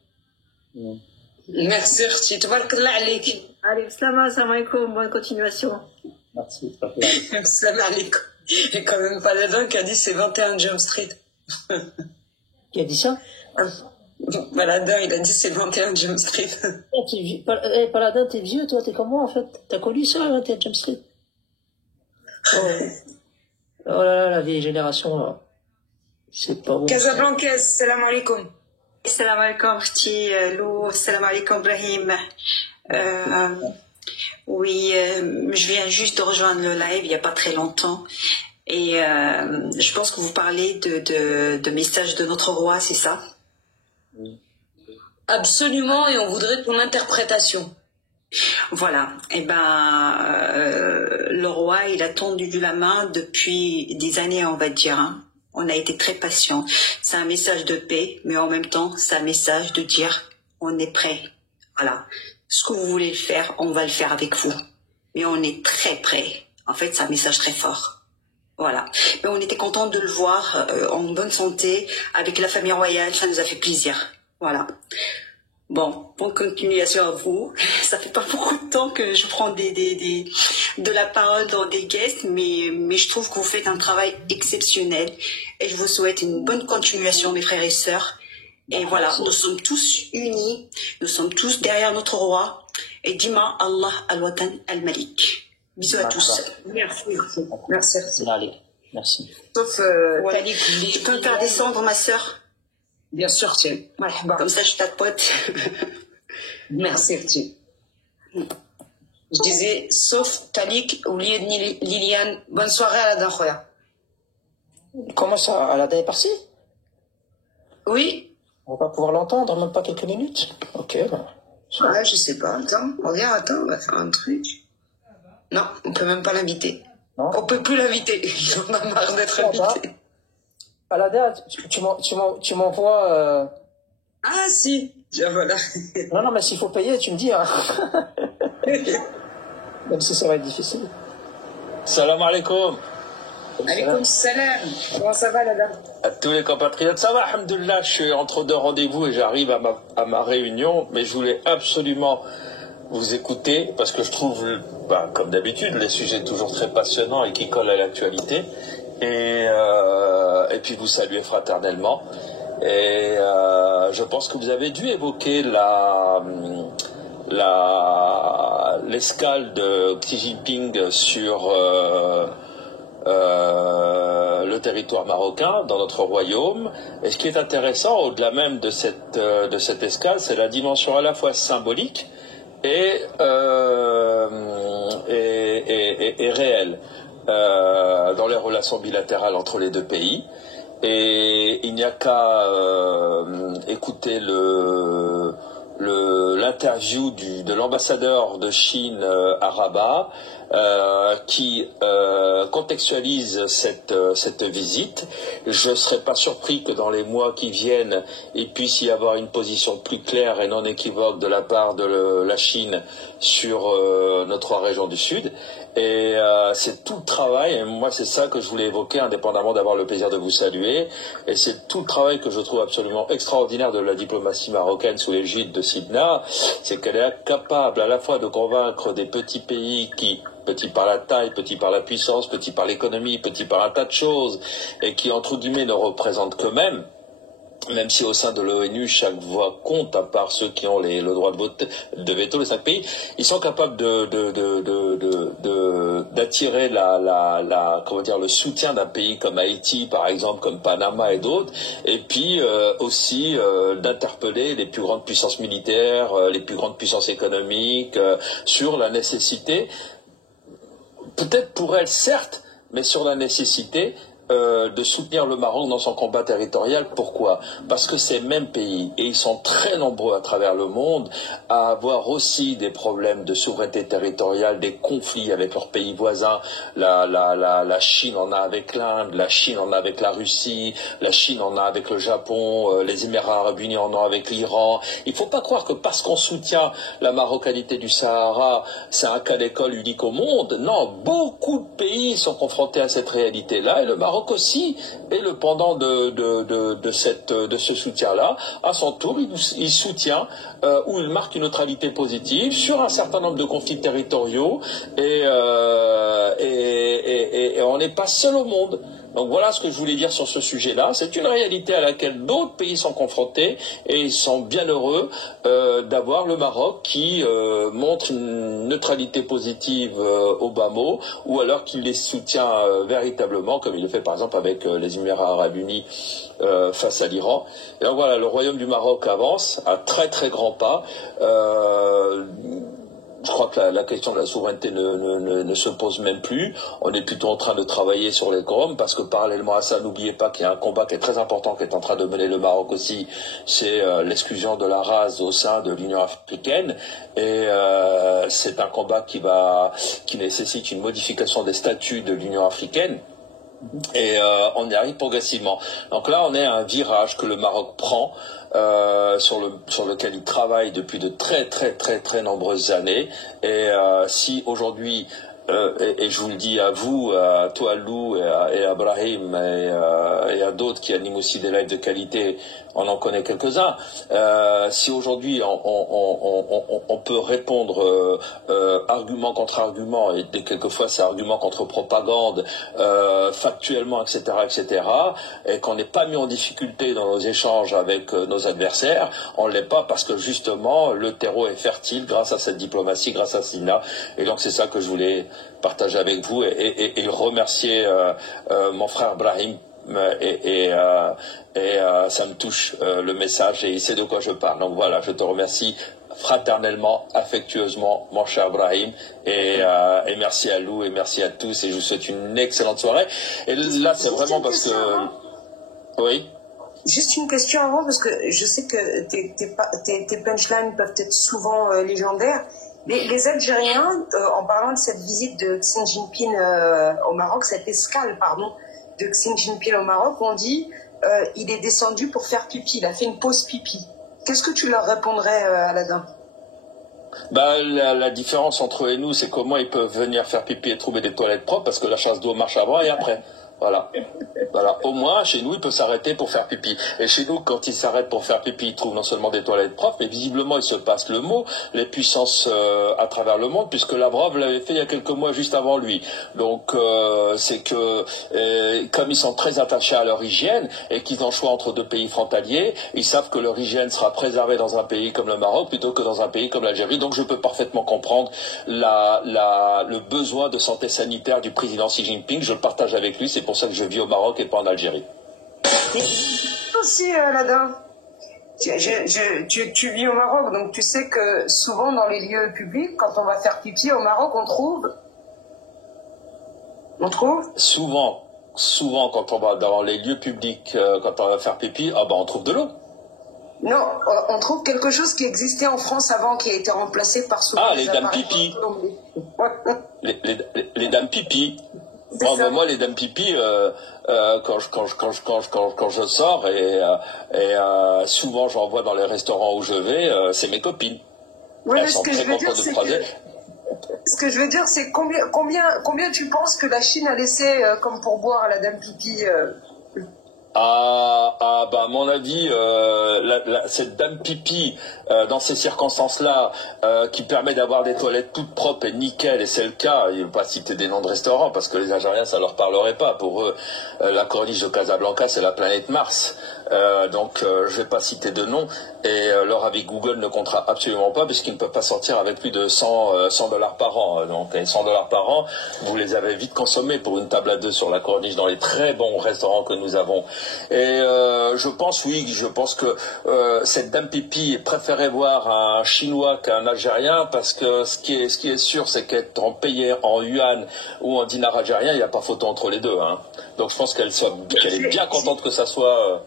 Merci, Arti. Tabarakallah alik. Allez, salam alaikum, bonne continuation. Merci. Salam alaikum. Et quand même Paladin qui a dit c'est 21 Jump Street. Qui a dit ça? Paladin, il a dit c'est 21 Jump Street. Paladin, t'es vieux, toi, t'es comme moi en fait. T'as connu ça, 21 Jump Street? Oh là là, la vieille génération, là. C'est pas bon. Casablancaise, salam alaikum. Salam alaikum, Khti Lou, salam alaikum, Brahim. Oui, je viens juste de rejoindre le live il n'y a pas très longtemps. Et je pense que vous parlez de message de notre roi, c'est ça? Absolument, et on voudrait ton interprétation. Voilà, et le roi, il a tendu la main depuis des années, on va dire. Hein. On a été très patient. C'est un message de paix, mais en même temps, c'est un message de dire on est prêt. Voilà. Ce que vous voulez faire, on va le faire avec vous. Mais on est très prêt. En fait, c'est un message très fort. Voilà. Mais on était content de le voir en bonne santé, avec la famille royale. Ça nous a fait plaisir. Voilà. Bon, bonne continuation à vous. Ça fait pas beaucoup de temps que je prends de la parole dans des guests, mais je trouve que vous faites un travail exceptionnel. Et je vous souhaite une bonne continuation, mes frères et sœurs. Et voilà, nous sommes tous unis. Nous sommes tous derrière notre roi. Et Dima Allah al-Watan al-Malik. Bisous à tous. Merci. Merci. Allez, merci. Sauf, Talik, tu peux me faire descendre, ma sœur? Bien sûr, tiens. Comme ça, je tapote. Merci, tiens. Je disais, sauf Talik ou Liliane, bonne soirée à la Danjoya. Comment ça, Alada est partie? Oui. On va pas pouvoir l'entendre, même pas quelques minutes. Ok. Ouais, je sais pas. Attends, regarde, on va faire un truc. Non, on peut même pas l'inviter. On peut plus l'inviter. On a marre d'être invité. Alada, tu m'envoies... Ah si, voilà. Non, mais s'il faut payer, tu me dis. Hein. Même si ça va être difficile. Salam alaikum. Alaikum salam. Comment ça va, la dame? À tous les compatriotes, ça va, alhamdoulilah, je suis entre deux rendez-vous et j'arrive à ma réunion, mais je voulais absolument vous écouter parce que je trouve, comme d'habitude, les sujets toujours très passionnants et qui collent à l'actualité. Et puis vous saluer fraternellement. Et je pense que vous avez dû évoquer l'escale de Xi Jinping sur le territoire marocain, dans notre royaume. Et ce qui est intéressant, au-delà même de cette escale, c'est la dimension à la fois symbolique et réelle dans les relations bilatérales entre les deux pays. Et il n'y a qu'à écouter l'interview de l'ambassadeur de Chine à Rabat, qui contextualise cette visite. Je ne serais pas surpris que dans les mois qui viennent, il puisse y avoir une position plus claire et non équivoque de la part de la Chine sur notre région du Sud. Et c'est tout le travail, et moi c'est ça que je voulais évoquer, indépendamment d'avoir le plaisir de vous saluer, et c'est tout le travail que je trouve absolument extraordinaire de la diplomatie marocaine sous l'égide de Sidna, c'est qu'elle est capable à la fois de convaincre des petits pays qui, petits par la taille, petits par la puissance, petits par l'économie, petits par un tas de choses, et qui entre guillemets ne représentent qu'eux-mêmes, même si au sein de l'ONU, chaque voix compte, à part ceux qui ont le droit de veto, les 5 pays, ils sont capables d'attirer le soutien d'un pays comme Haïti, par exemple, comme Panama et d'autres, et puis aussi d'interpeller les plus grandes puissances militaires, les plus grandes puissances économiques, sur la nécessité, peut-être pour elles, certes, mais sur la nécessité de soutenir le Maroc dans son combat territorial. Pourquoi? Parce que ces mêmes pays, et ils sont très nombreux à travers le monde, à avoir aussi des problèmes de souveraineté territoriale, des conflits avec leurs pays voisins. La Chine en a avec l'Inde, la Chine en a avec la Russie, la Chine en a avec le Japon, les Émirats arabes unis en ont avec l'Iran. Il ne faut pas croire que parce qu'on soutient la marocanité du Sahara, c'est un cas d'école unique au monde. Non, beaucoup de pays sont confrontés à cette réalité-là, et le Maroc aussi est le pendant de ce soutien-là. À son tour, il soutient ou il marque une neutralité positive sur un certain nombre de conflits territoriaux, et on n'est pas seul au monde. Donc voilà ce que je voulais dire sur ce sujet-là. C'est une réalité à laquelle d'autres pays sont confrontés, et ils sont bien heureux d'avoir le Maroc qui montre une neutralité positive au bas mot, ou alors qu'il les soutient véritablement, comme il le fait par exemple avec les Émirats arabes unis face à l'Iran. Et donc voilà, le royaume du Maroc avance à très très grands pas. Je crois que la question de la souveraineté ne se pose même plus. On est plutôt en train de travailler sur les Roms, parce que parallèlement à ça, n'oubliez pas qu'il y a un combat qui est très important, qui est en train de mener le Maroc aussi, c'est l'exclusion de la race au sein de l'Union africaine. Et c'est un combat qui nécessite une modification des statuts de l'Union africaine. Et on y arrive progressivement. Donc là, on est à un virage que le Maroc prend, sur lequel il travaille depuis de très nombreuses années. Et si aujourd'hui, et je vous le dis à vous, à toi Lou, et à Brahim, et à d'autres qui animent aussi des lives de qualité, on en connaît quelques-uns. Si aujourd'hui on peut répondre argument contre argument, et quelquefois c'est argument contre propagande, factuellement, etc., et qu'on n'est pas mis en difficulté dans nos échanges avec nos adversaires, on ne l'est pas parce que justement le terreau est fertile grâce à cette diplomatie, grâce à Sina. Et donc c'est ça que je voulais partager avec vous et remercier mon frère Brahim. Et ça me touche le message et il sait de quoi je parle. Donc voilà, je te remercie fraternellement, affectueusement, mon cher Brahim, et merci à Lou et merci à tous, et je vous souhaite une excellente soirée. Et là, c'est vraiment parce que... Oui. Juste une question avant, parce que je sais que tes punchlines peuvent être souvent légendaires. Les Algériens, en parlant de cette visite de Xi Jinping au Maroc, cette escale, pardon, de Xi Jinping au Maroc, on dit il est descendu pour faire pipi, il a fait une pause pipi. Qu'est-ce que tu leur répondrais, Aladin? Bah, la différence entre eux et nous, c'est comment ils peuvent venir faire pipi et trouver des toilettes propres, parce que la chasse d'eau marche avant et après. Voilà. Voilà. Au moins, chez nous, il peut s'arrêter pour faire pipi. Et chez nous, quand il s'arrête pour faire pipi, il trouve non seulement des toilettes propres, mais visiblement, il se passe le mot, les puissances à travers le monde, puisque Lavrov l'avait fait il y a quelques mois juste avant lui. Donc, c'est que, comme ils sont très attachés à leur hygiène, et qu'ils ont le choix entre deux pays frontaliers, ils savent que leur hygiène sera préservée dans un pays comme le Maroc, plutôt que dans un pays comme l'Algérie. Donc, je peux parfaitement comprendre le besoin de santé sanitaire du président Xi Jinping. Je le partage avec lui, c'est pour ça que je vis au Maroc et pas en Algérie. Aussi, Aladin, tu vis au Maroc, donc tu sais que souvent dans les lieux publics, quand on va faire pipi au Maroc, on trouve Souvent, quand on va dans les lieux publics, quand on va faire pipi, on trouve de l'eau. Non, on trouve quelque chose qui existait en France avant, qui a été remplacé par souvent les dames pipi. Les dames pipi. Bon, moi, les dames pipi, quand je sors et souvent j'en vois dans les restaurants où je vais, c'est mes copines. Oui, elles sont très contentes de me croiser. Ce que je veux dire, c'est combien tu penses que la Chine a laissé comme pourboire à la dame pipi à mon avis, cette dame pipi, dans ces circonstances-là, qui permet d'avoir des toilettes toutes propres et nickel, et c'est le cas, il ne faut pas citer des noms de restaurants, parce que les Algériens, ça leur parlerait pas. Pour eux, la corniche de Casablanca, c'est la planète Mars. Donc, je vais pas citer de noms, et leur avis Google ne comptera absolument pas, puisqu'ils ne peuvent pas sortir avec plus de $100 par an. Donc, $100 par an, vous les avez vite consommés pour une table à deux sur la corniche dans les très bons restaurants que nous avons. Et je pense que cette dame pipi préférait voir un Chinois qu'un Algérien, parce que ce qui est sûr, c'est qu'étant payé en yuan ou en dinar algérien, il n'y a pas photo entre les deux. Hein. Donc je pense qu'elle est bien contente que ça soit...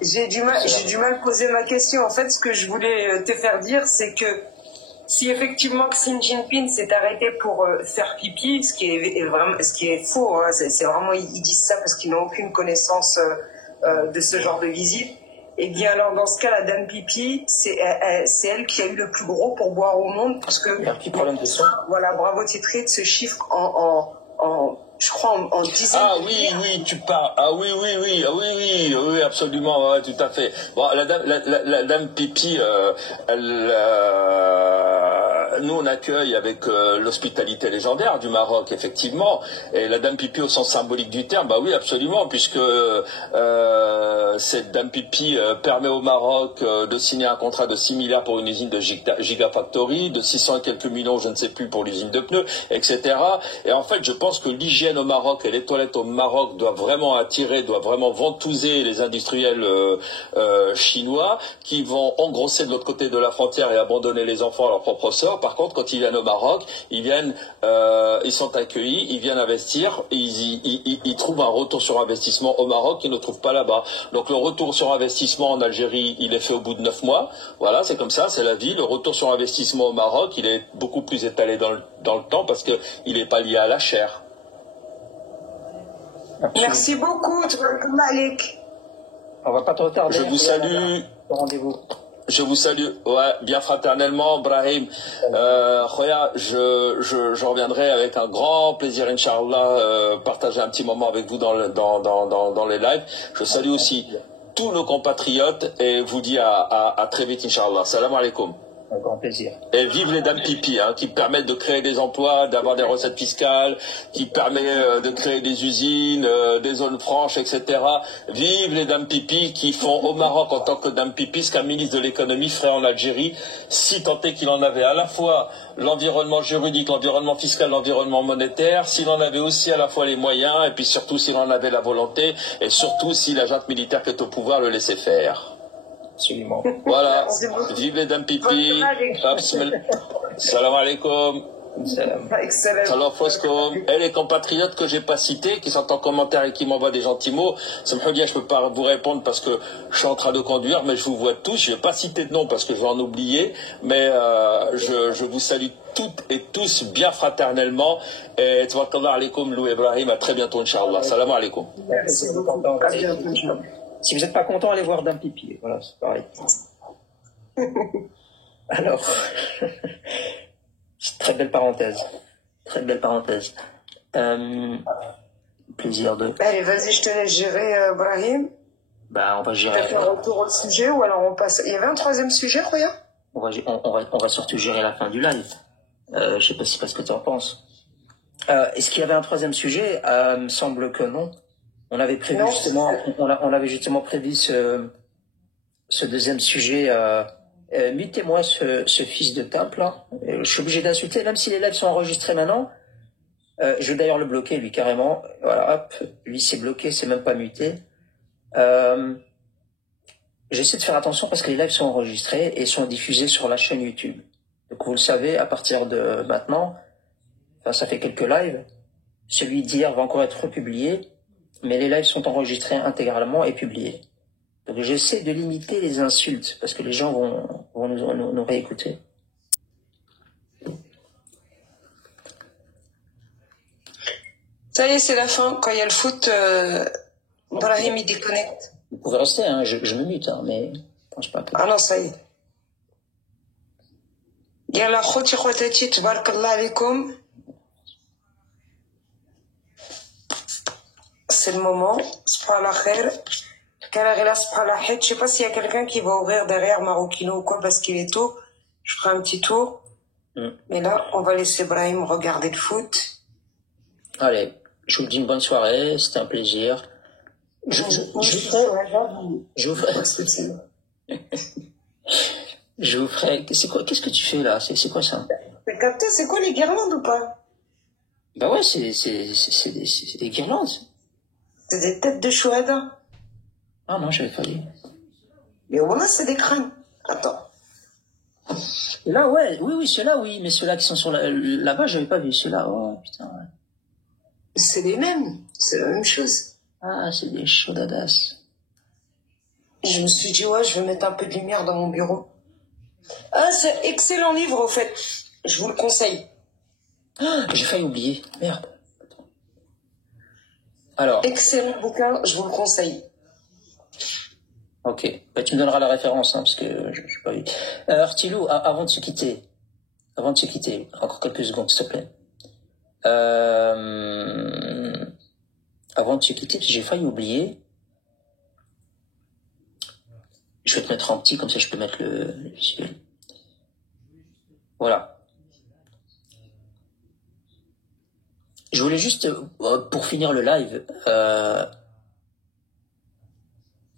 J'ai du mal à poser ma question. En fait, ce que je voulais te faire dire, c'est que si effectivement Xi Jinping s'est arrêté pour faire pipi, ce qui est faux, hein, c'est vraiment, ils disent ça parce qu'ils n'ont aucune connaissance de ce genre de visite, et bien alors dans ce cas, la dame pipi, c'est elle qui a eu le plus gros pourboire au monde, parce que voilà, bravo Titrit, ce chiffre je crois en dizaines. Ah oui, tu parles. Ah oui, absolument, ouais, tout à fait. Bon, la dame pipi, nous on accueille avec l'hospitalité légendaire du Maroc, effectivement, et la dame pipi au sens symbolique du terme, bah oui, absolument, puisque cette dame pipi permet au Maroc de signer un contrat de 6 milliards pour une usine de Gigafactory, de 600 et quelques millions, je ne sais plus, pour l'usine de pneus, etc. Et en fait, je pense que l'hygiène au Maroc et les toilettes au Maroc doivent vraiment ventouser les industriels chinois, qui vont engrosser de l'autre côté de la frontière et abandonner les enfants à leur propre sort. Par contre, quand ils viennent au Maroc, ils sont accueillis, ils viennent investir, ils trouvent un retour sur investissement au Maroc qu'ils ne trouvent pas là-bas. Donc le retour sur investissement en Algérie, il est fait au bout de 9 mois. Voilà, c'est comme ça, c'est la vie. Le retour sur investissement au Maroc, il est beaucoup plus étalé dans le temps, parce qu'il n'est pas lié à la chair. Merci beaucoup, Malik. On va pas trop tarder. Je vous salue. Rendez-vous. Je vous salue, ouais, bien fraternellement, Brahim. Khoya, je reviendrai avec un grand plaisir, Inch'Allah, partager un petit moment avec vous dans les lives. Je salue aussi tous nos compatriotes et vous dis à très vite, Inch'Allah. Salam alaikum. Un grand plaisir. Et vive les dames pipi, qui permettent de créer des emplois, d'avoir des recettes fiscales, qui permet de créer des usines, des zones franches, etc. Vive les dames pipi qui font au Maroc en tant que dames pipi ce qu'un ministre de l'économie ferait en Algérie, si tant est qu'il en avait à la fois l'environnement juridique, l'environnement fiscal, l'environnement monétaire, s'il en avait aussi à la fois les moyens, et puis surtout s'il en avait la volonté, et surtout si la junte militaire qui est au pouvoir le laissait faire. Absolument. Voilà. Vive les dames pipi. Salam alaikum. Salam Foscom. Et les compatriotes que j'ai pas cités, qui sont en commentaire et qui m'envoient des gentils mots, ça me dit, je peux pas vous répondre parce que je suis en train de conduire, mais je vous vois tous. Je vais pas citer de nom parce que je vais en oublier, mais je vous salue toutes et tous bien fraternellement. Et tabarakallah alaikum, Lou Ibrahim, à très bientôt, Inch'Allah. Salam alaikum. Merci beaucoup. À bientôt. Si vous n'êtes pas content, allez voir Dame Pipi. Voilà, c'est pareil. Alors, très belle parenthèse. Très belle parenthèse. Plaisir de... Allez, vas-y, je te laisse gérer, Brahim. Bah, on va gérer... Tu fais un retour au sujet ou alors on passe... Il y avait un troisième sujet, Roya? On va surtout gérer la fin du live. Je sais pas si parce que tu en penses. Est-ce qu'il y avait un troisième sujet? Me semble que non. On avait prévu justement, on avait justement prévu ce deuxième sujet. Mutez-moi ce fils de tape là. Je suis obligé d'insulter, même si les lives sont enregistrés maintenant. Je vais d'ailleurs le bloquer lui carrément. Voilà, hop, lui c'est bloqué, c'est même pas muté. J'essaie de faire attention parce que les lives sont enregistrés et sont diffusés sur la chaîne YouTube. Donc vous le savez, à partir de maintenant, enfin ça fait quelques lives. Celui d'hier va encore être republié. Mais les lives sont enregistrés intégralement et publiés. Donc j'essaie de limiter les insultes, parce que les gens vont nous réécouter. Ça y est, c'est la fin. Quand il y a le foot, Brahim, il déconnecte. Vous pouvez rester, je me mute, mais je pense pas. Ah non, ça y est. Yalla, khoti khotati, tabarakallah alaikum. C'est le moment. Subhanallah khair. Je sais pas s'il y a quelqu'un qui va ouvrir derrière Marokino ou quoi, parce qu'il est tôt. Je ferai un petit tour. Mais là, on va laisser Brahim regarder le foot. Allez, je vous dis une bonne soirée. C'était un plaisir. Je vous ferai... Qu'est-ce que tu fais là? C'est quoi ça? T'as capté, c'est quoi les guirlandes ou pas? Bah ouais, c'est des guirlandes. C'est des têtes de chouada. Ah non, j'avais pas dit. Mais voilà, c'est des crânes. Attends. Là, ouais, oui, ceux-là, oui, mais ceux-là qui sont sur là-bas, j'avais pas vu ceux-là. Oh putain, ouais. C'est les mêmes, c'est la même chose. Ah, c'est des chaudadas. Je me suis dit, ouais, je vais mettre un peu de lumière dans mon bureau. Ah, c'est excellent livre, au fait. Je vous le conseille. Ah, j'ai failli oublier. Merde. Alors. Excellent bouquin, je vous le conseille. Ok. Bah, tu me donneras la référence, parce que je n'ai pas vu. Artilou, avant de se quitter, encore quelques secondes, s'il te plaît. Avant de se quitter, j'ai failli oublier. Je vais te mettre en petit, comme ça je peux mettre le visuel. Voilà. Je voulais juste, pour finir le live,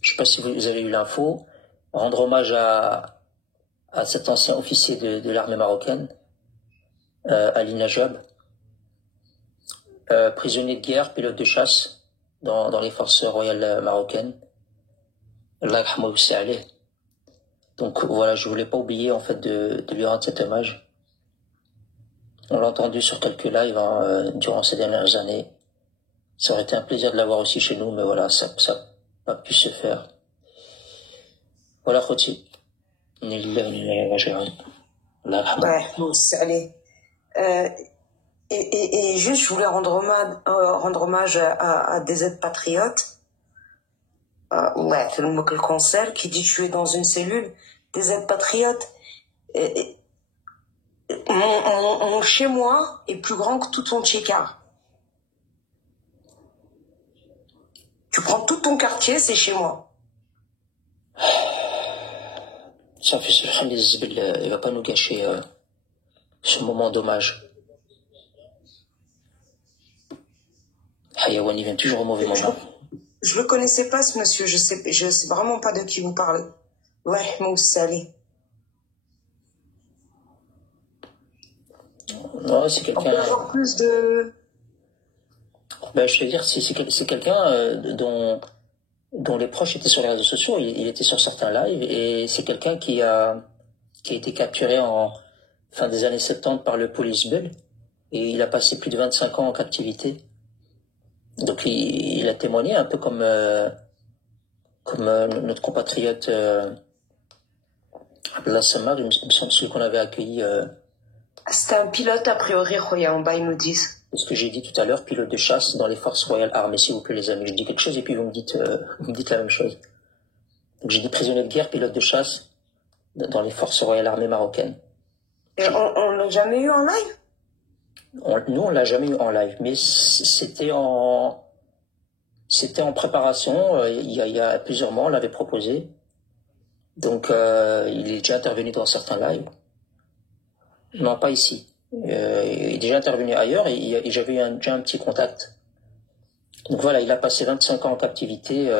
je sais pas si vous avez eu l'info, rendre hommage à cet ancien officier de l'armée marocaine, Ali Najab, prisonnier de guerre, pilote de chasse dans les forces royales marocaines. Allah yarhamou alayh. Donc voilà, je voulais pas oublier en fait de lui rendre cet hommage. On l'a entendu sur quelques lives durant ces dernières années. Ça aurait été un plaisir de l'avoir aussi chez nous, mais voilà, ça n'a pas pu se faire. Voilà, Khoti. Ouais, bon, allez. Et juste, je voulais rendre hommage à DZ Patriote. Ouais, c'est le mot que le concert qui dit tu es dans une cellule. DZ Patriote. Mon chez moi est plus grand que tout ton tchikar. Tu prends tout ton quartier, c'est chez moi. Ça fait il va pas nous gâcher ce moment d'hommage. Hayawani vient toujours au mauvais moment. Je le connaissais pas, ce monsieur. Je sais vraiment pas de qui vous parlez. Ouais, Moussali. Non, c'est quelqu'un. On peut avoir plus de. Ben, je veux dire, c'est quelqu'un dont les proches étaient sur les réseaux sociaux. Il était sur certains lives et c'est quelqu'un qui a été capturé en fin des années 70 par le Police Bull et il a passé plus de 25 ans en captivité. Donc il a témoigné un peu comme notre compatriote Abdallah Samar, il me semble celui qu'on avait accueilli. C'était un pilote a priori Roya, en bas ils nous disent. C'est ce que j'ai dit tout à l'heure, pilote de chasse dans les forces royales armées, s'il vous plaît les amis. Je dis quelque chose et puis vous me dites la même chose. Donc j'ai dit prisonnier de guerre, pilote de chasse dans les forces royales armées marocaines. Et on l'a jamais eu en live? Nous, on l'a jamais eu en live, mais c'était en préparation. Il y a plusieurs mois, on l'avait proposé. Donc, il est déjà intervenu dans certains lives. Non, pas ici. Il est déjà intervenu ailleurs et j'avais eu déjà un petit contact. Donc voilà, il a passé 25 ans en captivité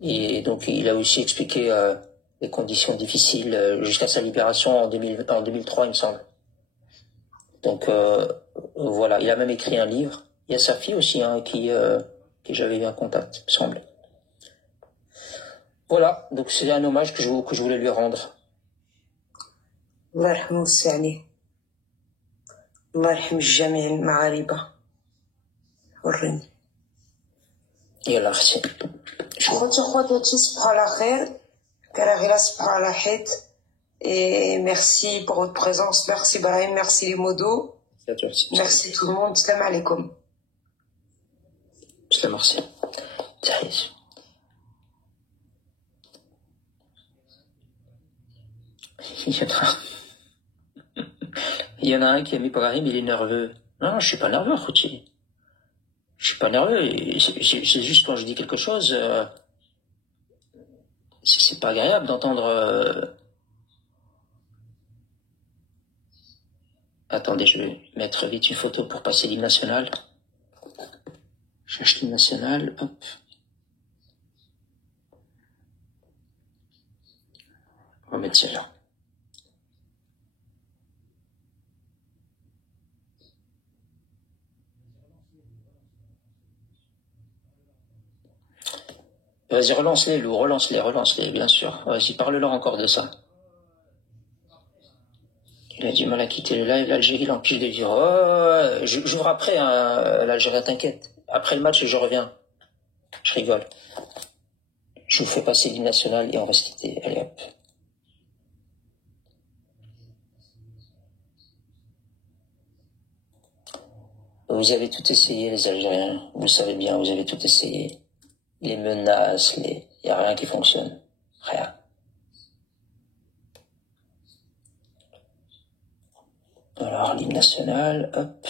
et donc il a aussi expliqué les conditions difficiles jusqu'à sa libération en 2003, il me semble. Donc voilà, il a même écrit un livre. Il y a sa fille aussi qui j'avais eu un contact, il me semble. Voilà, donc c'est un hommage que je voulais lui rendre. الله يرحمه السعني الله يرحم جميع المغاربة ورني يلا اختي خوتي هادشي صباح على خير كان غير صباح على حيت et merci pour votre présence, merci Brahim, merci les modos, merci tout le monde, salam alaikum. Salam merci. Il y en a un qui a mis Brahim, il est nerveux. Non, je suis pas nerveux, Khouti. Je suis pas nerveux. C'est juste quand je dis quelque chose, c'est pas agréable d'entendre. Attendez, je vais mettre vite une photo pour passer l'hymne national. Je cherche l'hymne national, hop. On va mettre celle-là. Vas-y, relance-les, Lou, relance-les, bien sûr. Vas-y, parle-leur encore de ça. Il a du mal à quitter le live, l'Algérie l'empêche de vivre. Oh, j'ouvre après, l'Algérie, t'inquiète. Après le match, je reviens. Je rigole. Je vous fais passer l'hymne national et on va se quitter. Allez, hop. Vous avez tout essayé, les Algériens. Vous le savez bien, vous avez tout essayé. Les menaces, il n'y a rien qui fonctionne. Rien. Alors, l'hymne national, hop.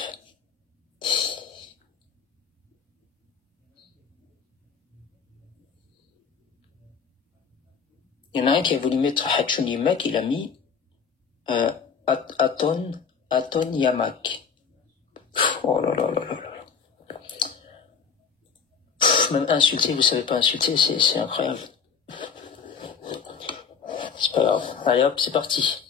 Il y en a un qui a voulu mettre Hatchoun Yamak, il a mis Aton Yamak. Oh là là là là là. Même insulter, vous savez pas insulter, c'est incroyable. C'est pas grave. Allez hop, c'est parti.